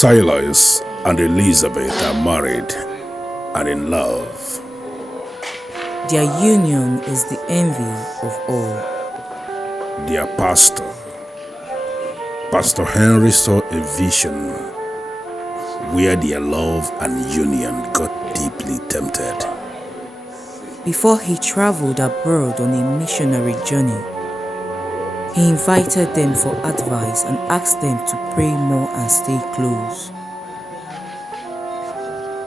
Silas and Elizabeth are married and in love. Their union is the envy of all. Their pastor, Pastor Henry, saw a vision where their love and union got deeply tempted. Before he traveled abroad on a missionary journey, he invited them for advice and asked them to pray more and stay close.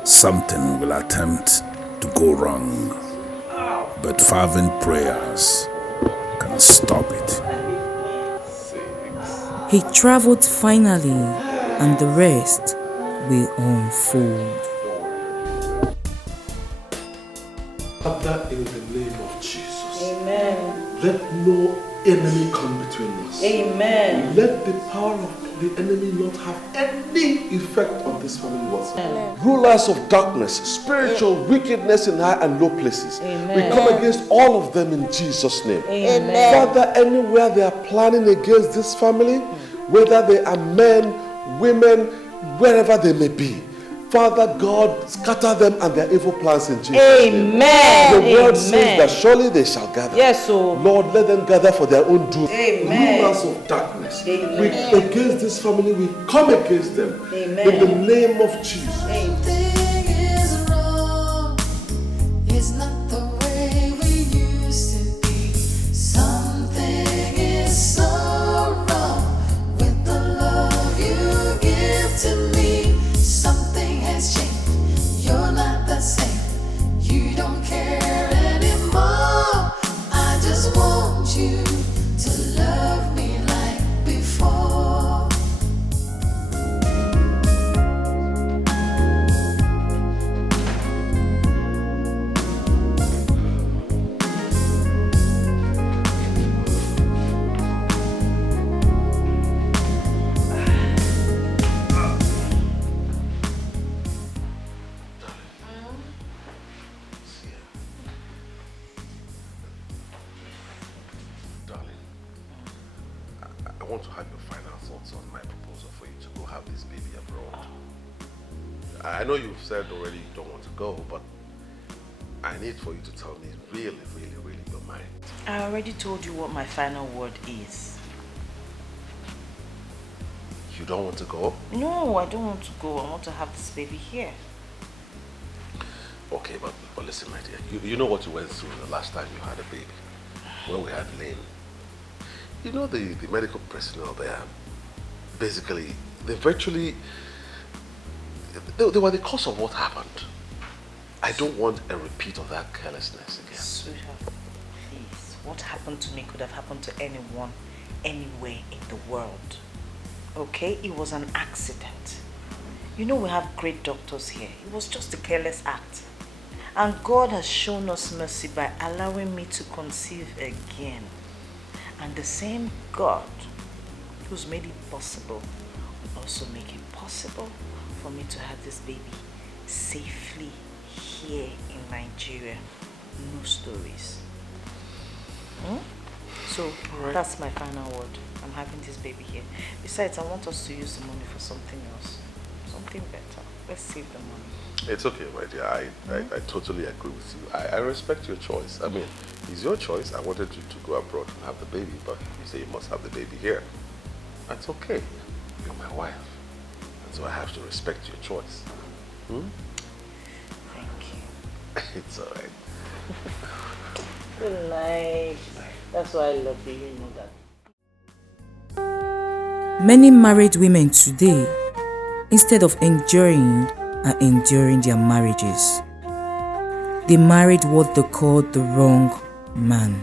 Something will attempt to go wrong, but fervent prayers can stop it. He traveled finally, and the rest will unfold. Father, in the name of Jesus, Amen. let no enemy come between us. Amen. Let the power of the enemy not have any effect on this family whatsoever. Rulers of darkness, spiritual wickedness in high and low places. Amen. We come against all of them in Jesus' name. Amen. Father, anywhere they are planning against this family, whether they are men, women, wherever they may be, Father God, scatter them and their evil plans in Jesus' name. Amen. The word says that surely they shall gather. Yes, so Lord, let them gather for their own doom. Amen. Rulers of darkness, Amen. we against this family, we come against them. Amen. In the name of Jesus. Something is wrong. It's not the way we used to be. Something is so wrong with the love you give to me. Something has changed. You're not the same. You don't care anymore. I just want you to love me like before. Darling, I want to have your final thoughts on my proposal for you to go have this baby abroad. I know you've said already you don't want to go, but I need for you to tell me really your mind. I already told you what my final word is. You don't want to go? No, I don't want to go. I want to have this baby here. Okay, but listen, my dear. You know what you went through the last time you had a baby, when we had Lynn. You know the medical personnel there, basically, they virtually, they were the cause of what happened. I don't want a repeat of that carelessness again. Sweetheart, please. What happened to me could have happened to anyone, anywhere in the world. Okay? It was an accident. You know we have great doctors here. It was just a careless act. And God has shown us mercy by allowing me to conceive again. And the same God who's made it possible will also make it possible for me to have this baby safely here in Nigeria. No stories. So that's my final word. I'm having this baby here. Besides, I want us to use the money for something else. Something better. Let's save the money. It's okay, my dear. I totally agree with you. I respect your choice. I mean, it's your choice. I wanted you to go abroad and have the baby, but you say you must have the baby here. That's okay. You're my wife. And so I have to respect your choice. Thank you. It's all right. Good night. That's why I love you, you know that. Many married women today, instead of enjoying, are enduring their marriages. They married what they called the wrong man.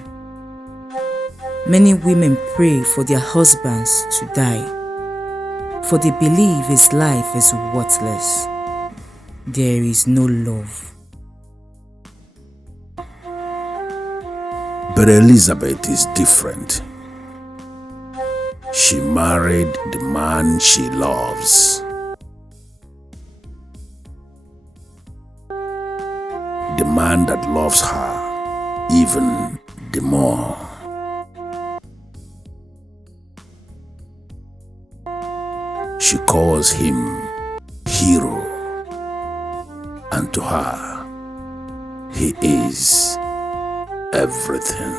Many women pray for their husbands to die, for they believe his life is worthless. There is no love. But Elizabeth is different. She married the man she loves. The man that loves her even the more. She calls him hero, and to her, he is everything.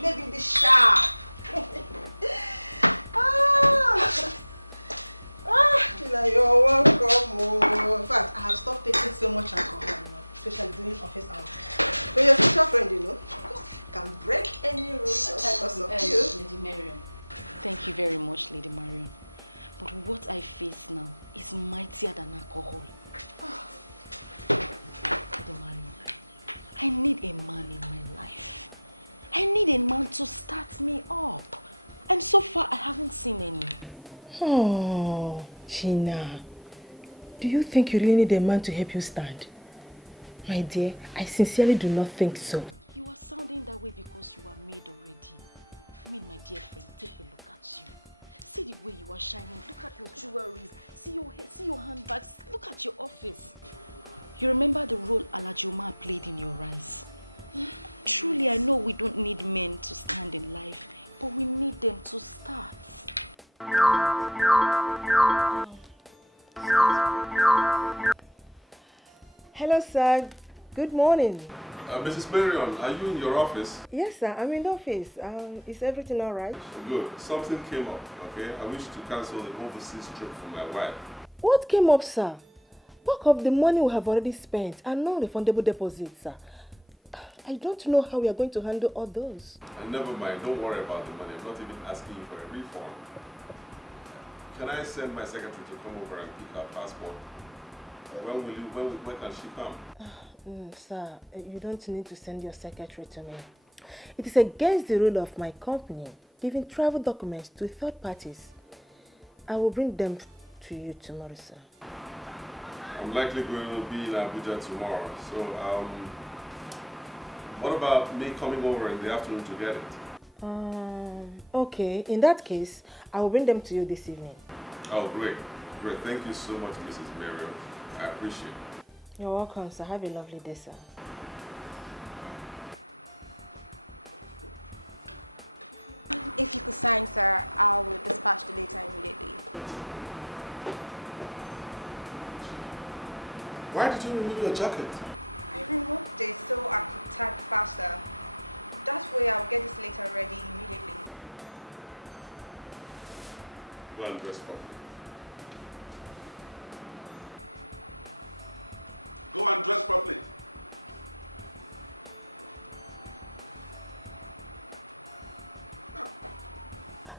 Baby, the sharp. Gina, you're welcome. In fact, I have stopped taking so much alcohol, especially during office hours. But you're such a friend, can break any rule because of you. Lady Marion. Thank you very much, Lady Marion. But what I face now is mightier than alcohol. Lady Marion, I need a man in my life. I need a man to start me up. And so far, I haven't seen any. Oh, Gina. Do you think you really need a man to help you stand? My dear, I sincerely do not think so. You are sounding that way because you are made already. I mean, my dear friend, take a look at you. See the way you are shining. Look at your jewelry. See your hair, see your handbags. Look at your office. You remember the role Alajoma played in your eyes? Truly, I know we don't need men to stand in life, but we need them to start. Hello, sir. Good morning. Mrs. Marion, are you in your office? Yes, sir. I'm in the office. Is everything all right? Good. Something came up, okay? I wish to cancel the overseas trip for my wife. What came up, sir? Bulk of the money we have already spent and non-refundable deposits, sir. I don't know how we are going to handle all those. And never mind, don't worry about the money. I'm not even asking you for a refund. Can I send my secretary to come over and pick our passport? When can she come? Sir, you don't need to send your secretary to me. It is against the rule of my company giving travel documents to third parties. I will bring them to you tomorrow, sir. I'm likely going to be in Abuja tomorrow, so what about me coming over in the afternoon to get it? Okay, in that case, I will bring them to you this evening. Oh, great. Great. Thank you so much, Mrs. Marion. I appreciate it. You're welcome, sir. Have a lovely day, sir. If you could sign, sir, I will dispatch the letter immediately. Why did you remove your jacket? I removed it so I could type faster. That way I'll get this letter ready immediately. Go and dress properly. Go and dress properly.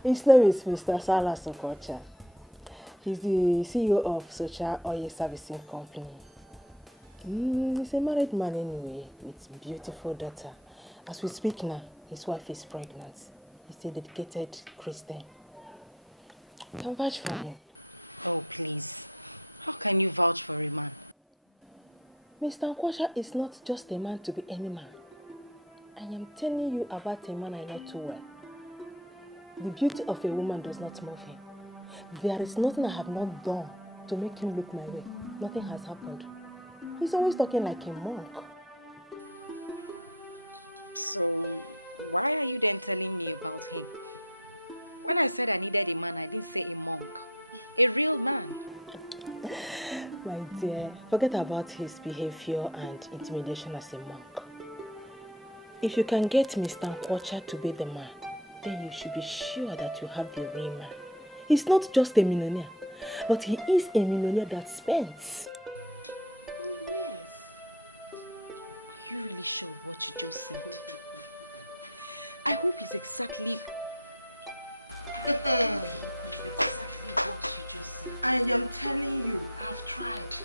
His name is Mr. Salah Sokocha. He's the CEO of Social Oil Servicing Company. He's a married man anyway, with a beautiful daughter. As we speak now, his wife is pregnant. He's a dedicated Christian. I can vouch for him. Oh, please. How can you vouch for a man? Mr. Nkosha is not just a man to be any man. I am telling you about a man I know too well. The beauty of a woman does not move him. There is nothing I have not done to make him look my way. Nothing has happened. He's always talking like a monk. So, why are you then telling me about him? When I said I needed a man, I didn't say a monk. A real man. My dear, forget about his behavior and intimidation as a monk. If you can get Mr. Nkwocha to be the man, then you should be sure that you have the real man. He's not just a millionaire, but he is a millionaire that spends. Oh, yes. Are you really sure of what you just said? I hope it's exactly... exactly what you just said. I am telling you, I've tried.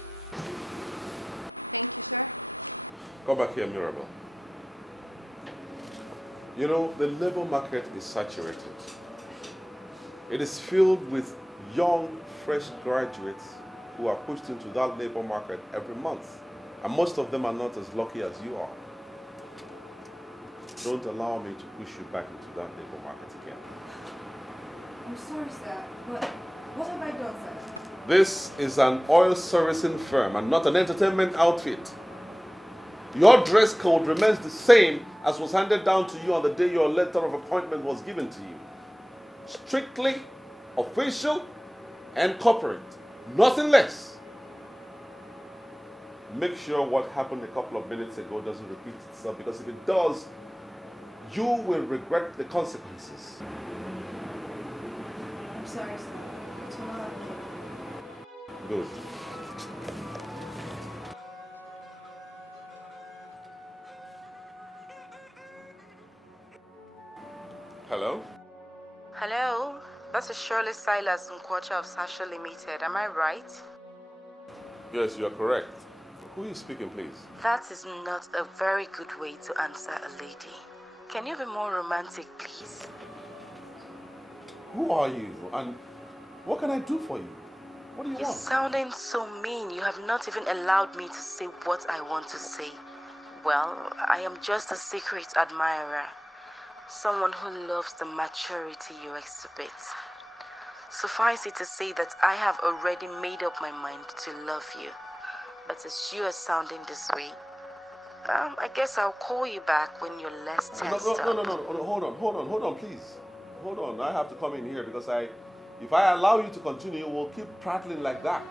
Thank you, sir. Come back here, Mirabel. You know, the labor market is saturated. It is filled with young, fresh graduates who are pushed into that labor market every month. And most of them are not as lucky as you are. Don't allow me to push you back into that labor market again. I'm sorry, sir, but what have I done, sir? This is an oil servicing firm and not an entertainment outfit. Your dress code remains the same as was handed down to you on the day your letter of appointment was given to you. Strictly official and corporate, nothing less. Make sure what happened a couple of minutes ago doesn't repeat itself, because if it does, you will regret the consequences. I'm sorry, sir. Tomorrow. Good. Hello? Hello, this is Shirley Silas Nkwocha of Sasha Limited. Am I right? Yes, you are correct. Who is speaking, please? That is not a very good way to answer a lady. Can you be more romantic, please? Who are you? And what can I do for you? What do you You're want? sounding so mean. You have not even allowed me to say what I want to say. Well, I am just a secret admirer. Someone who loves the maturity you exhibit. Suffice it to say that I have already made up my mind to love you. But as you are sounding this way, I guess I'll call you back when you're less tensed up. No, hold on, please. Hold on, I have to come in here because if I allow you to continue, we'll keep prattling like that.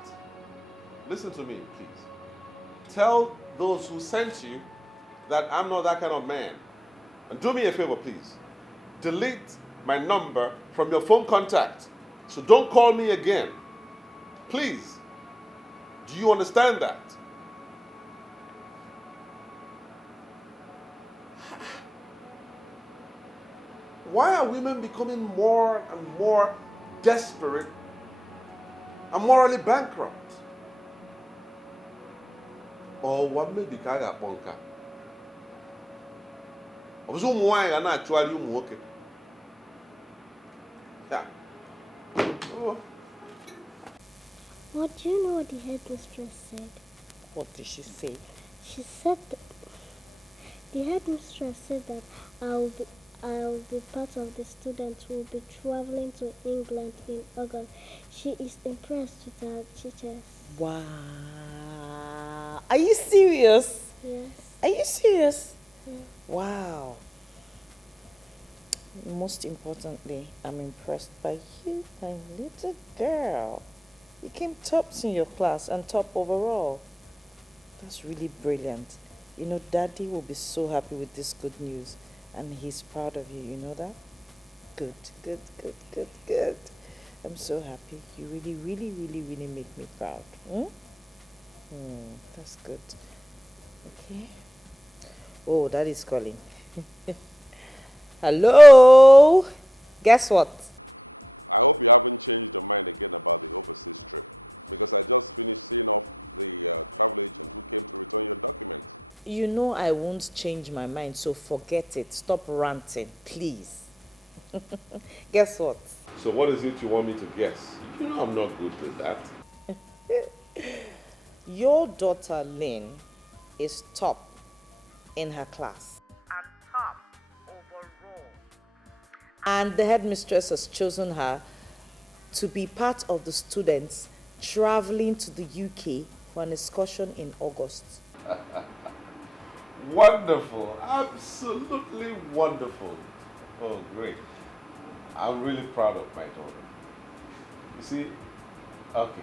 Listen to me, please. Tell those who sent you that I'm not that kind of man. And do me a favor, please. Delete my number from your phone contact. So don't call me again. Please. Do you understand that? Why are women becoming more and more desperate and morally bankrupt? Or what may be kaga ponka? Obuzo muwai ga na actually umuoke. Yeah. Oh. What do you know what the headmistress said? What did she say? She said the headmistress said that I'll be part of the students who will be traveling to England in August. She is impressed with her teachers. Wow. Are you serious? Yes. Are you serious? Yeah. Wow. Most importantly, I'm impressed by you, my little girl. You came tops in your class and top overall. That's really brilliant. You know, Daddy will be so happy with this good news, and he's proud of you. You know that? Good, good, good, good, good. I'm so happy. You really, really, really, really make me proud. That's good. Okay. Oh, Daddy's calling. Hello? Guess what? I hope you haven't changed your mind again about the overseas trip, because I just finished seeing off the travel agent who came to return your documents. You know I won't change my mind, so forget it. Stop ranting, please. Guess what? So what is it you want me to guess? You know I'm not good with that. Your daughter Lynn is top in her class. And top overall. And the headmistress has chosen her to be part of the students traveling to the UK for an excursion in August. Wonderful. Absolutely wonderful. Oh, great. I'm really proud of my daughter. You see, okay,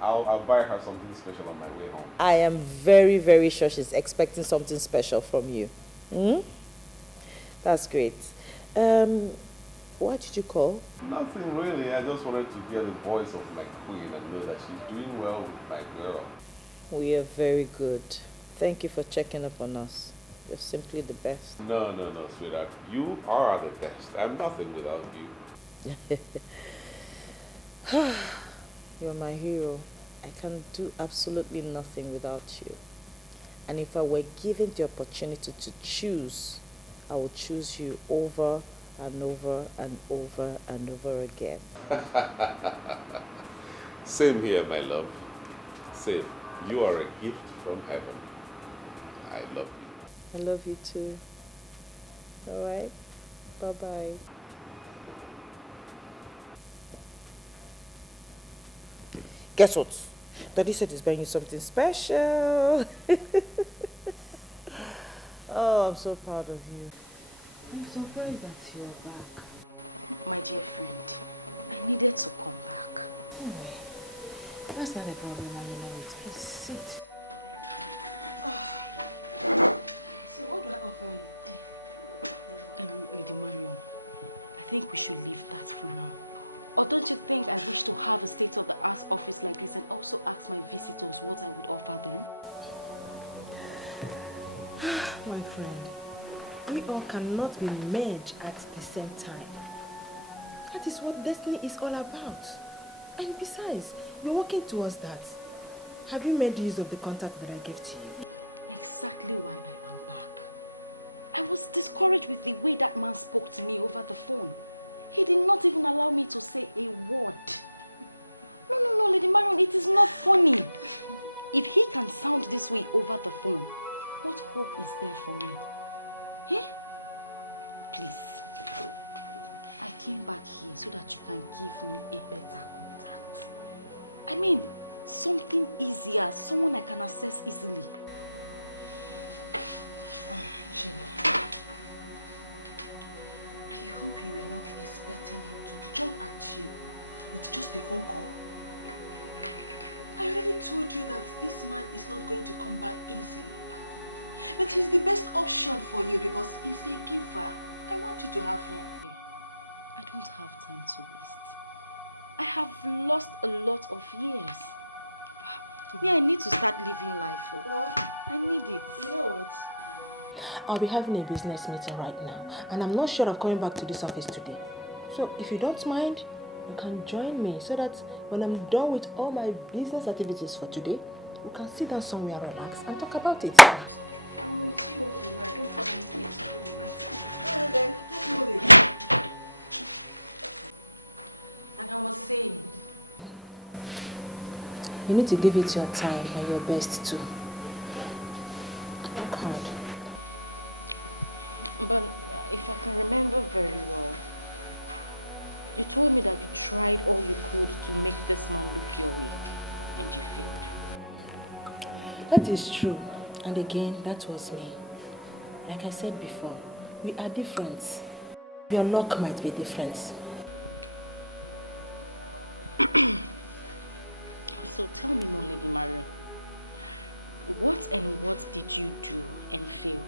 I'll buy her something special on my way home. I am very, very sure she's expecting something special from you. That's great. Why did you call? Nothing really. I just wanted to hear the voice of my queen and know that she's doing well with my girl. We are very good. Thank you for checking up on us. You're simply the best. No, sweetheart. You are the best. I'm nothing without you. You're my hero. I can do absolutely nothing without you. And if I were given the opportunity to choose, I would choose you over and over and over and over again. Same here, my love. Same. You are a gift from heaven. I love you. I love you too. All right? Bye-bye. Guess what? Daddy said he's buying you something special. Oh, I'm so proud of you. I'm surprised that you're back. My dear friend, I needed to come back. Anyway, that's not a problem, and you know it. Please sit. So what do I offer you? Lady Marion, I think we should leave that for now. Or don't you think I wish to have a state-of-the-art office like this and also ask my visitors what I would offer them? My friend, we all cannot be merged at the same time. That is what destiny is all about. And besides, we're working towards that. Have you made use of the contact that I gave to you? Exactly why I am back. I was discouraged with the way that man spoke to me over the phone. He did not even allow me to say a word. No, Lady Marion, it is not funny. If he can sound this way over the phone, what hope is there for me? Eh? Please. I came back here so that you can give me a better contact. I mean, something easier, someone I can access easily. Sheila, I hope you were not expecting him to jump at you with just a phone call. I already told you that this man is not going to come by easy. But he's the best option for you because he's a giver. I want you to have him. I don't have time to waste. I have lost a lot of years. Me, I need to start living life. I need it. You know what? I'll be having a business meeting right now, and I'm not sure of coming back to this office today. So if you don't mind, you can join me so that when I'm done with all my business activities for today, we can sit down somewhere, relax, and talk about it. I'm with you all the way. I don't have anything to do right now. Alright then, let's move it. And I was saying, you need to give it your time and your best too. Work hard. but if I can remember very well, you told me that you tried all you could to make this man look your way, and you failed. That is true. And again, that was me. Like I said before, we are different. Your luck might be different. So tell me more, Lady Marion. What and what did you do and fail?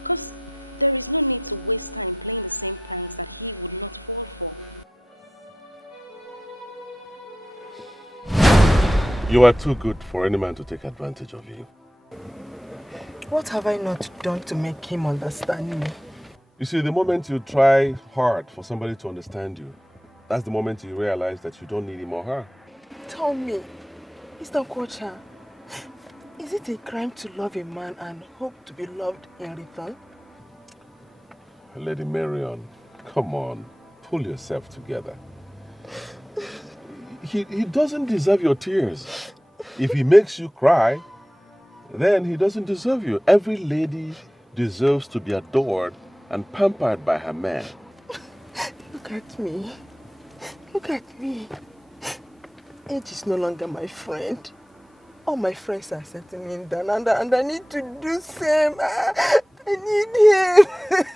Because there is no need to waste time playing the same pranks that he would not fall for. You are too good for any man to take advantage of you. What have I not done to make him understand me? You see, the moment you try hard for somebody to understand you, that's the moment you realize that you don't need him or her. Tell me, Mr. Kocha, is it a crime to love a man and hope to be loved in return? Lady Marion, come on, pull yourself together. He doesn't deserve your tears. If he makes you cry, then he doesn't deserve you. Every lady deserves to be adored and pampered by her man. Look at me. Look at me. Age is no longer my friend. All my friends are settling me down and I need to do same. I need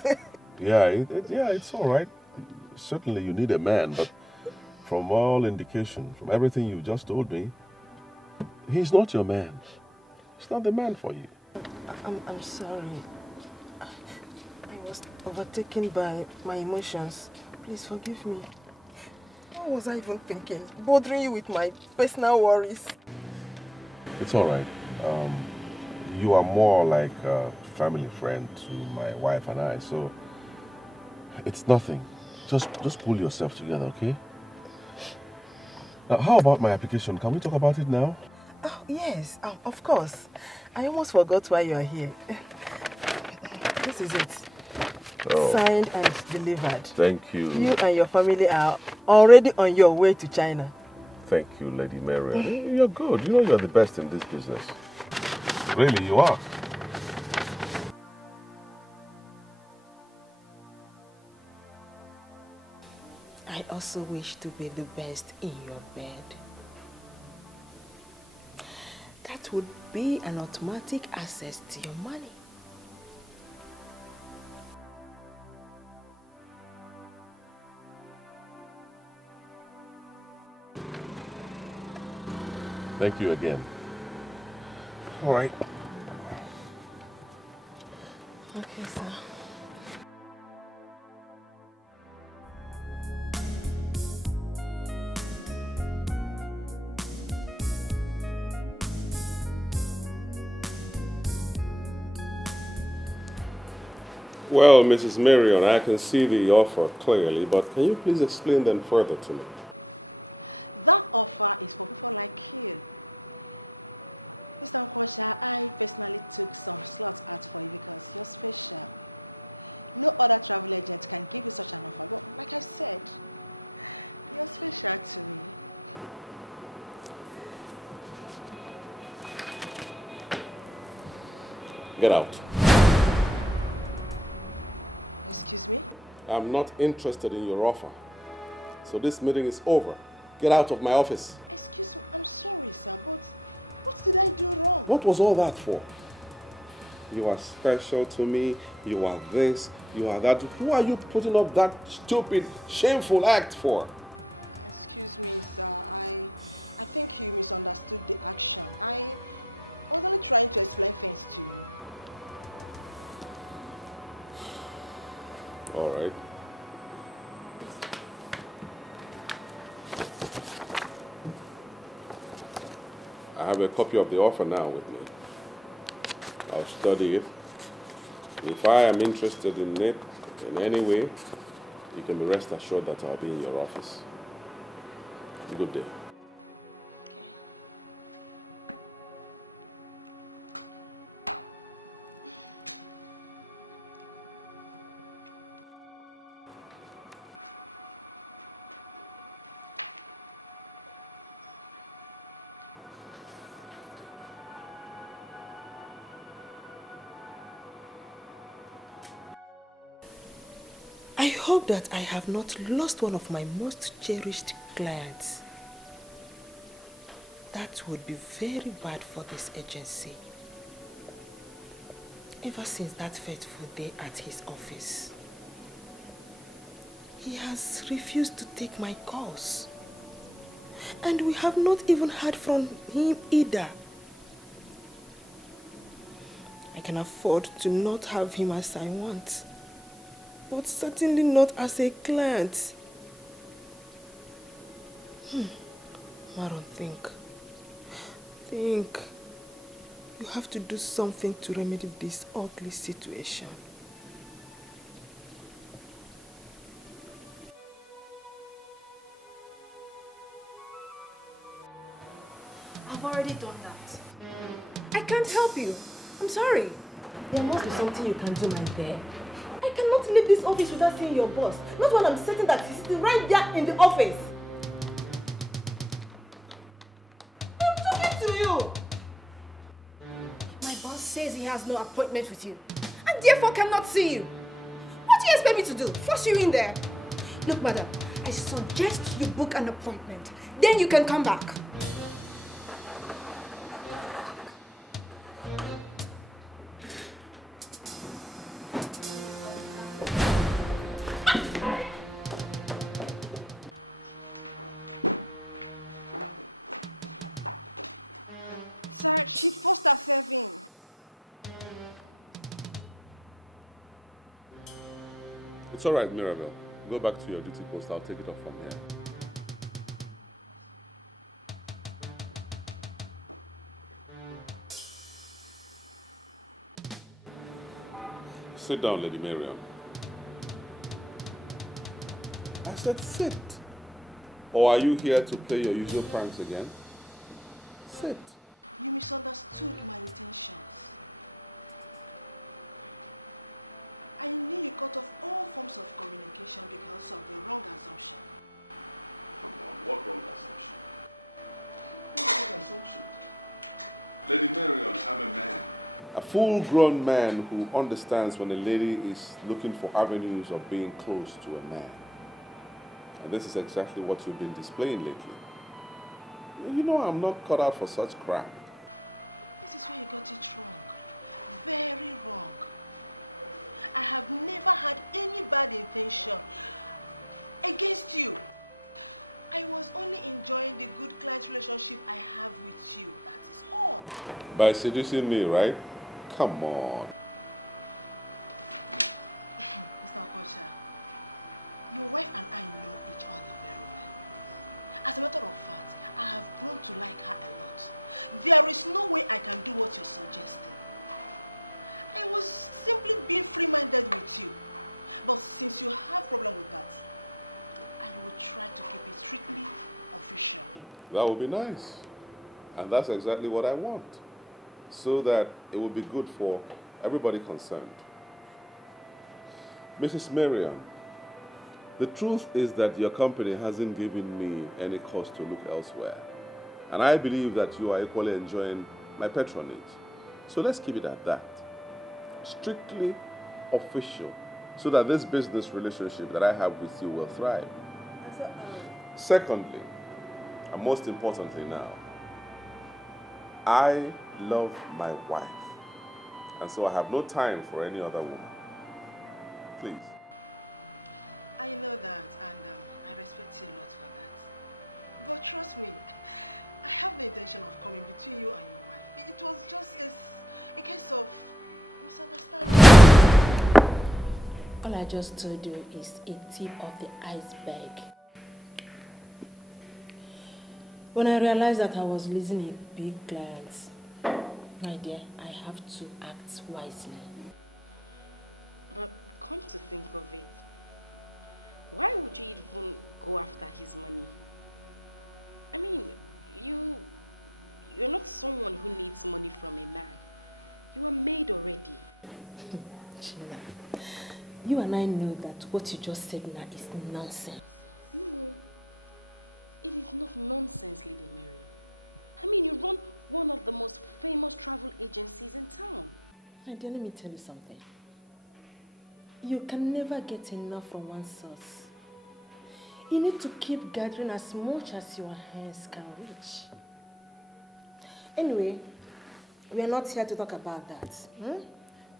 him. Yeah, it's all right. Certainly you need a man, but from all indication, from everything you just told me, he's not your man. He's not the man for you. I'm sorry. I was overtaken by my emotions. Please forgive me. What was I even thinking? Bothering you with my personal worries. It's all right. You are more like a family friend to my wife and I, so it's nothing. Just pull yourself together, okay? Now, how about my application? Can we talk about it now? Oh, yes, of course. I almost forgot why you are here. This is it. Oh. Signed and delivered. Thank you. You and your family are already on your way to China. Thank you, Lady Mary. You're good. You know you're the best in this business. Really, you are. I also wish to be the best in your bed. That would be an automatic access to your money. Thank you again. All right. Okay, sir. Well, Mrs. Marion, I can see the offer clearly, but can you please explain them further to me? That offer is for people like you. Mr. Okosha, I personally took some slots out for you because you're special. No other travel agent can give you such an offer, but like I said, you're special to me. Get out. Excuse me? I'm not interested in your offer. So this meeting is over. Get out of my office. Excuse me, I'm sorry, sir, but what did I do wrong? What was all that for? You are special to me. You are this. You are that. Who are you putting up that stupid, shameful act for? Excuse me, sir. I think you misunderstood the action. I was only trying to explain things to you. All right. I have a copy of the offer now with me. I'll study it. If I am interested in it in any way, you can be rest assured that I'll be in your office. Good day. I hope that I have not lost one of my most cherished clients. That would be very bad for this agency. Ever since that fateful day at his office, he has refused to take my calls. And we have not even heard from him either. I can afford to not have him as I want, but certainly not as a client. Maron, think. You have to do something to remedy this ugly situation. I've already done that. I can't help you. I'm sorry. There must be something you can do, my dear. I cannot leave this office without seeing your boss. Not when I'm certain that he's right there in the office. I'm talking to you. My boss says he has no appointment with you and therefore cannot see you. What do you expect me to do? Force you in there? Look, madam, I suggest you book an appointment. Then you can come back. Sir, she forced herself in. It's all right, Mirabel. Go back to your duty post. I'll take it up from here. Sit down, Lady Miriam. I said sit. Or are you here to play your usual pranks again? Sit. You misunderstood my intentions. I knew you cut off all forms of communication because of the wrong assumption. Come on, what wrong assumption? What wrong assumption? Lady Marion, I'm a man. A full-grown man who understands when a lady is looking for avenues of being close to a man. And this is exactly what you've been displaying lately. You know I'm not cut out for such crap. This is where you got it wrong. Very wrong. I have never had any bad intention against you. I was only enjoying the good client relationship I have with you. That is all. By seducing me, right? Come on. Mr. Okocha, your wife and I know each other very well. As a matter of fact, I have grown to like her a lot. There is no way I can do what you're suggesting. I was simply being free-minded with you. But since you have problem with that, I will try to keep it strictly official. That would be nice. And that's exactly what I want. So that it will be good for everybody concerned. Mrs. Mariam, the truth is that your company hasn't given me any cause to look elsewhere. And I believe that you are equally enjoying my patronage. So let's keep it at that. Strictly official, so that this business relationship that I have with you will thrive. Secondly, and most importantly now, I love my wife. And so I have no time for any other woman. Please. I know that, and I respect you a lot for that. But trust me, I have the intention of coming between you and your wife. It was just a case of misunderstanding. All I just told you is a tip of the iceberg. When I realized that I was losing a big client, my dear, I have to act wisely. But come to think of it, why would you even go after his money? I mean, you're not someone who needs money from a man. You are made already. Gina, you and I know that what you just said now is nonsense. No, it is not nonsense, Lady Mary. I mean, you run one of the most famous travel agencies in town. My dear, let me tell you something. You can never get enough from one source. You need to keep gathering as much as your hands can reach. Anyway, we are not here to talk about that.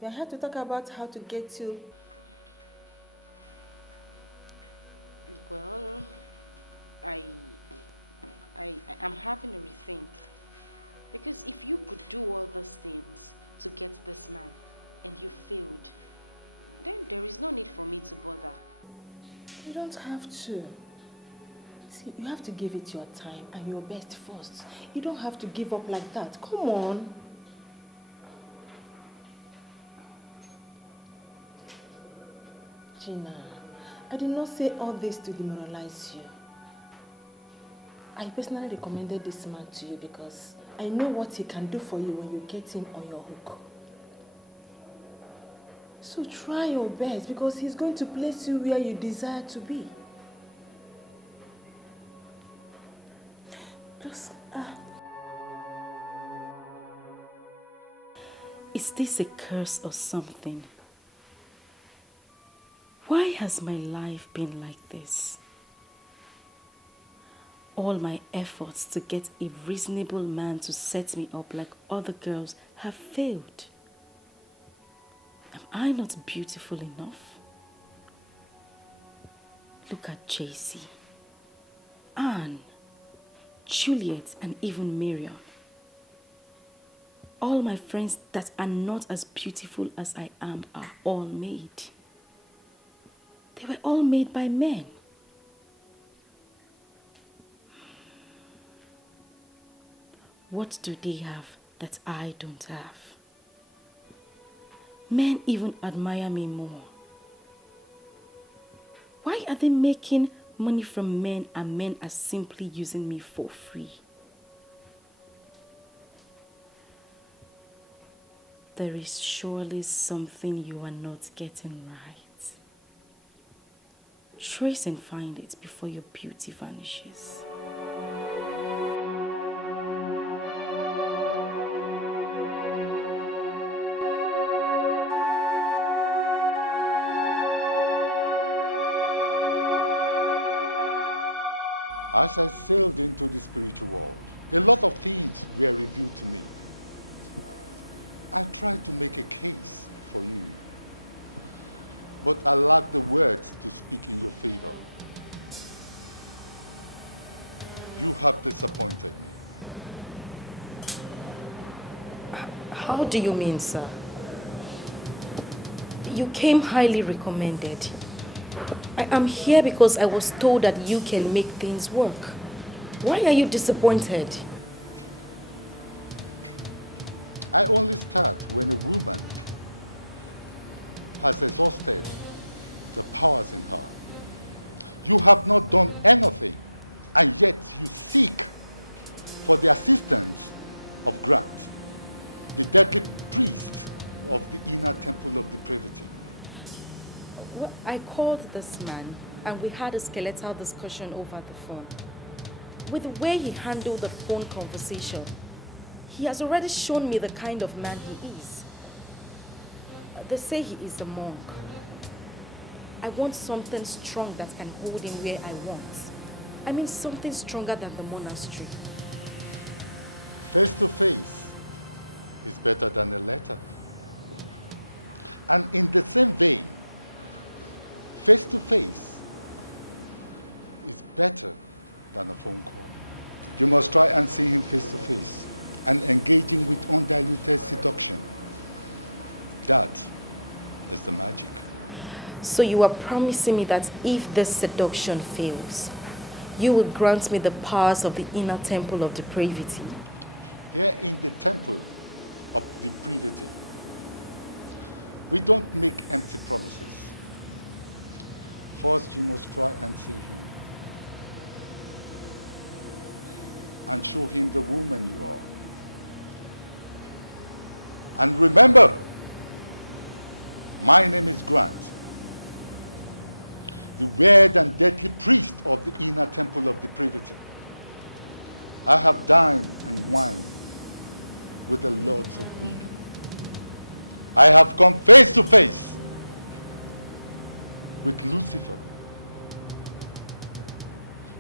We are here to talk about how to get you. Well, I'm having a rethink. Because if you could do all those things to get this man and you failed, then there is no need for me to bother. You don't have to. See, you have to give it your time and your best first. You don't have to give up like that. Come on. Gina, I did not say all this to demoralize you. I personally recommended this man to you because I know what he can do for you when you get him on your hook. So try your best because he's going to place you where you desire to be. Just, Is this a curse or something? Why has my life been like this? All my efforts to get a reasonable man to set me up like other girls have failed. Am I not beautiful enough? Look at JC, Anne, Juliet, and even Miriam. All my friends that are not as beautiful as I am are all made. They were all made by men. What do they have that I don't have? Men even admire me more. Why are they making money from men and men are simply using me for free? There is surely something you are not getting right. Trace and find it before your beauty vanishes. As I sailed into the spiritual world, a lot of things were revealed to me. I tried to make a case for you, but I lacked the words to speak in your favor. You have disappointed me. How do you mean, sir? You came highly recommended. I am here because I was told that you can make things work. Why are you disappointed? I only start when a woman has exhausted the powers in her. You have not done anything, and yet you seek for the assistance of Grant, the deadly priest of the inner temple of depravity. Well, I called this man and we had a skeletal discussion over the phone. With the way he handled the phone conversation, he has already shown me the kind of man he is. They say he is a monk. I want something strong that can hold him where I want. I mean something stronger than the monastery. Face to face is better than a letter. And in the same vein, face to face is better than a phone call. You must try and see him face to face and engage him with undiluted seduction. That is the magic. So you are promising me that if this seduction fails, you will grant me the powers of the inner temple of depravity? Here in the temple of depravity, we don't make empty promises. First, you must try and see him and show him the woman you are. And remember, my name is Grant, the weird and deadly priest of the inner temple of depravity. I have dined and wined with the lords of women. I have come face to face with Lucifer,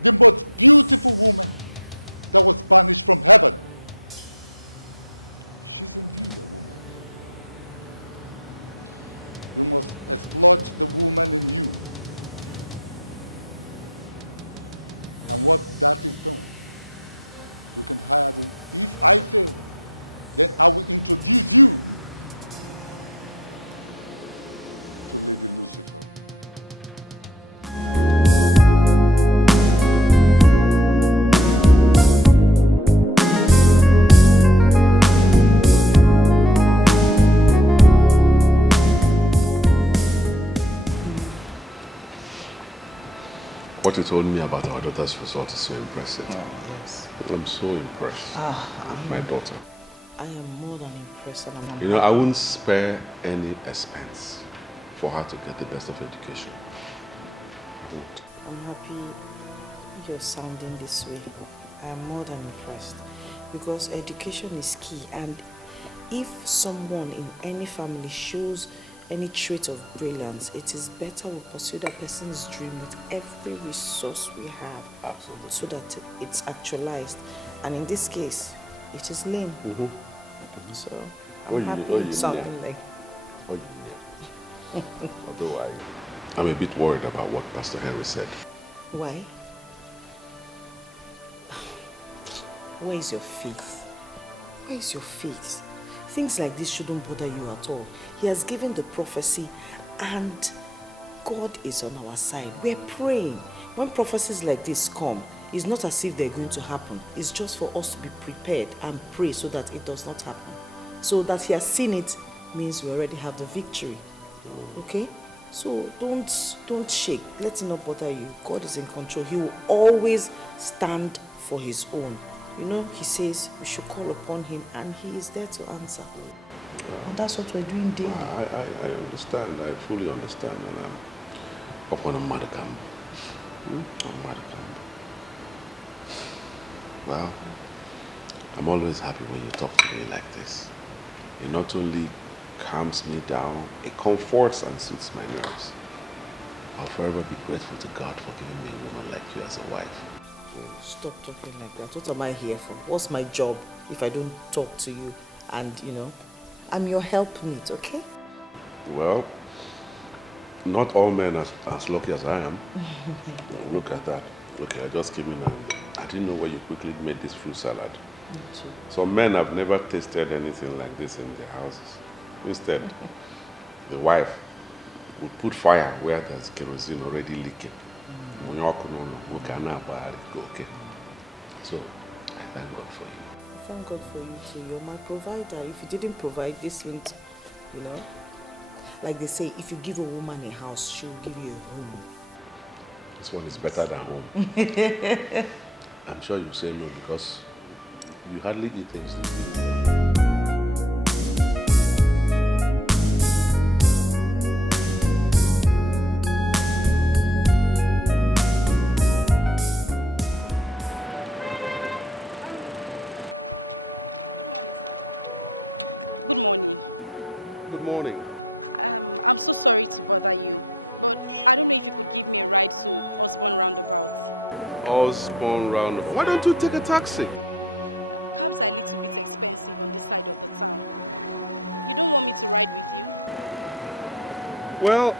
the most beautiful woman that was banished from heaven. She's indeed a woman. You must exploit the woman in you. And what that is done, you can hire them. If I fail, then I will introduce you to Lady Lucifer. What you told me about our daughter's result is so impressive. Oh, yes. I'm so impressed with my daughter. I am more than impressed. And I'm You know, I wouldn't spare any expense for her to get the best of education. I won't. I'm happy you're sounding this way. I am more than impressed because education is key, and if someone in any family shows any trait of brilliance, it is better we pursue that person's dream with every resource we have. Absolutely. So that it's actualized. And in this case, it is lame. So I'm happy sounding like. Although I'm a bit worried about what Pastor Henry said. Why? Where is your faith? Where is your faith? Things like this shouldn't bother you at all. He has given the prophecy and God is on our side. We're praying. When prophecies like this come, it's not as if they're going to happen. It's just for us to be prepared and pray so that it does not happen. So that he has seen it means we already have the victory. Okay? So don't shake. Let it not bother you. God is in control. He will always stand for his own. You know, he says we should call upon him and he is there to answer. And that's what we're doing daily. I understand. I fully understand. And I'm upon a modicum. Well, I'm always happy when you talk to me like this. It not only calms me down, it comforts and soothes my nerves. I'll forever be grateful to God for giving me a woman like you as a wife. Stop talking like that. What am I here for? What's my job if I don't talk to you? And, you know, I'm your helpmeet, okay? Well, not all men are as lucky as I am. Look at that. Okay, I just came in and I didn't know where you quickly made this fruit salad. Some men have never tasted anything like this in their houses. Instead, the wife would put fire where there's kerosene already leaking. Okay. So, I thank God for you. I thank God for you too. You're my provider. If you didn't provide this wouldn't, you know, like they say, if you give a woman a house, she will give you a home. This one is better than home. I'm sure you say no because you hardly eat things. Good morning. Good morning. I'm so sorry to bother you, but I don't know if you could give me a ride to Osborne Roundabout. Osborne Roundabout. Why don't you take a taxi? Cabs are a little bit expensive on this side of the town. You don't want me to ride with you? Well,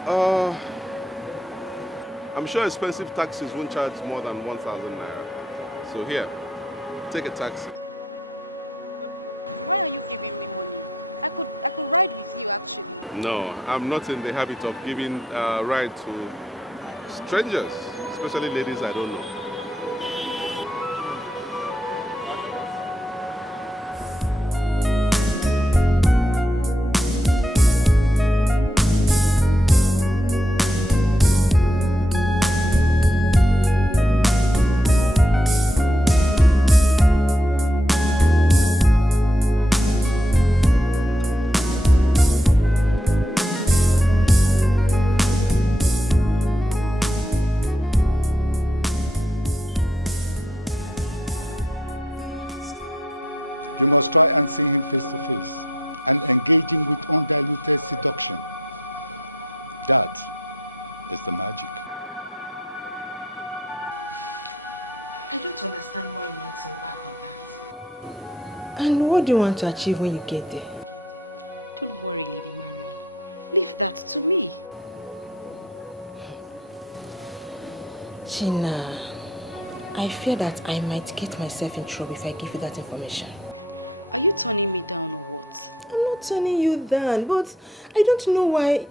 I'm sure expensive taxis won't charge more than 1,000 naira. So here, take a taxi. Why are you giving me money? I could ride with you actually. No, I'm not in the habit of giving a ride to strangers, especially ladies I don't know. You must try and see him face to face and engage him with undiluted seduction. That is the magic. I don't understand why you want him back on that. And what do you want to achieve when you get there? Don't worry, Lady Marion. Leave that to me. China, I fear that I might get myself in trouble if I give you that information. Are you turning me down or what? I'm not turning you down, but I don't know why.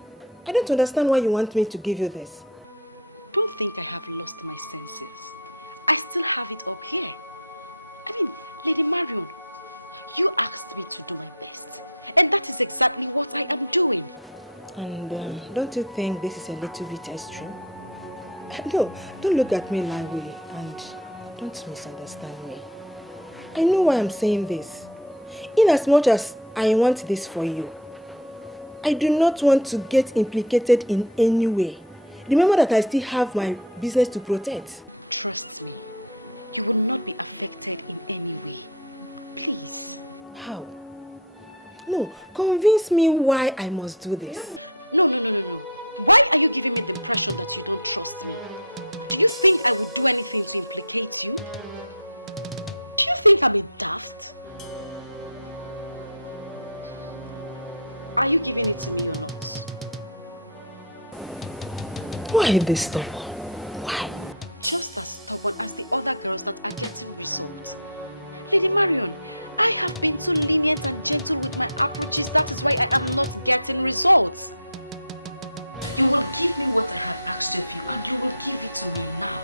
I don't understand why you want me to give you this. Don't think I have lost my senses. I still have it up here. I mean, Lady Marion, you asked me to do my best. And that is exactly what I am doing. And don't you think this is a little bit extreme? No, don't look at me that way and don't misunderstand me. I know why I'm saying this. In as much as I want this for you, I do not want to get implicated in any way. Remember that I still have my business to protect. Trust me, you will not be affected in any way. Please. How? No, convince me why I must do this. No. Why are you giving me the impression that you don't trust me? Do you think I would do anything to implicate you? Do you think I'm a daft? Are you giving it to me or not? Why this stubborn? Why? Just as stubborn as the other girls that are getting results. Lady Marion, I have been too lenient and gentle with my approaches. That is why I am not getting results. You will give me what I have asked of you, and you will give it to me now.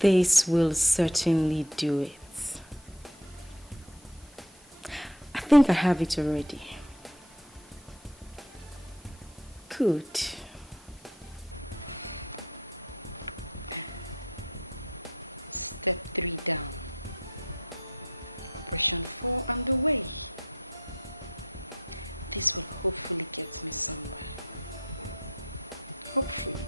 This will certainly do it. I think I have it already. Good. Step 3 down. Operation 4 underway. This will hopefully get me somewhere. Hopefully.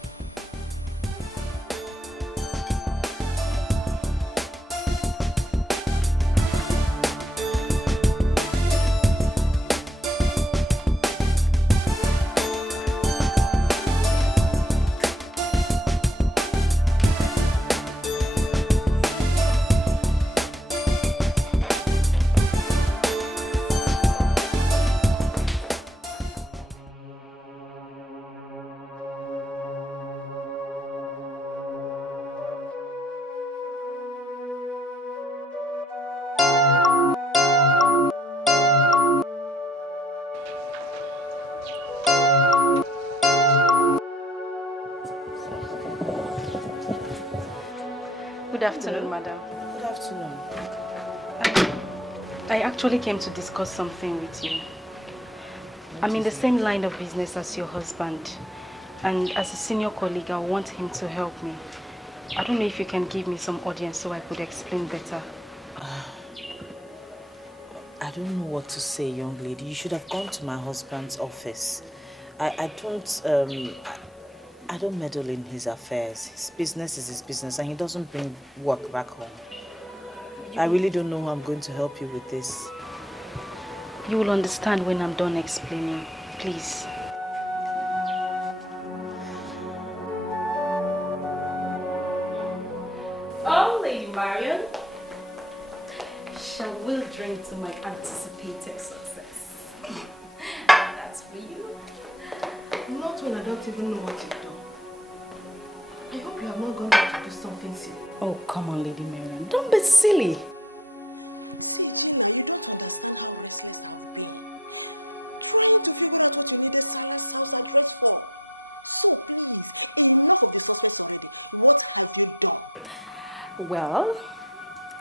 Good afternoon, madam. Good afternoon. I actually came to discuss something with you. I'm in the same line of business as your husband, and as a senior colleague, I want him to help me. I don't know if you can give me some audience so I could explain better. I don't know what to say, young lady. You should have gone to my husband's office. I don't meddle in his affairs. His business is his business, and he doesn't bring work back home. I really don't know how I'm going to help you with this. You will understand when I'm done explaining, please. Oh, Lady Marion, shall we drink to my anticipated success? That's for you. Not when I don't even know what you've done. I hope you have not gone back to do something silly. Oh, come on, Lady Marion. Don't be silly. See, Gina, you don't understand how restless I've been. Trying to figure out what you needed Salah's house address for. So please, enough of the suspense already. What have you done? Well,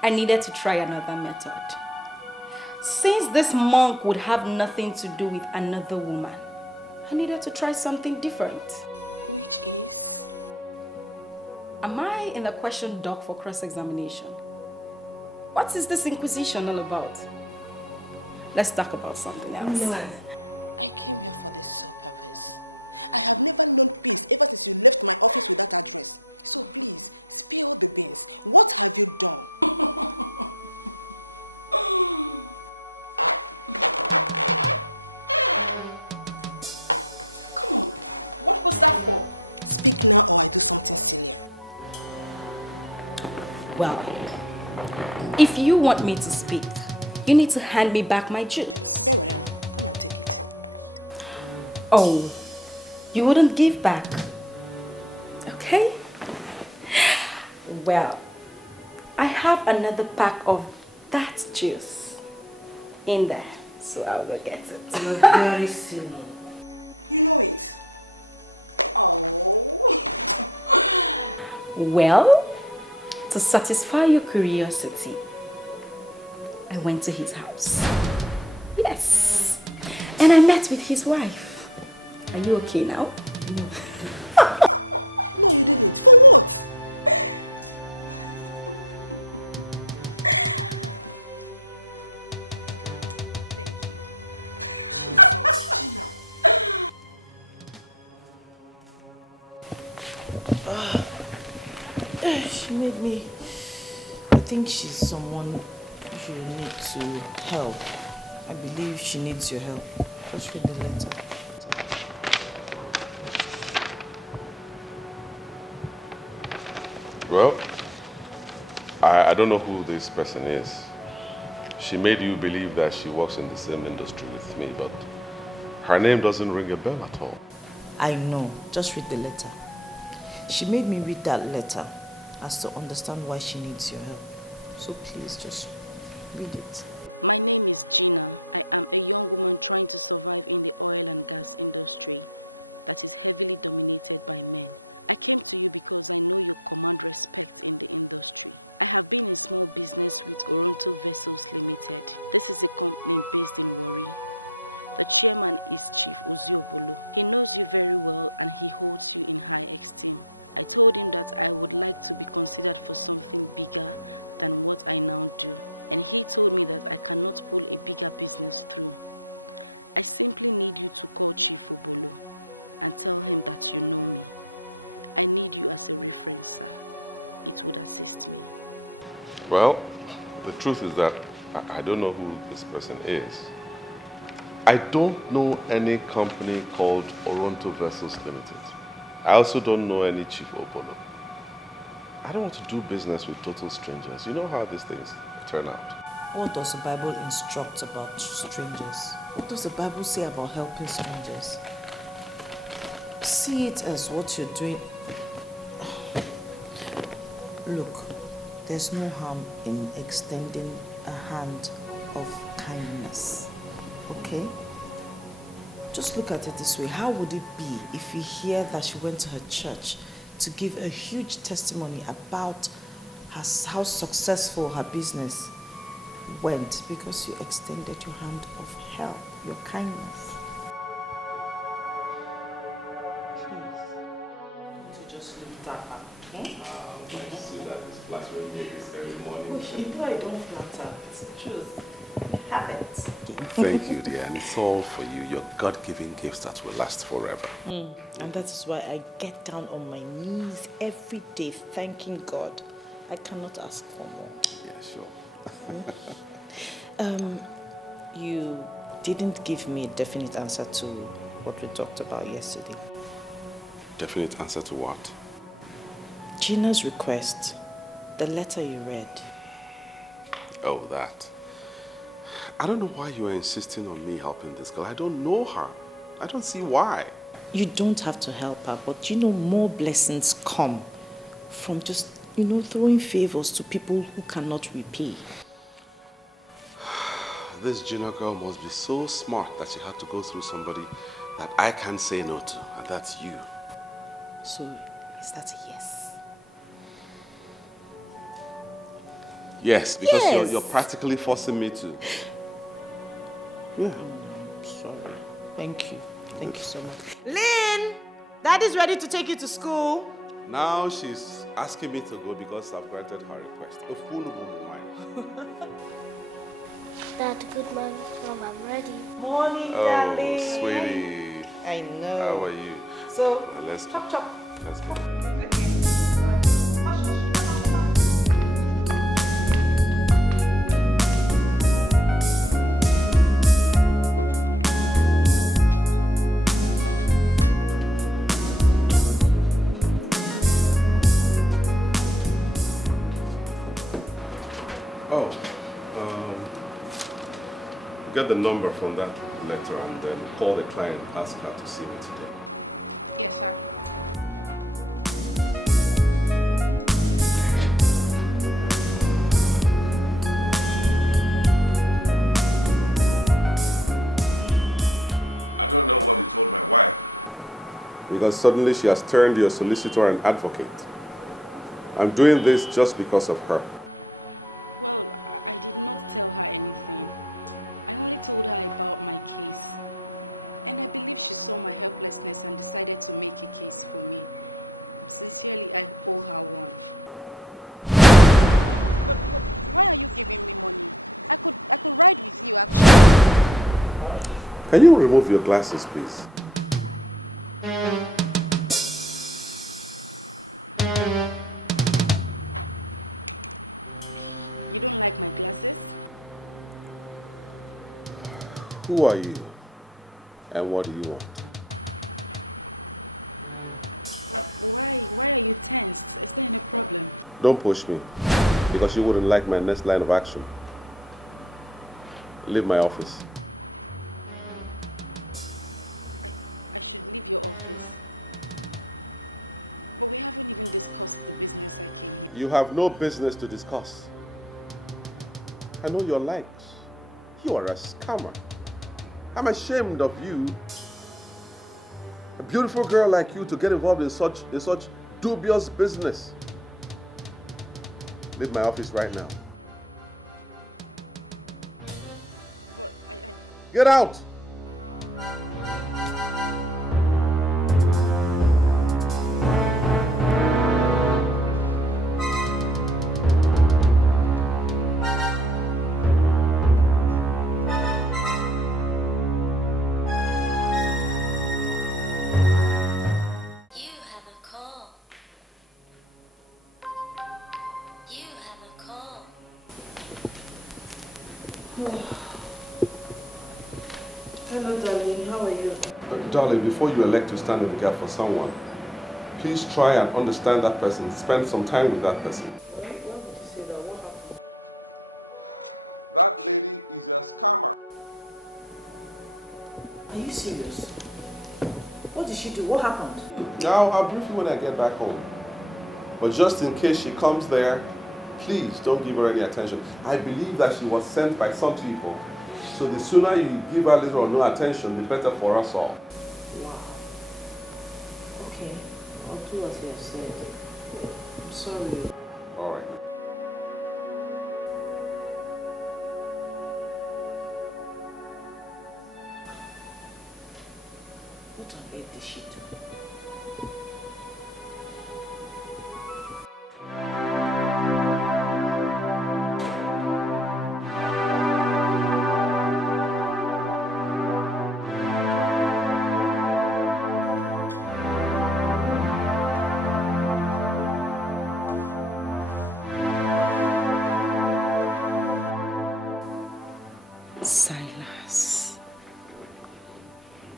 I needed to try another method. Since this monk would have nothing to do with another woman, I needed to try something different. Which is? Am I in the question dock for cross-examination? What is this inquisition all about? Let's talk about something else. No, I came here for the sole purpose I have never known peace ever since you left my office with that address. So please, spill the beans. What have you done? Come on, what was that for? Speak now or I do something silly. Well, if you want me to speak, you need to hand me back my juice. Come and take it. Oh, you wouldn't give back? Okay. Well, I have another pack of that juice in there, so I'll go get it. You're very silly. You know it. Oh. Well, to satisfy your curiosity, I went to his house. Yes. And I met with his wife. Are you okay now? No, you didn't. For what? Thank you. Jesus, Gina. She made me. I think she's someone you need to help. I believe she needs your help. Just read the letter. Well, I don't know who this person is. She made you believe that she works in the same industry with me, but her name doesn't ring a bell at all. I know. Just read the letter. She made me read that letter as to understand why she needs your help. So please just read it. My name is Gina. I am a young woman trying to survive in the oil and gas industry that is heavily dominated by men. I came to you because I know you command respect in the industry. I have been in small business with Oronto Vessels Limited. This is a company based in Warri. The chairman is Chief Oziobolo. He knows you very well and he holds you in high esteem. I told him that I would like to be considered for something bigger than what I now do. And he told me that I cannot pull a bigger business through. I simply need you to call Chief Obolo and tell him that you know me. I need you as a reference, sir. It would assist me. Well, the truth is that I don't know who this person is. I don't know any company called Oronto Vessels Limited. I also don't know any Chief Obolo. I don't want to do business with total strangers. You know how these things turn out. What does the Bible instruct about strangers? What does the Bible say about helping strangers? See it as what you're doing. Look, there's no harm in extending a hand of kindness, okay? Just look at it this way. How would it be if you hear that she went to her church to give a huge testimony about how successful her business went because you extended your hand of help, your kindness? Please. To just look that up, okay? I see that it's flattering me this early morning. You know I don't flatter. It's the truth. Have it. Thank you, dear. And it's all for you. Your God-given gifts that will last forever. And that is why I get down on my knees every day thanking God. I cannot ask for more. Yeah, sure. You didn't give me a definite answer to what we talked about yesterday. Definite answer to what? Gina's request, the letter you read. Oh, that. I don't know why you are insisting on me helping this girl. I don't know her. I don't see why. You don't have to help her, but you know more blessings come from just, throwing favors to people who cannot repay. This Gina girl must be so smart that she had to go through somebody that I can't say no to, and that's you. So, is that a yes? Yes, because Yes. You're practically forcing me to. Yeah. Sorry. Thank you. Thank you so much. Lynn! Daddy's ready to take you to school. Now she's asking me to go because I've granted her request. A fool woman. Morning, Oh, darling. sweetie. I know. How are you? So, let's chop chop. Let's go. Get the number from that letter and then call the client, ask her to see me today. Yes, sir. I don't know what you told my wife. Because suddenly she has turned your solicitor and advocate. I'm doing this just because of her. Well, I did not tell her anything. I only told her about my case. And I believe she saw my helplessness and decided to make a case for me. Sincerely, I owe her one. But why are you giving me money? I could ride with you, actually. Can you remove your glasses, please? You don't like my glasses? Who are you? And what do you want? Why are you tensed? Is there any problem? Don't push me, because you wouldn't like my next line of action. Leave my office. I should leave your office. But we haven't even discussed the business I came here. You have no business to discuss. I know your likes. You are a scammer. I'm ashamed of you. A beautiful girl like you to get involved in such dubious business. Leave my office right now. But Get out! Hello, darling. How are you? Darling, before you elect to stand in the gap for someone, please try and understand that person. Spend some time with that person. Why would you say that? What happened? That lady is a scammer. Are you serious? What did she do? What happened? Now, I'll brief you when I get back home. But just in case she comes there, please don't give her any attention. I believe that she was sent by some people. So the sooner you give her little or no attention, the better for us all. Wow. Okay. I'll do as you have said. I'm sorry. All right. What on earth did she do?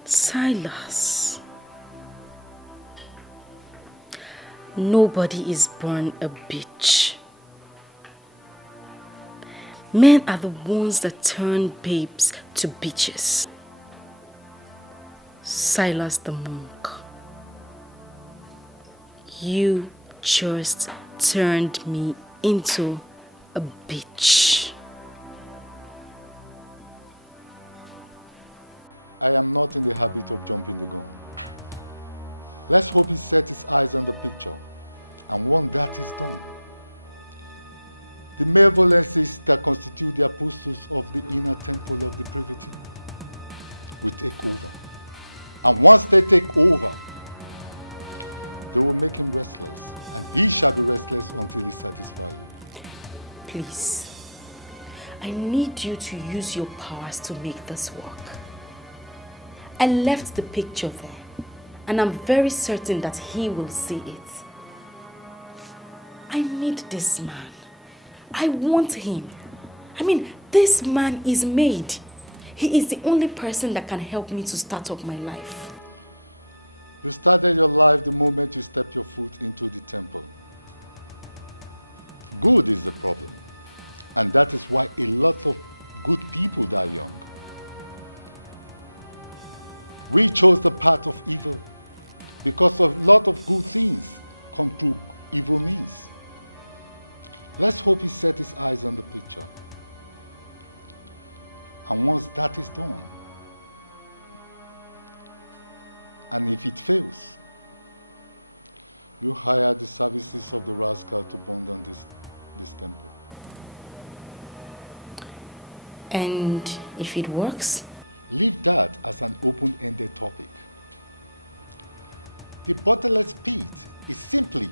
Silas. Nobody is born a bitch. Men are the ones that turn babes to bitches. Silas the monk. You just turned me into a bitch. I am not in the habit of jumping the gun. Let's hope he sets his eyes on the picture, and once that is done, the malevolences that constitute the apostles of the inner temple of the privity will take over. And once they take over, they will make him restless, and he shall be restless until he satisfies you. Please, I need you to use your powers to make this work. I left the picture there. And I'm very certain that he will see it. I need this man. I want him. I mean, this man is made. He is the only person that can help me to start up my life. You started your life the moment you stepped your foot into the temple. Good is the problem. And that is why a lot of good people die young. We chose the path of evil because a lot of good things come through evil means. Let's hope he set his eyes on the picture. And once that is done, and if it fails, you hire the services of the rascal to burn down this temple. And if it works? Leave that as an open-ended topic. The bottomless pit is simply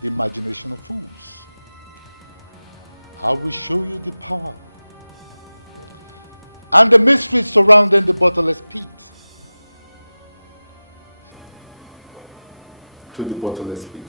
the imagination of fools. I will show you the power and the mysteries surrounding the bottomless pit. To the bottomless pit.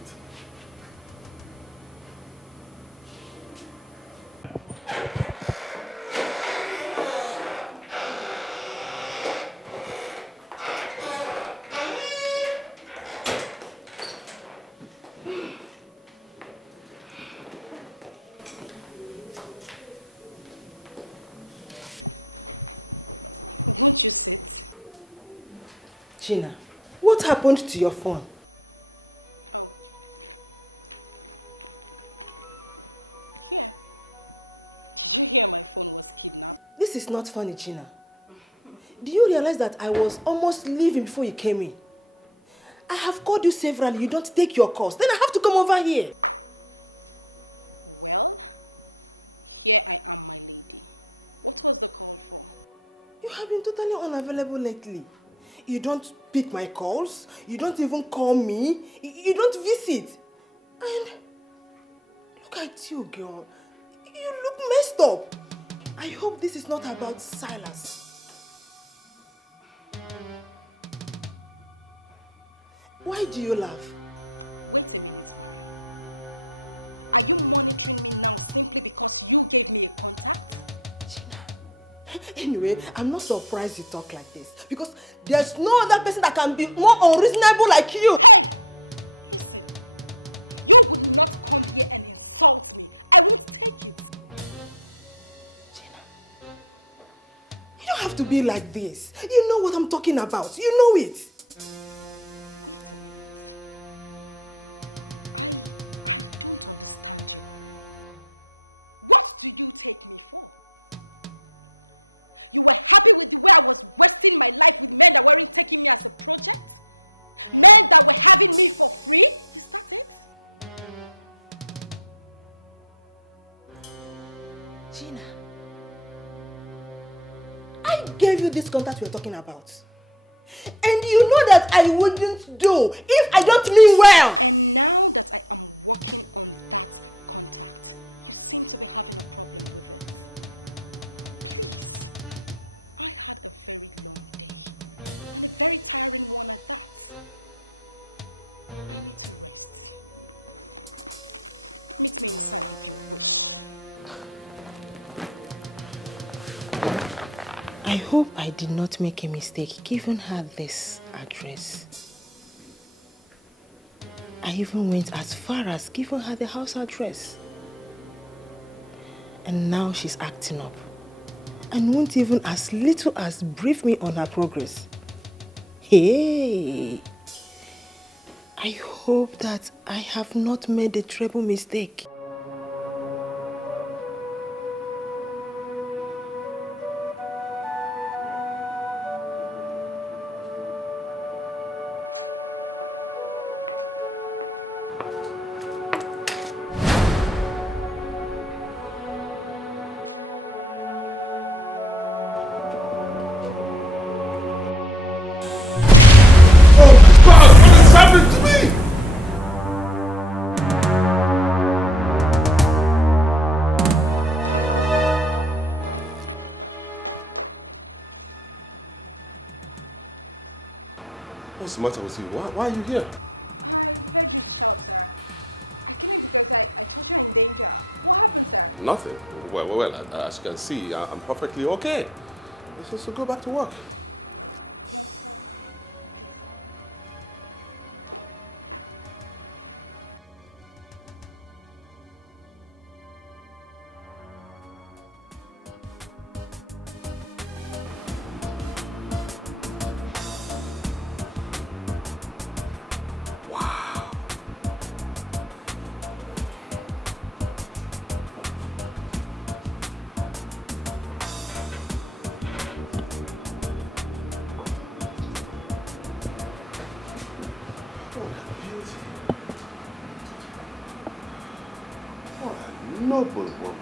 Won't you sit? Gina, what happened to your phone? Oh. Here. Did you hear my phone was kidnapped? This is not funny, Gina. Do you realize that I was almost leaving before you came in? I have called you severally, you don't take your calls. Then I have to come over here. Well, here I am, my lady. What was the call for? You have been totally unavailable lately. You don't pick my calls. You don't even call me. You don't visit. And look at you, girl. You look messed up. I hope this is not about Silas. Why do you laugh? Wait a minute, Mariam. Are you monitoring me now simply because you gave me a contact? Anyway, I'm not surprised you talk like this because there's no other person that can be more unreasonable like you. Hey! Listen, you would not come here and insult me. I won't take it. Gina, you don't have to be like this. You know what I'm talking about. You know it. Wait a minute. I don't understand you, Mariam. What do you take me for? You were happy with the way I was wasting my life with men that weren't taking me as a project? Men that were having me for free? Is that it? Gina, I gave you this contact we're talking about. And you know that I wouldn't do if I don't mean well. And now that I am working on that contact, you seem to be having a problem with it. Please. I had a very long day and a very tiring one at that. I need to rest. Meet me inside if you wish. I hope I did not make a mistake giving her this address. I even went as far as giving her the house address. And now she's acting up. And won't even as little as brief me on her progress. Hey! I hope that I have not made a terrible mistake. the matter with you? Why are you here? I heard you shout, sir. I came in because I thought you were in danger. What happened, sir? Nothing. Well, as you can see, I'm perfectly okay. So go back to work. Yes, sir. Okay, sir. Noble woman.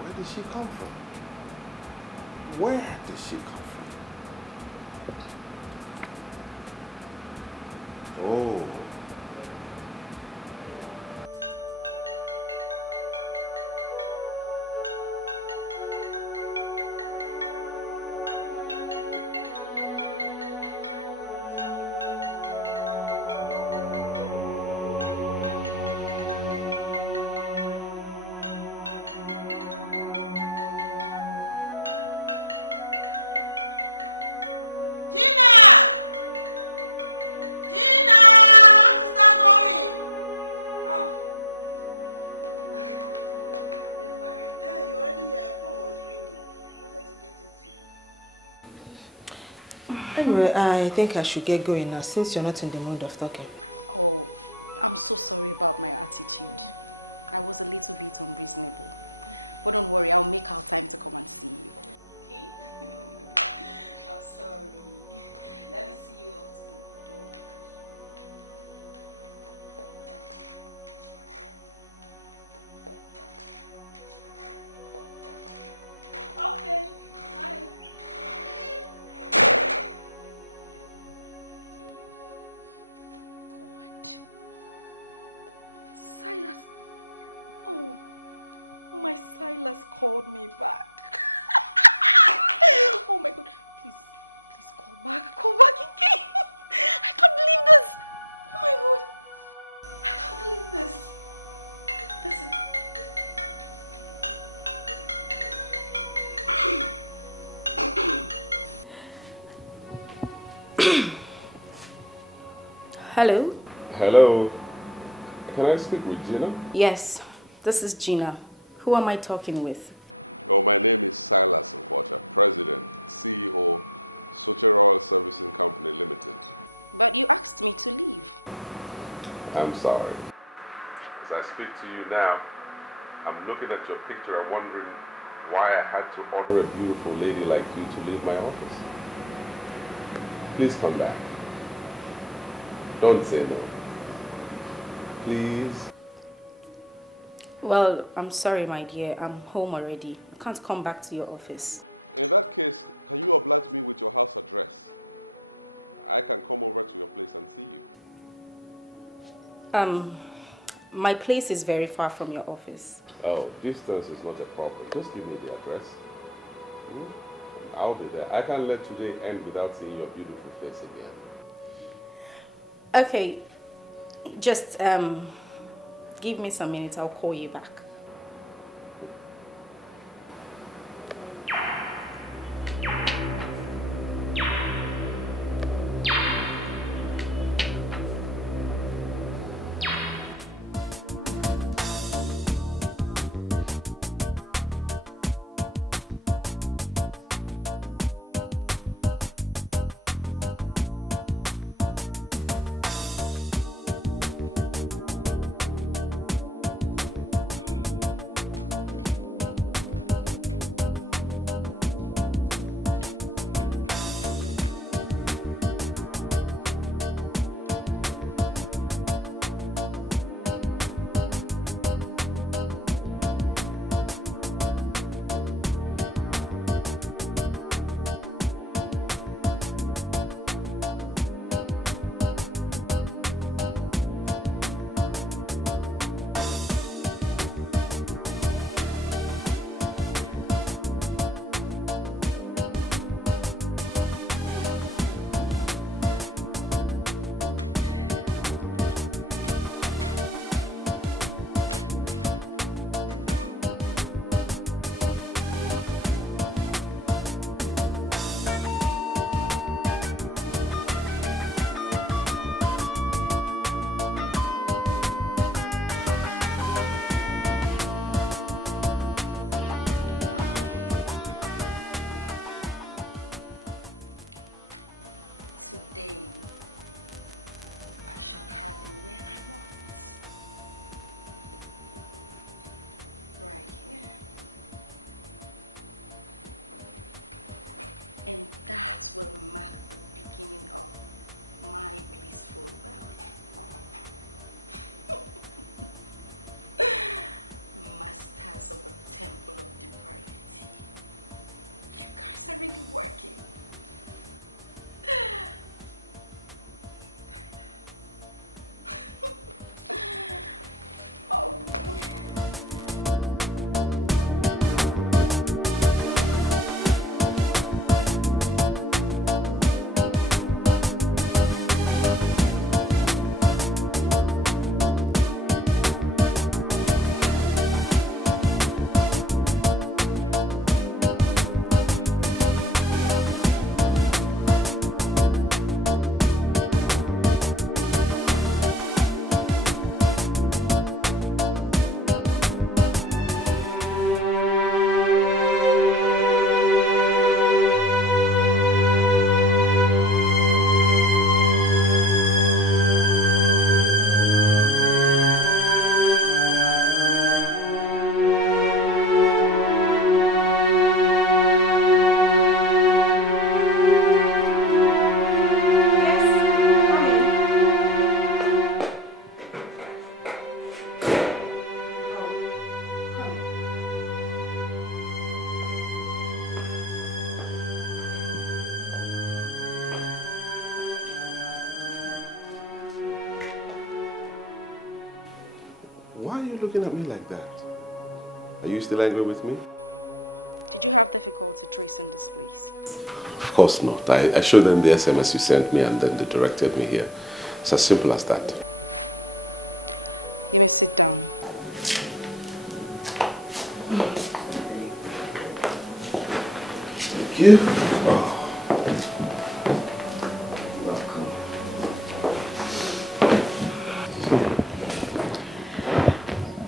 Where did she come from? Where did she come from? Oh. Anyway, I think I should get going now since you're not in the mood of talking. Oh, I'm so sorry about my attitude. I was a little bit unreasonable. But don't worry, I'll make our time to come and see you. Okay? I'm sorry. Let me see you up to the door. Okay. Hi. Silas. Oh, my Silas called me back. Oh my God. Please call back. Call back again. I can't believe this. Oh my God. I can't believe this. Listen. Hello? Hello. Can I speak with Gina? Yes, this is Gina. Who am I talking with? Oh, my name is Silas Nkwacha, President, CEO, Socheral Servicing Company Limited. But you asked me to leave. I'm sorry. As I speak to you now, I'm looking at your picture and wondering why I had to order a beautiful lady like you to leave my office. Please come back. Don't say no. Please. Well, I'm sorry, my dear. I'm home already. I can't come back to your office. In that case, can you oblige me with your house address? I can come over to your place and see you. My place is very far from your office. Oh, distance is not a problem. Just give me the address. I'll be there. I can't let today end without seeing your beautiful face again. Okay, just give me some minutes. I'll call you back. And that will mark the beginning of my blissful wealth. Masters of the Temple of Depravity. You guys are really working. Oh. Why are you looking at me like that? Are you still angry with me? Did you have difficulty tracing this place? Of course not. I showed them the SMS you sent me and then they directed me here. It's as simple as that. You may sit down. Thank you. Oh.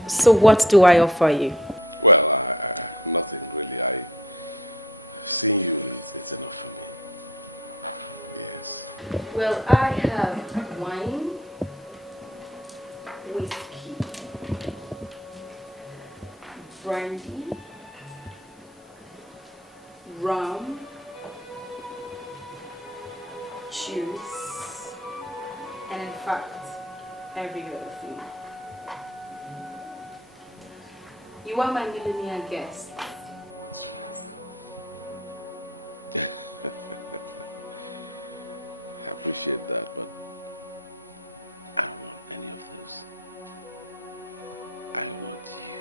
So what do I offer you? Well, nothing really. Seeing you, it's enough for me. Yes. Well, I have wine, whiskey, brandy, rum, juice, and in fact, every other food. You are my millionaire guest. What's your ask? I appreciate that, but I don't want any of those. I want you.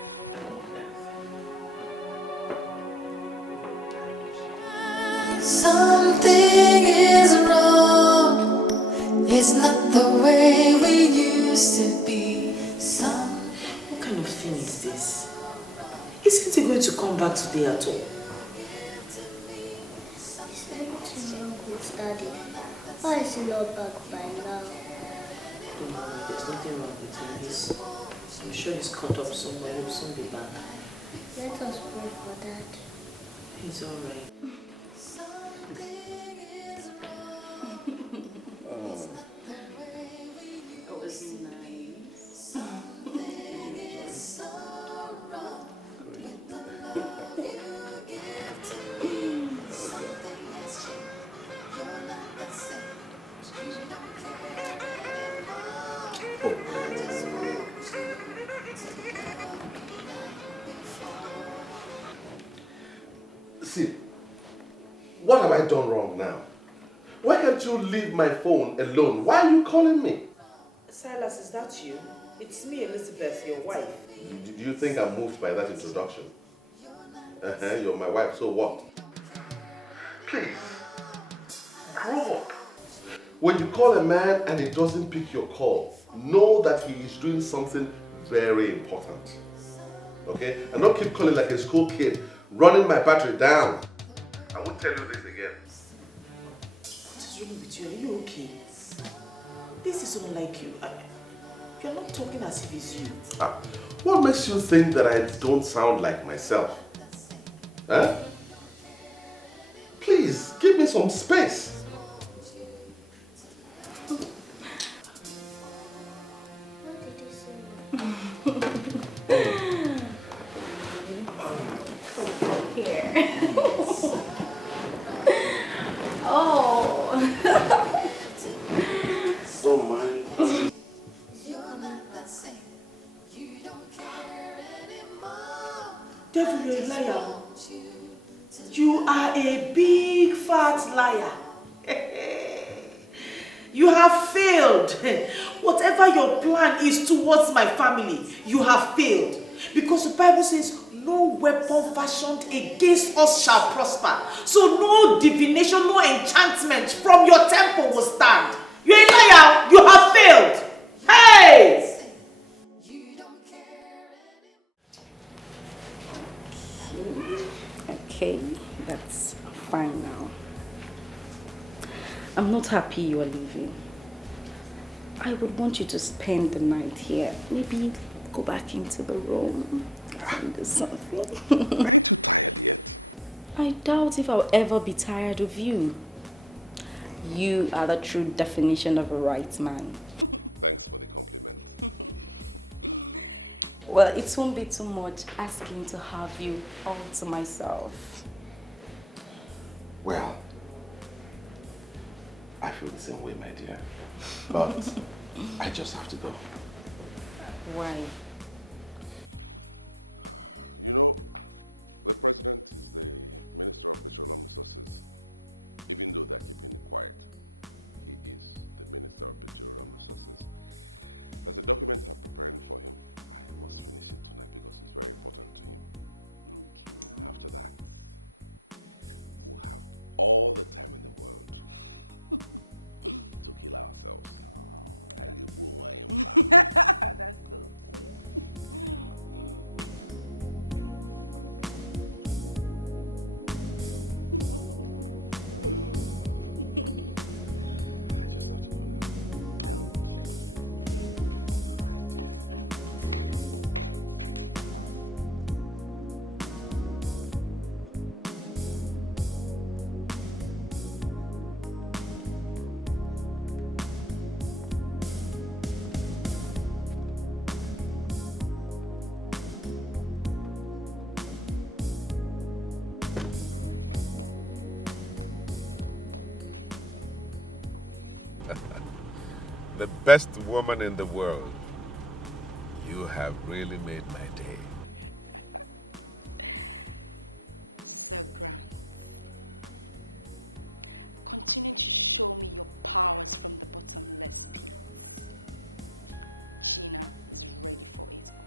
Something is wrong. It's not the way we used to be. What kind of thing is this? Isn't he going to come back today at all? Is everything wrong with Daddy? Why is he not back by now? Don't worry, there's nothing wrong with him. I'm sure he's caught up somewhere. He'll soon be back. Let us pray for Dad. He's alright. It was nice. See, what have I done wrong now? Why can't you leave my phone alone? Why are you calling me? Silas, is that you? It's me, Elizabeth, your wife. Do you think I'm moved by that introduction? You're my wife, so what? Please, grow up. When you call a man and he doesn't pick your call, know that he is doing something very important. Okay? And don't keep calling like a school kid, running my battery down. I won't tell you this again. What is wrong with you? Are you okay? This is unlike you. You're not talking as if it's you. What makes you think that I don't sound like myself? Huh? Please, give me some space. What did he say? Here. Devil, you're a liar. You are a big fat liar. You have failed. Whatever your plan is towards my family, you have failed. Because the Bible says, no weapon fashioned against us shall prosper. So no divination, no enchantment from your temple will stand. You're a liar. You have failed. Hey! Okay, that's fine now. I'm not happy you are leaving. I would want you to spend the night here. Maybe go back into the room and do something. Aren't you tired yet? I doubt if I'll ever be tired of you. You are the true definition of a right man. Thanks for the compliment. Well, it won't be too much asking to have you all to myself. Well, I feel the same way, my dear. But I just have to go. Why? You know, the president is the Minister of Petroleum Resources. Even though they're keeping it quiet, he is the Minister of Petroleum Resources. There's a document I'm preparing for him. I must finish it tonight because it's very important to him. Okay. And after that, we'll have all the time in the world to kill ourselves. Oh, that's that's so sweet. I just have to go now. The best woman in the world. You have really made my day. So grand. Continue to show me your powers from the bottomless pits. Gina is ready for it all.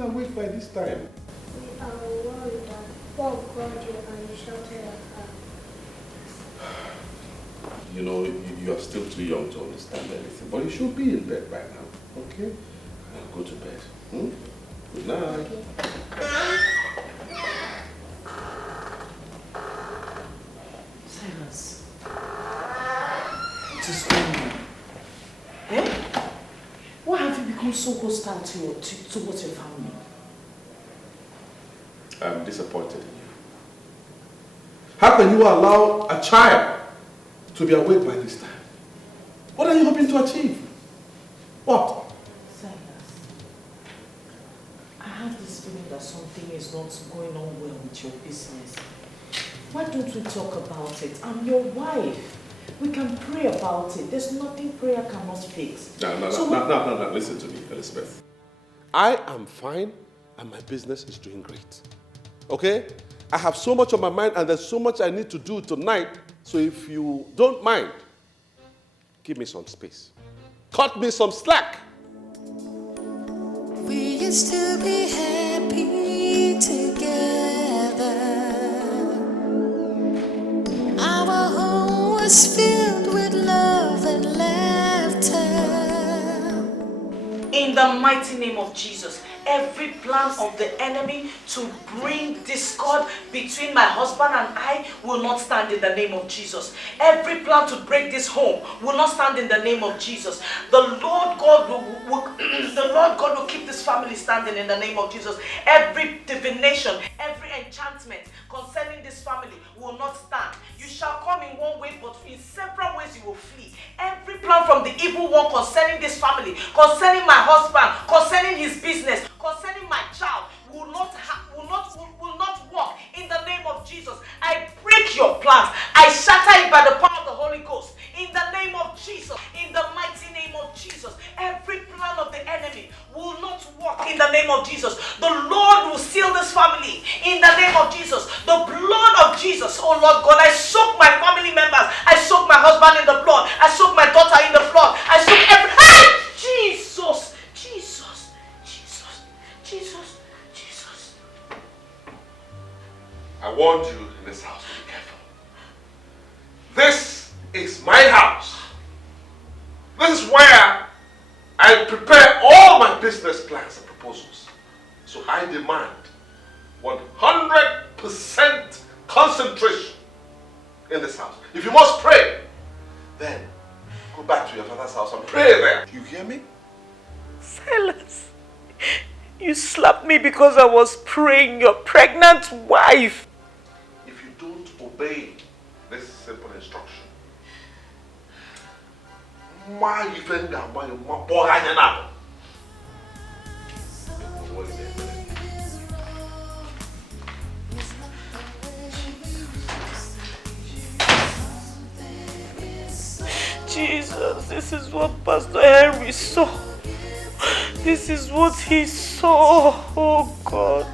Awake by this time. I worried that Paul called you and you shouted at her. You know, you are still too young to understand anything, but you should be in bed by now, okay? Now go to bed. Good night. Silas, what is going on? Eh? Why have you become so hostile towards your family? I'm disappointed in you. How can you allow a child to be awake by this time? What are you hoping to achieve? What? Silas, I have this feeling that something is not going on well with your business. Why don't we talk about it? I'm your wife. We can pray about it. There's nothing prayer cannot fix. No, listen to me, Elizabeth. I am fine and my business is doing great. Okay? I have so much on my mind and there's so much I need to do tonight. So if you don't mind, give me some space. Cut me some slack. We used to be happy together. Our home was filled with love and laughter. In the mighty name of Jesus, Every plan of the enemy to bring discord between my husband and I will not stand in the name of Jesus. Every plan to break this home will not stand in the name of Jesus. The Lord God will keep this family standing in the name of Jesus. Every divination, every enchantment concerning this family will not stand. You shall come in one way, but in several ways you will flee. Every plan from the evil one concerning this family, concerning my husband, concerning his business, concerning my child, will not work in the name of Jesus. I break your plans. I shatter it by the power of the Holy Ghost. In the name of Jesus, in the mighty name of Jesus, every plan of the enemy will not work in the name of Jesus. The Lord will seal this family in the name of Jesus. The blood of Jesus, oh Lord God, I soak my family members. I soak my husband in the blood. I soak my daughter in the blood. I soak every... Hey! Jesus! Jesus! Jesus! Jesus! Jesus! I warned you in this house to be careful. This is my house. This is where I prepare all my business plans and proposals. So I demand 100% concentration in this house. If you must pray, then go back to your father's house and pray there. You hear me? Silence. You slapped me because I was praying, your pregnant wife. If you don't obey this simple instruction, Jesus, this is what Pastor Henry saw. This is what he saw. Oh God.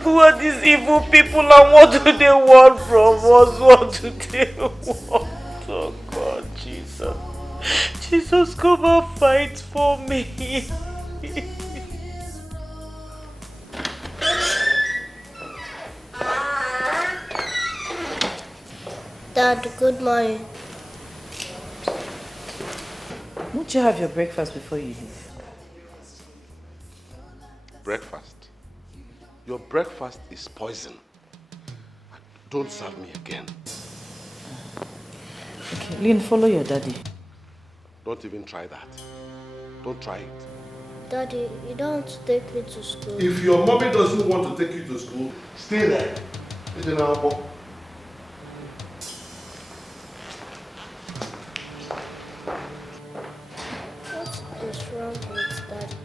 Who are these evil people and what do they want from us? What do they want? Oh God, Jesus. Jesus, come and fight for me. Dad, good morning. Won't you have your breakfast before you leave? Breakfast? Your breakfast is poison. Don't serve me again. Okay, Lynn, follow your daddy. Don't even try that. Don't try it. Daddy, you don't want to take me to school. If your mommy doesn't want to take you to school, stay there. What is wrong with Daddy?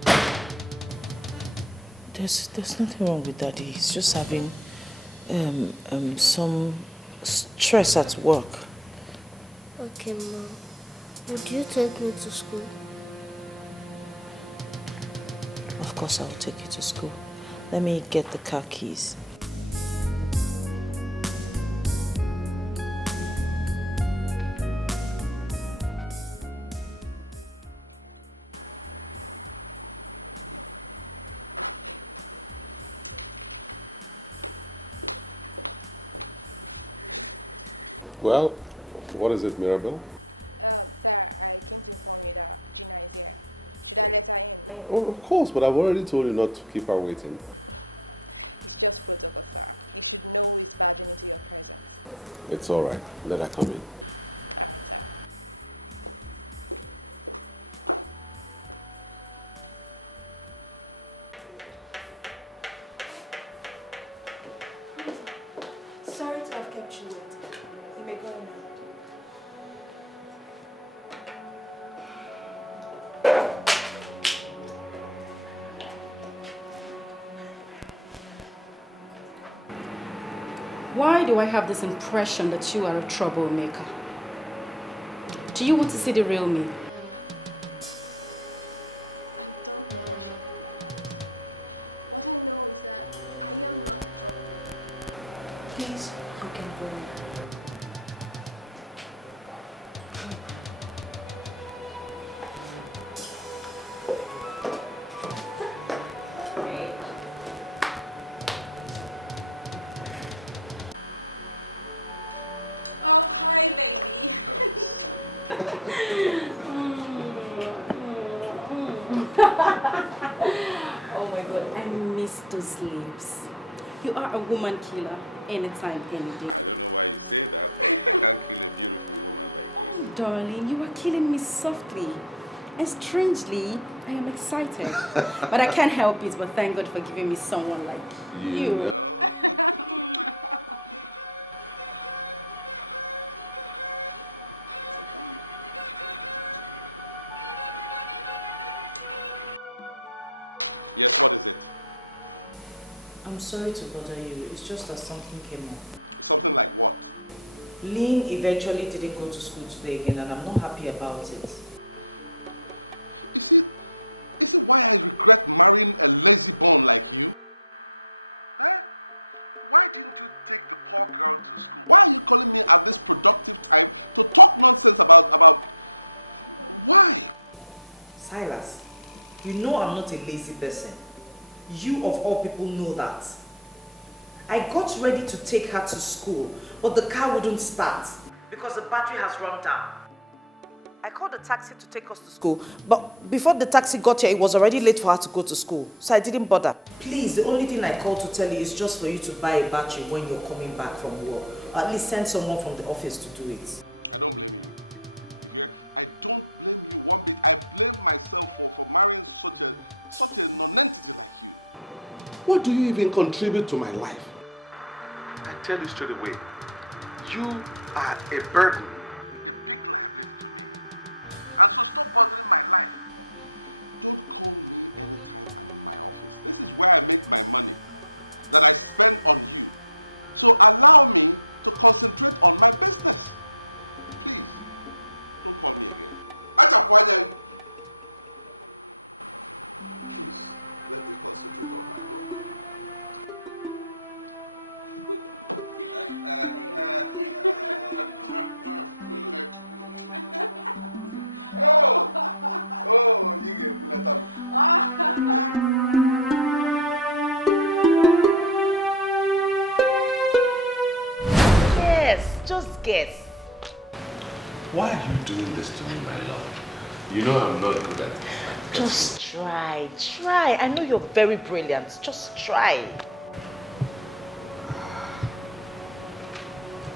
There's nothing wrong with Daddy. He's just having some stress at work. Okay, Mom. Would you take me to school? Of course I'll take you to school. Let me get the car keys. Well, what is it, Mirabelle? Sir, I came to inform you that Gina is here. Should I let her in? Oh, of course, but I've already told you not to keep her waiting. It's just protocol, sir. You should know who is barging into your presence. It's all right. Let her come in. All right, sir. Sorry to have kept you waiting. You may go now. Why do I have this impression that you are a troublemaker? Do you want to see the real me? I don't know what you mean by that. What I know is that I am not a troublemaker. Please, you can go now. Oh, hi, baby. Oh my God, I miss those lips. You are a woman killer, anytime, any day. I don't know why you say that, but I can't kill a beautiful woman like you. Oh, darling, you are killing me softly. And strangely, I am excited. But I can't help it, but thank God for giving me someone like you. You know? Yes, what is it? I'm sorry to bother you. It's just that something came up. Something like what? Lynn eventually didn't go to school today again, and I'm not happy about it. Is it why I regret marrying a lazy bone like you? Eh? Why didn't you take the poor girl to school? Why are you calling me at this productive time to talk nonsense about... Why? Silas, you know I'm not a lazy person. You of all people know that. I got ready to take her to school, but the car wouldn't start because the battery has run down. I called the taxi to take us to school, but before the taxi got here, it was already late for her to go to school, so I didn't bother. Please, the only thing I called to tell you is just for you to buy a battery when you're coming back from work, or at least send someone from the office to do it. I don't blame you. You hear? I don't blame you one bit. I blame myself for marrying such a non-entity like you. What do you even contribute to my life? I tell you straight away, you are a burden, a big liability to me. And so stop bothering my life. Don't call me anytime I'm in my office. This is where I make my money that I spend on you. So allow me to concentrate on my business. Please, don't call me again. Please, let me concentrate on my work. Oh, you get Bunatam. Yes, just guess. Why are you doing this to me, my love? You know I'm not good at it. Just try. I know you're very brilliant. Just try.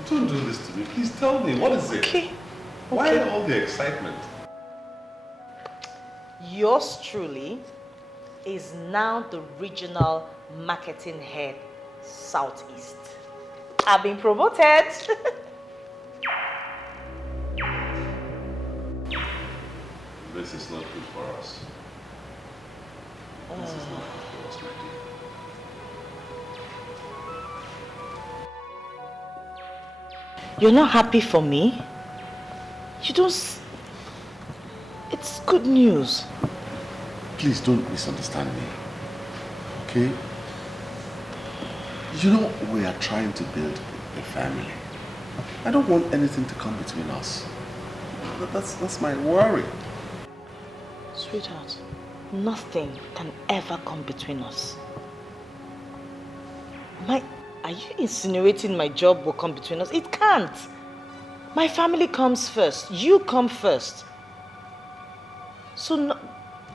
Don't do this to me. Please tell me, what is it? Okay. Why all the excitement? Yours truly is now the regional marketing head, Southeast. I've been promoted. This is not good for us. This is not good for us, my dear. You're not happy for me? You don't... It's good news. Please don't misunderstand me, okay? You know, we are trying to build a family. I don't want anything to come between us. That's my worry. Sweetheart, nothing can ever come between us. Are you insinuating my job will come between us? It can't. My family comes first. You come first. So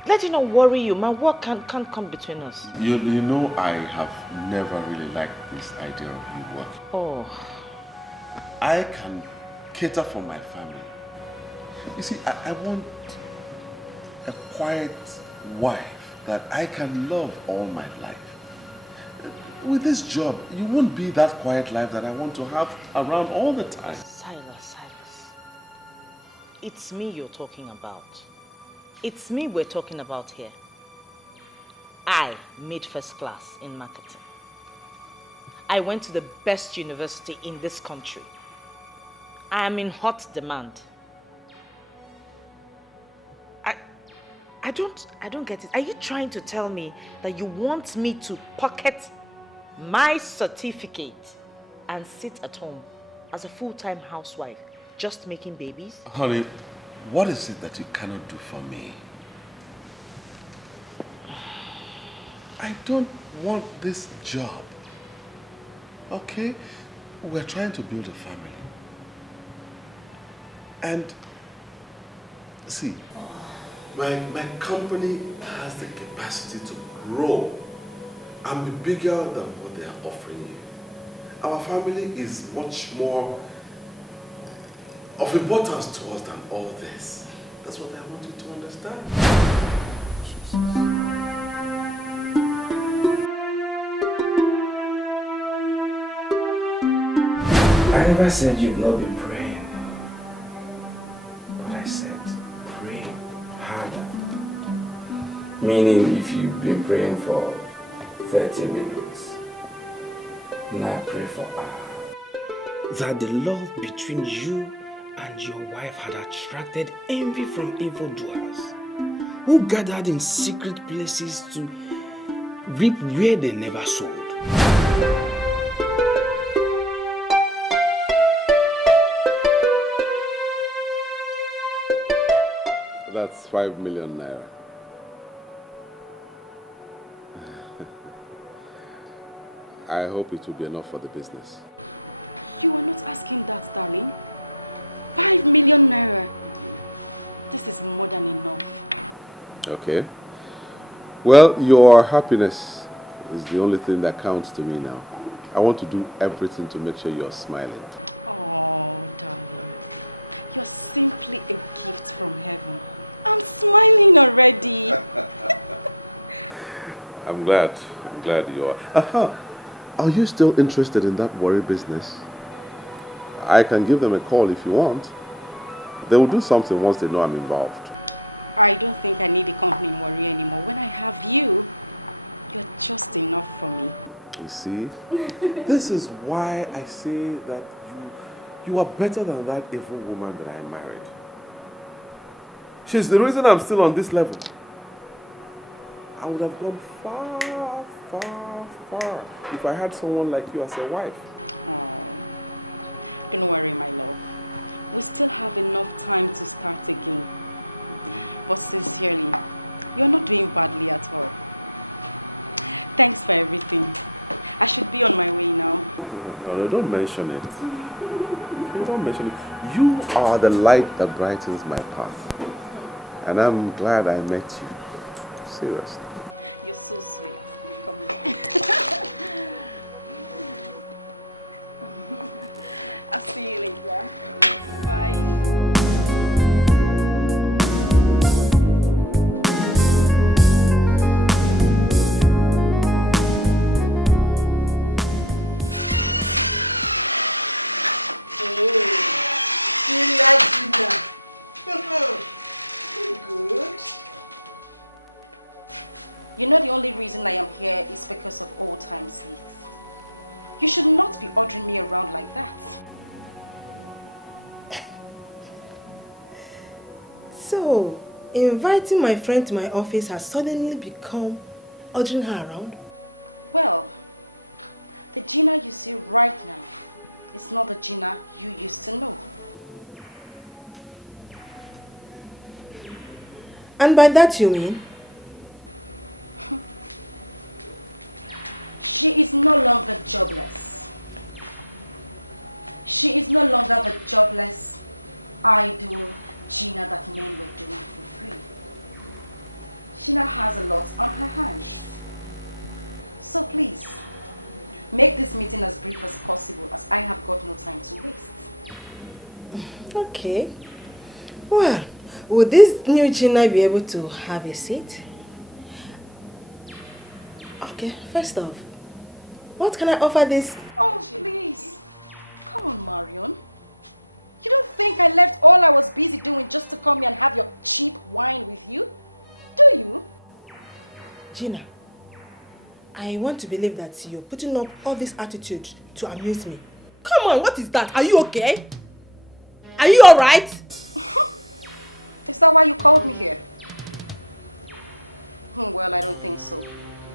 let it not worry you. My work can't come between us. You know, I have never really liked this idea of you working. Oh. I can cater for my family. You see, I want a quiet wife that I can love all my life. With this job, you won't be that quiet life that I want to have around all the time. Silas. It's me you're talking about. It's me we're talking about here. I made first class in marketing. I went to the best university in this country. I am in hot demand. I don't get it. Are you trying to tell me that you want me to pocket my certificate and sit at home as a full-time housewife just making babies? Honey, what is it that you cannot do for me? I don't want this job. Okay? We're trying to build a family. And see, My company has the capacity to grow and be bigger than what they are offering you. Our family is much more of importance to us than all this. That's what I want you to understand. I never said you've not been praying, but I said pray harder. Meaning if you've been praying for 30 minutes, now pray for hours. That the love between you and your wife had attracted envy from evildoers who gathered in secret places to reap where they never sowed. That's 5 million naira. I hope it will be enough for the business. You are not asking that, darling. 5 million naira. This is more than enough. Okay. Well, your happiness is the only thing that counts to me now. I want to do everything to make sure you're smiling. Oh, darling. You're simply a gift from heaven. I'm smiling already. I'm glad you are. Are you still interested in that worry business? I can give them a call if you want. They will do something once they know I'm involved. I don't think I need a company in worry anymore. When I have you, you're just enough for me. You see? This is why I say that you are better than that evil woman that I married. She's the reason I'm still on this level. I would have gone far, far, far if I had someone like you as a wife. Oh, don't worry, my love. We still have enough time to start again. But sincerely, you're not doing badly at all. Thanks for everything. I should be on my way now. No, don't mention it. Don't mention it. You are the light that brightens my path. And I'm glad I met you. Seriously. You're so sweet. Come here. I'll see you later. Bye. Good. You know the only reason I am here is because of old time's sake. You should not be ordering me around like that. So, inviting my friend to my office has suddenly become ordering her around? Well, the Gina you see right now is not the Gina you used to know. And by that you mean? She is no longer jobless. She is no longer the jobless, idle Gina that men were doing for free. She now has a lot on her hands. So please, make this meeting as brief as possible, as I have got no time to waste. Okay. Well, would this new Gina be able to have a seat? Okay, first off, what can I offer this? Oh, please. Come on, Marion. You don't think I left all I was busy doing just to come here and have your cheap wine with you? Do you? Gina, I want to believe that you're putting up all this attitude to amuse me. Come on, what is that? Are you okay? Are you alright? Is that why you called me here? Well, I don't think so.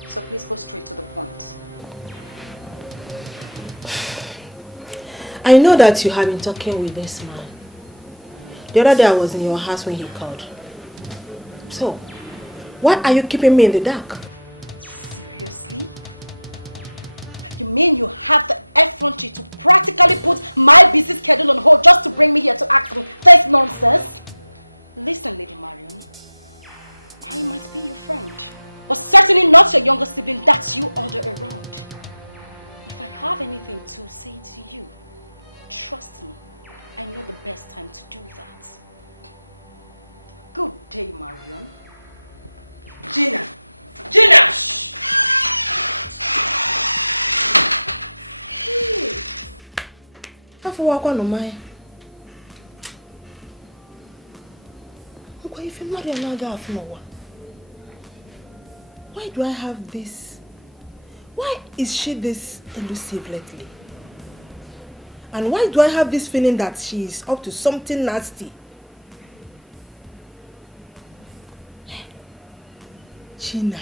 So please go straight to the point. I know that you have been talking with this man. The other day I was in your house when he called. So, why are you keeping me in the dark? Seriously? You mean you have the effrontery to practically put my busy schedule on hold just to bring me here to ask me this nonsense? Listen, Lady Marion. I might be your friend, but certainly not your younger sibling that you order around. If I have anything to say to you, trust me, I know the best time to do that. Good day, Marion. Gina! Gina! Shh! Afọ wakwa no mai. Nkwa ife Marion na-aga afọ n'ụwa. Why do I have this? Why is she this elusive lately? And why do I have this feeling that she is up to something nasty? Gina.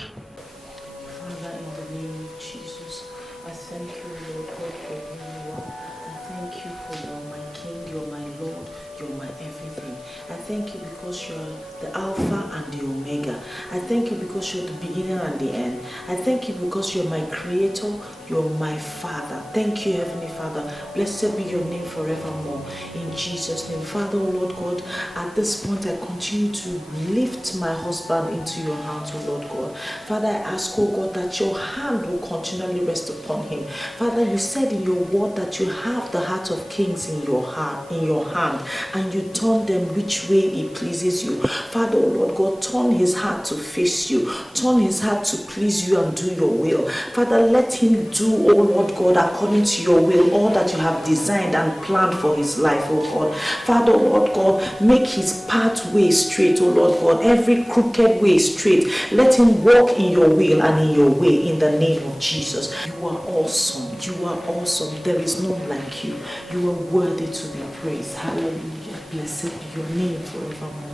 Father, in the name of Jesus, I thank you, Lord God, for who you are. I thank you for you're my King, you're my Lord, you're my everything. I thank you because you're the Alpha and the Omega. I thank you because you're the beginning and the end. I thank you because you're my Creator, you're my Father. Thank you, Heavenly Father. Blessed be your name forevermore. In Jesus' name. Father, oh Lord God, at this point I continue to lift my husband into your hands, oh Lord God. Father, I ask, oh God, that your hand will continually rest upon him. Father, you said in your word that you have the heart of kings in your heart, in your hand, and you turn them which way it pleases you. Father, oh Lord God, turn his heart to face you. Turn his heart to please you and do your will. Father, let him do, oh Lord God, according to your will, all that you have designed and planned for his life, oh God. Father, oh Lord God, make his pathway straight, oh Lord God, every crooked way straight. Let him walk in your will and in your way, in the name of Jesus. You are awesome. You are awesome. There is none like you. You are worthy to be praised. Hallelujah. Blessed be your name forevermore.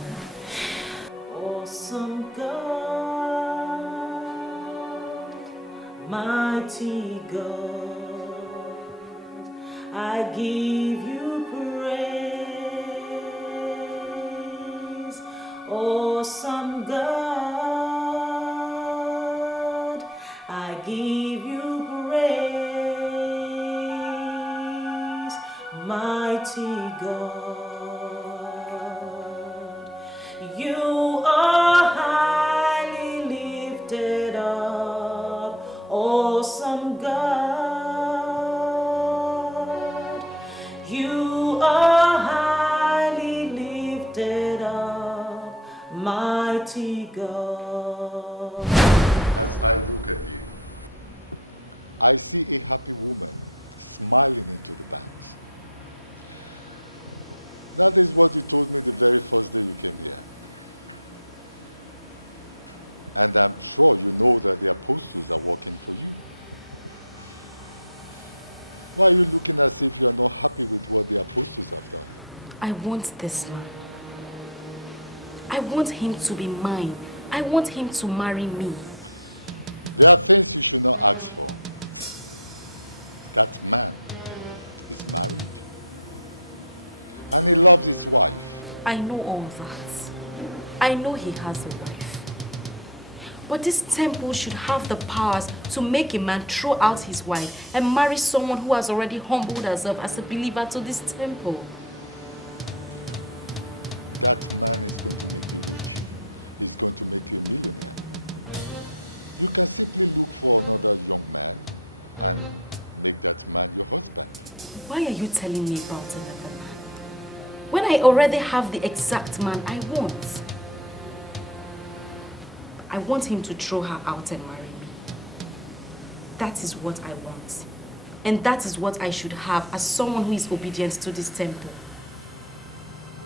Awesome God, mighty God, I give you praise. Awesome God, I give you praise. Mighty God, you are highly lifted up. Awesome God, you are highly lifted up. Mighty God. As I look at you, I see a happy woman smiling into the banks. That is what you told me the very first day you came here. And I'm sure you know that the apostles are working for you. Why are you looking as if you are not happy with what the apostles have done? I want this man. I want him to be mine. I want him to marry me. There are things you should not ask for. That man is married. And he loves his wife. I know all that. I know he has a wife. But this temple should have the powers to make a man throw out his wife and marry someone who has already humbled herself as a believer to this temple. That man is going to make you rich. He's going to make you a millionaire. You can simply look for another young man and make that man your husband. Why are you telling me about another man? When I already have the exact man I want. I want him to throw her out and marry me. That is what I want. And that is what I should have as someone who is obedient to this temple.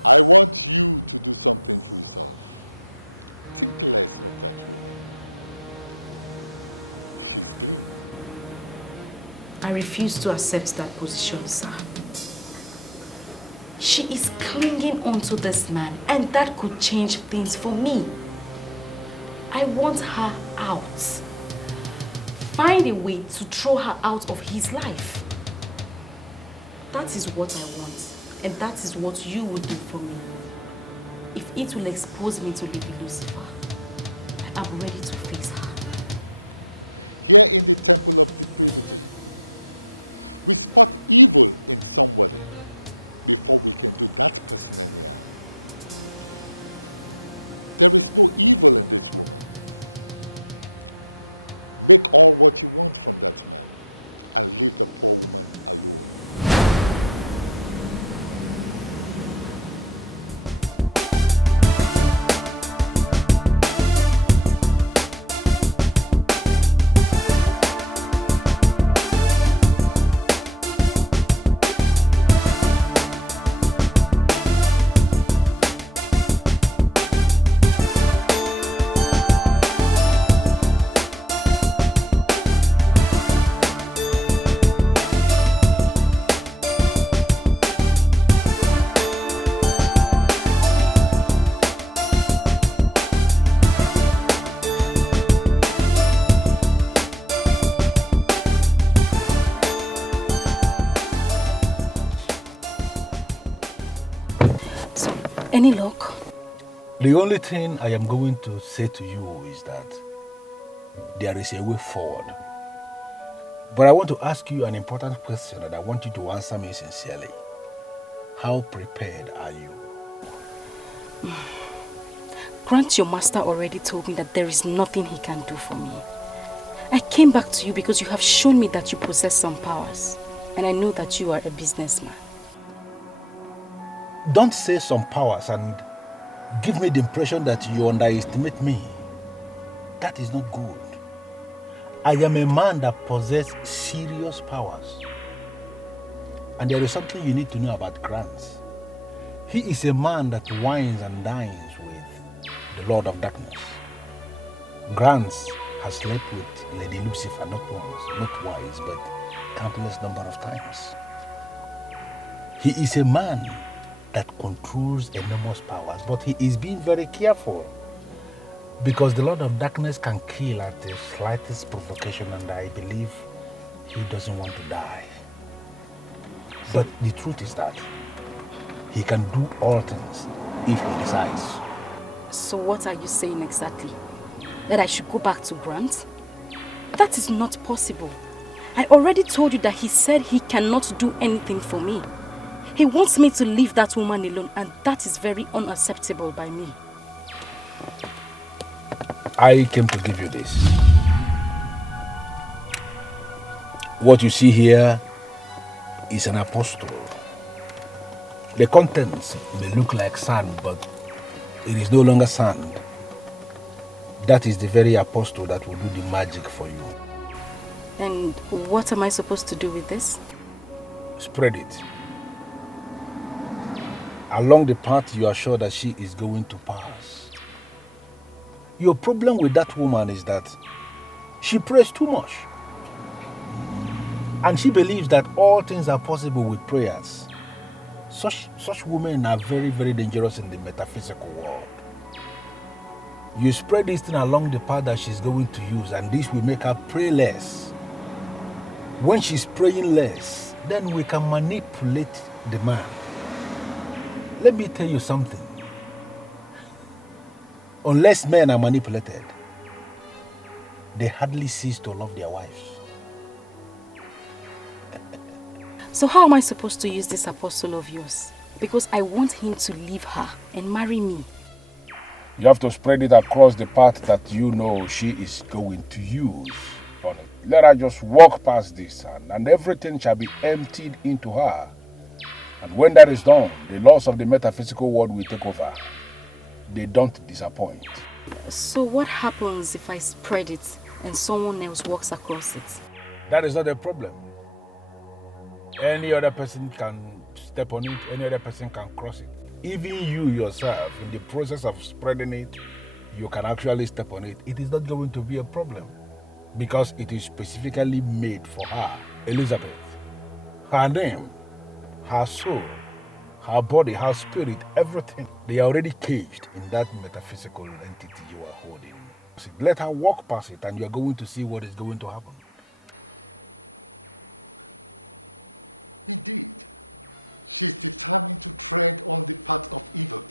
I want you to do something for yourself. Think less of that woman. She's clean. I refuse to accept that position, sir. She is clinging onto this man, and that could change things for me. I want her out. Find a way to throw her out of his life. That is what I want, and that is what you will do for me. If it will expose me to Lady Lucifer, I am ready to face her. Here in the temple of depravity, we spot evil in somebody before we can do that person any harm. There is no evil in this woman. Make all what you want from that man and leave the poor woman alone. Any luck? The only thing I am going to say to you is that there is a way forward. But I want to ask you an important question and I want you to answer me sincerely. How prepared are you? Grant, your master already told me that there is nothing he can do for me. I came back to you because you have shown me that you possess some powers. And I know that you are a businessman. Don't say some powers and give me the impression that you underestimate me. That is not good. I am a man that possesses serious powers. And there is something you need to know about Grant. He is a man that wines and dines with the Lord of Darkness. Grant has slept with Lady Lucifer not once, not twice, but countless number of times. He is a man that controls enormous powers, but he is being very careful because the Lord of Darkness can kill at the slightest provocation, and I believe he doesn't want to die. But the truth is that he can do all things if he decides. So what are you saying exactly? That I should go back to Grant? That is not possible. I already told you that he said he cannot do anything for me. He wants me to leave that woman alone, and that is very unacceptable by me. I came to give you this. What you see here is an apostle. The contents may look like sand, but it is no longer sand. That is the very apostle that will do the magic for you. And what am I supposed to do with this? Spread it. Along the path you are sure that she is going to pass. Your problem with that woman is that she prays too much. And she believes that all things are possible with prayers. Such women are very, very dangerous in the metaphysical world. You spread this thing along the path that she's going to use, and this will make her pray less. When she's praying less, then we can manipulate the man. Let me tell you something. Unless men are manipulated, they hardly cease to love their wives. So how am I supposed to use this apostle of yours? Because I want him to leave her and marry me. You have to spread it across the path that you know she is going to use. Let her just walk past this, and everything shall be emptied into her. And when that is done, the laws of the metaphysical world will take over. They don't disappoint. So what happens if I spread it and someone else walks across it? That is not a problem. Any other person can step on it, any other person can cross it. Even you yourself, in the process of spreading it, you can actually step on it. It is not going to be a problem because it is specifically made for her, Elizabeth. Her name, her soul, her body, her spirit, everything. They are already caged in that metaphysical entity you are holding. So let her walk past it and you are going to see what is going to happen. Indeed, she's determined to tread on the path of evil.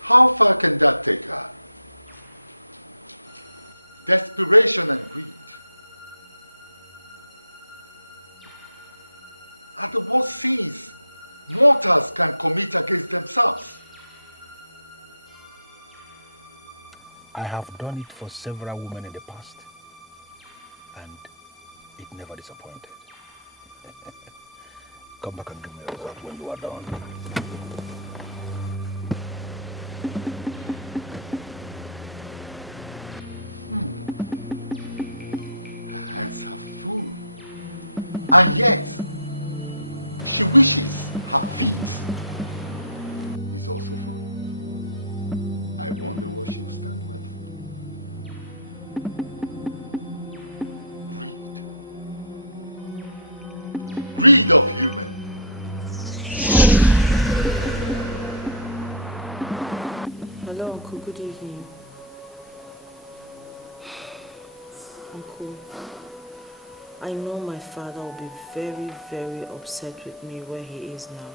How far can that take her? Desperation and greed are the worst sins mortals can commit against themselves. I have done it for several women in the past, and it never disappointed. Come back and give me a result when you are done. Her hands are full. And yet, she wishes her feet is also full. I wonder what she'll stand with. Greed of human. Hello, Uncle. Good evening. Uncle, I know my father will be very, very upset with me where he is now.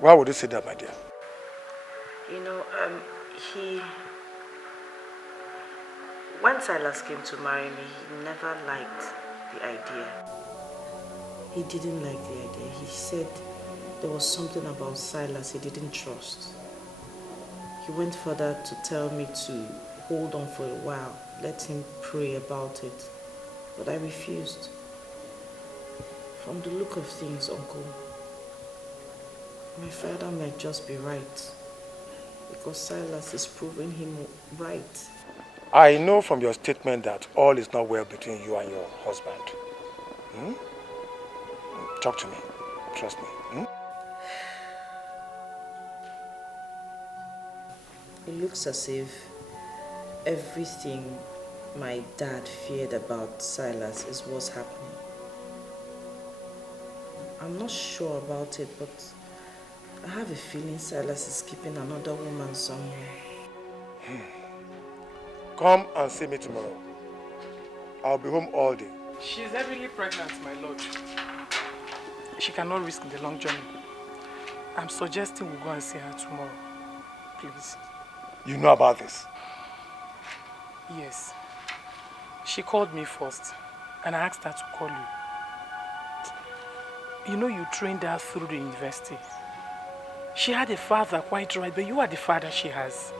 Why would you say that, my dear? You know, when Silas came to marry me, he never liked the idea. He didn't like the idea. He said there was something about Silas he didn't trust. He went further to tell me to hold on for a while, let him pray about it. But I refused. From the look of things, Uncle, my father might just be right, because Silas is proving him right. I know from your statement that all is not well between you and your husband. Talk to me. Trust me. It looks as if everything my dad feared about Silas is what's happening. I'm not sure about it, but I have a feeling Silas is keeping another woman somewhere. Come and see me tomorrow. I'll be home all day. She's heavily pregnant, my lord. She cannot risk the long journey. I'm suggesting we go and see her tomorrow. Please. You know about this? Yes. She called me first, and I asked her to call you. You know you trained her through the university. She had a father, quite right, but you are the father she has.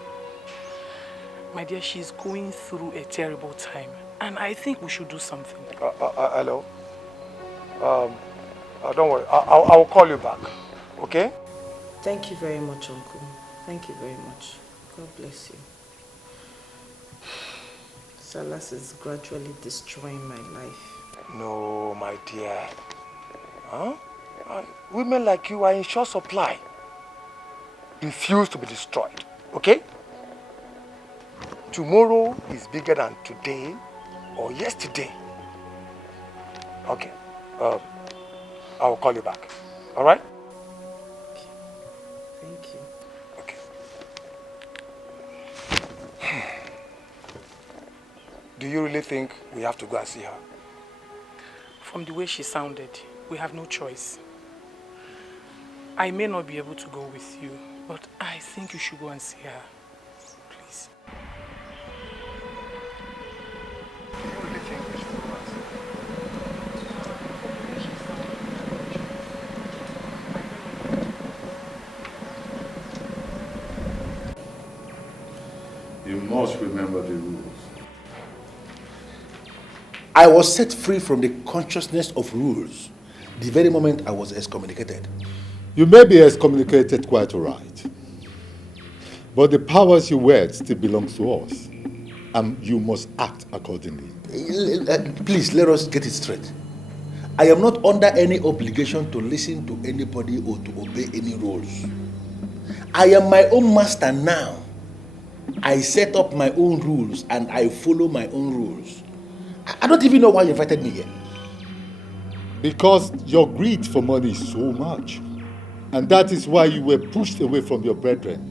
My dear, she's going through a terrible time, and I think we should do something. Hello? Don't worry, I will call you back, okay? Thank you very much, Uncle. Thank you very much. God bless you. Silas is gradually destroying my life. No, my dear. Women like you are in short supply. Refuse to be destroyed, okay? Tomorrow is bigger than today or yesterday. Okay. I will call you back. All right? Thank you. Okay. Do you really think we have to go and see her? From the way she sounded, we have no choice. I may not be able to go with you, but I think you should go and see her. Please. You must remember the rules. I was set free from the consciousness of rules the very moment I was excommunicated. You may be excommunicated quite all right, but the powers you wield still belongs to us, and you must act accordingly. Please, let us get it straight. I am not under any obligation to listen to anybody or to obey any rules. I am my own master now. I set up my own rules and I follow my own rules. I don't even know why you invited me here. Because your greed for money is so much. And that is why you were pushed away from your brethren.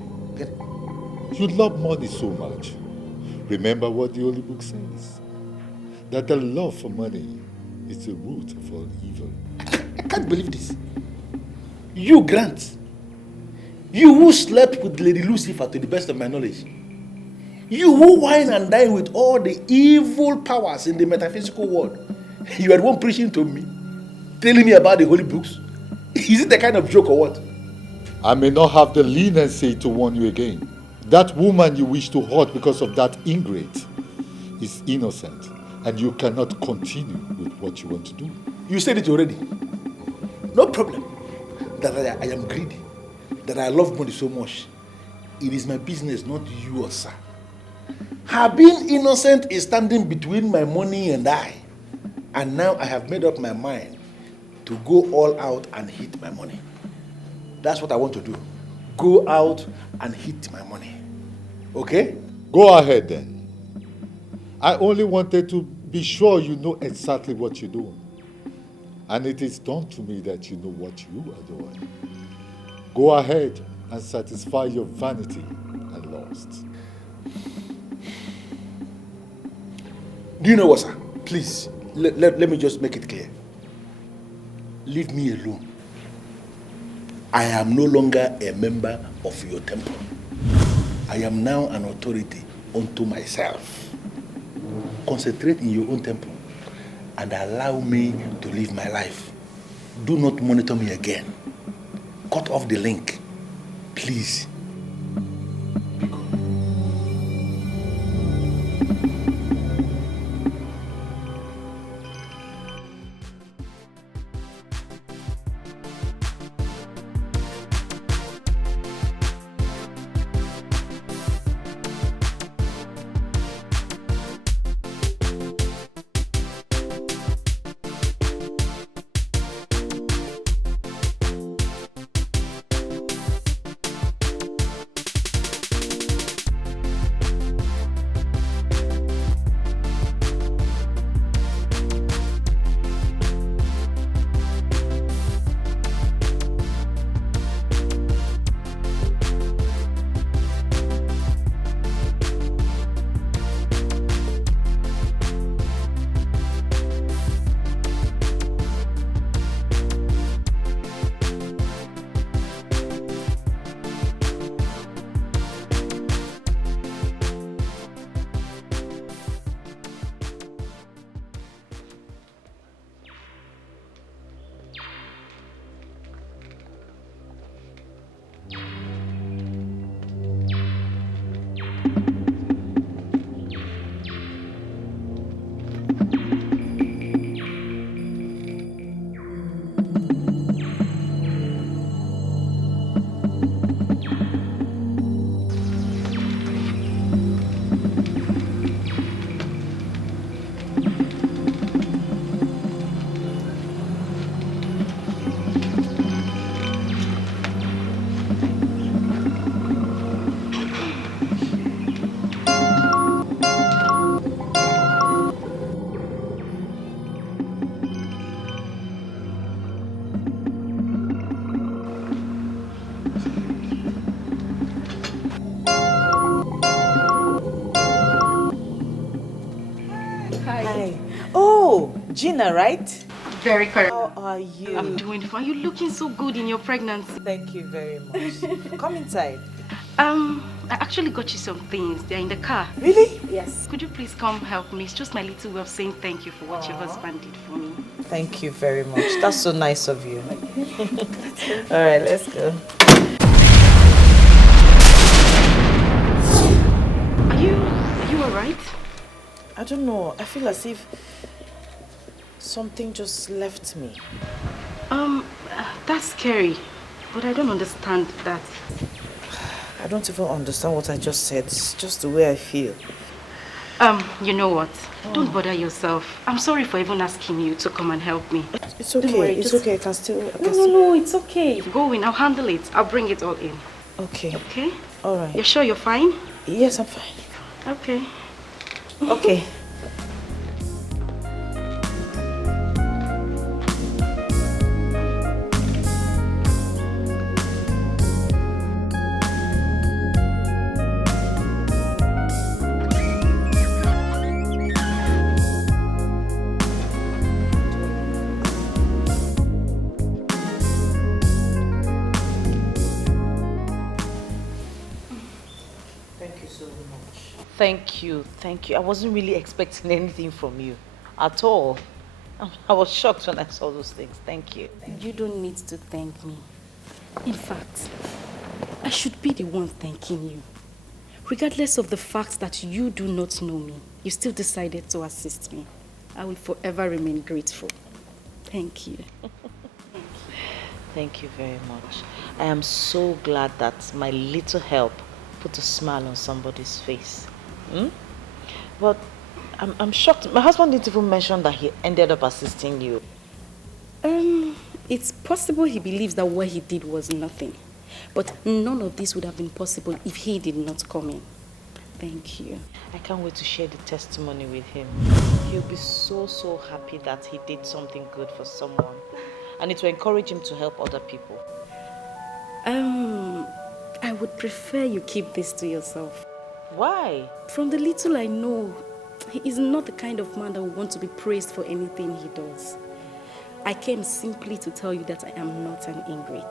You love money so much. Remember what the Holy Book says. That the love for money is the root of all evil. I can't believe this. You, Grant. You who slept with Lady Lucifer to the best of my knowledge. You who wine and dine with all the evil powers in the metaphysical world. You are the one preaching to me, telling me about the holy books. Is it the kind of joke or what? I may not have the leniency to warn you again, That woman you wish to hurt because of that ingrate is innocent, and you cannot continue with what you want to do. You said it already. No problem. That I am greedy. That I love money so much. It is my business, not yours, sir. Her being innocent is standing between my money and I. And now I have made up my mind to go all out and hit my money. That's what I want to do. Go out and hit my money. Okay? Go ahead then. I only wanted to be sure you know exactly what you're doing. And it is done to me that you know what you are doing. Go ahead and satisfy your vanity and lust. Do you know what, sir? Please, let me just make it clear. Leave me alone. I am no longer a member of your temple. I am now an authority unto myself. Concentrate in your own temple and allow me to live my life. Do not monitor me again. Cut off the link, please. Gina, right? Very correct. How are you? I'm doing fine. You're looking so good in your pregnancy. Thank you very much. Come inside. I actually got you some things. They're in the car. Really? Yes. Could you please come help me? It's just my little way of saying thank you for what your husband did for me. Thank you very much. That's so nice of you. All right, let's go. Are you alright? I don't know. I feel as if something just left me. That's scary. But I don't understand that. I don't even understand what I just said. It's just the way I feel. You know what? Don't bother yourself. I'm sorry for even asking you to come and help me. It's okay. Worry, it's okay. I can still... No, it's okay. Go in. I'll handle it. I'll bring it all in. Okay. Okay? All right. You're sure you're fine? Yes, I'm fine. Okay. Okay. You don't need to thank me. In fact, I should be the one thanking you. Regardless of the fact that you do not know me, you still decided to assist me. I will forever remain grateful. Thank you. It's possible he believes that what he did was nothing. But none of this would have been possible if he did not come in. Thank you. I would prefer you keep this to yourself. From the little I know, he is not the kind of man that would want to be praised for anything he does. I came simply to tell you that I am not an ingrate.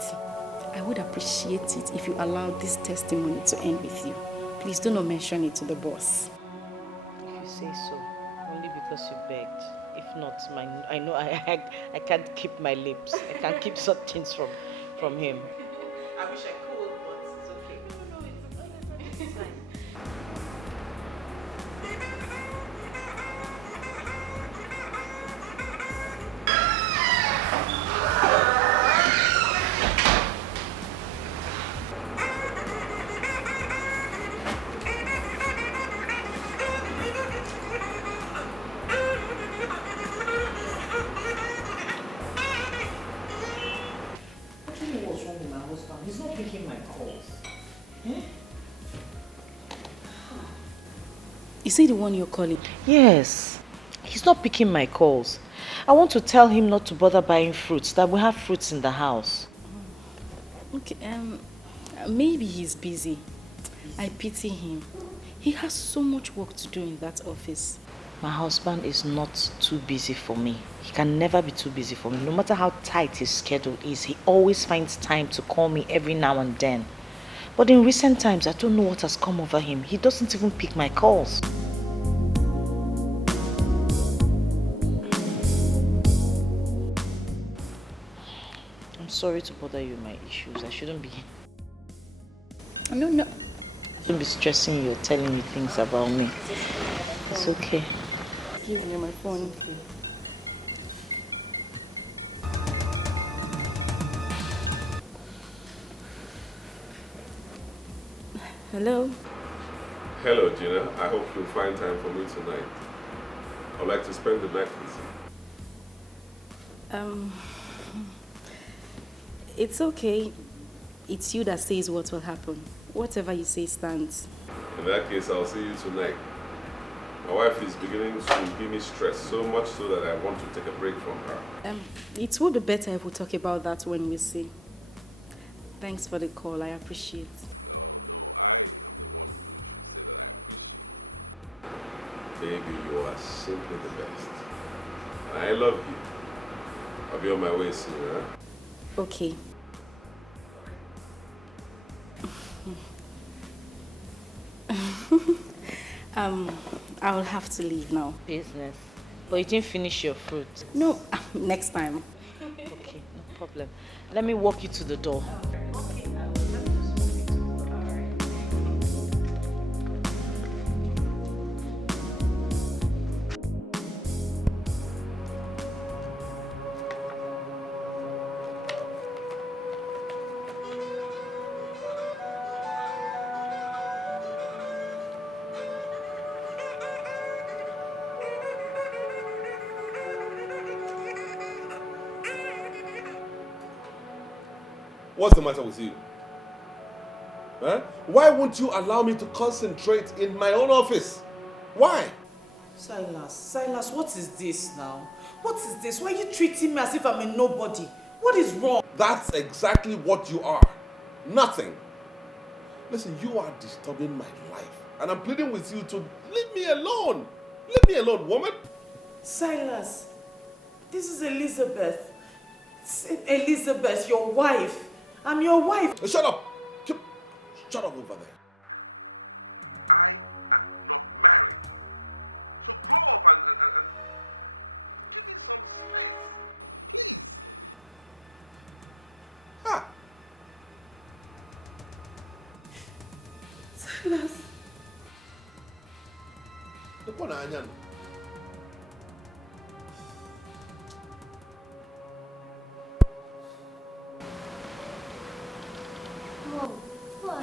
I would appreciate it if you allowed this testimony to end with you. Please do not mention it to the boss. He's not picking my calls. Is he the one you're calling? He's not picking my calls. I want to tell him not to bother buying fruits, that we have fruits in the house. Okay, maybe he's busy. I pity him. He has so much work to do in that office. My husband is not too busy for me. He can never be too busy for me. No matter how tight his schedule is, he always finds time to call me every now and then. But in recent times, I don't know what has come over him. He doesn't even pick my calls. I'm sorry to bother you with my issues. I shouldn't be... No. Don't be stressing you or telling me things about me. It's okay. Give me my phone. Hello? Hello, Gina. I hope you'll find time for me tonight. I'd like to spend the night with you. It's okay. It's you that says what will happen. Whatever you say stands. In that case, I'll see you tonight. My wife is beginning to give me stress, so much so that I want to take a break from her. It would be better if we talk about that when we see. Thanks for the call. I appreciate it. No, I am the one who should say that I appreciate. Baby, you are simply the best. And I love you. I'll be on my way soon, huh? Okay. I'll have to leave now. Business. But you didn't finish your fruit. No, next time. Okay, no problem. Let me walk you to the door. What's the matter with you? Huh? Why won't you allow me to concentrate in my own office? Why? Silas, what is this now? What is this? Why are you treating me as if I'm a nobody? What is wrong? That's exactly what you are. Nothing. Listen, you are disturbing my life. And I'm pleading with you to leave me alone. Leave me alone, woman. Silas, this is Elizabeth. Elizabeth, your wife. I'm your wife. Shut up. Shut up over there. I am not married. So grow up and give me some space. Please. Silas,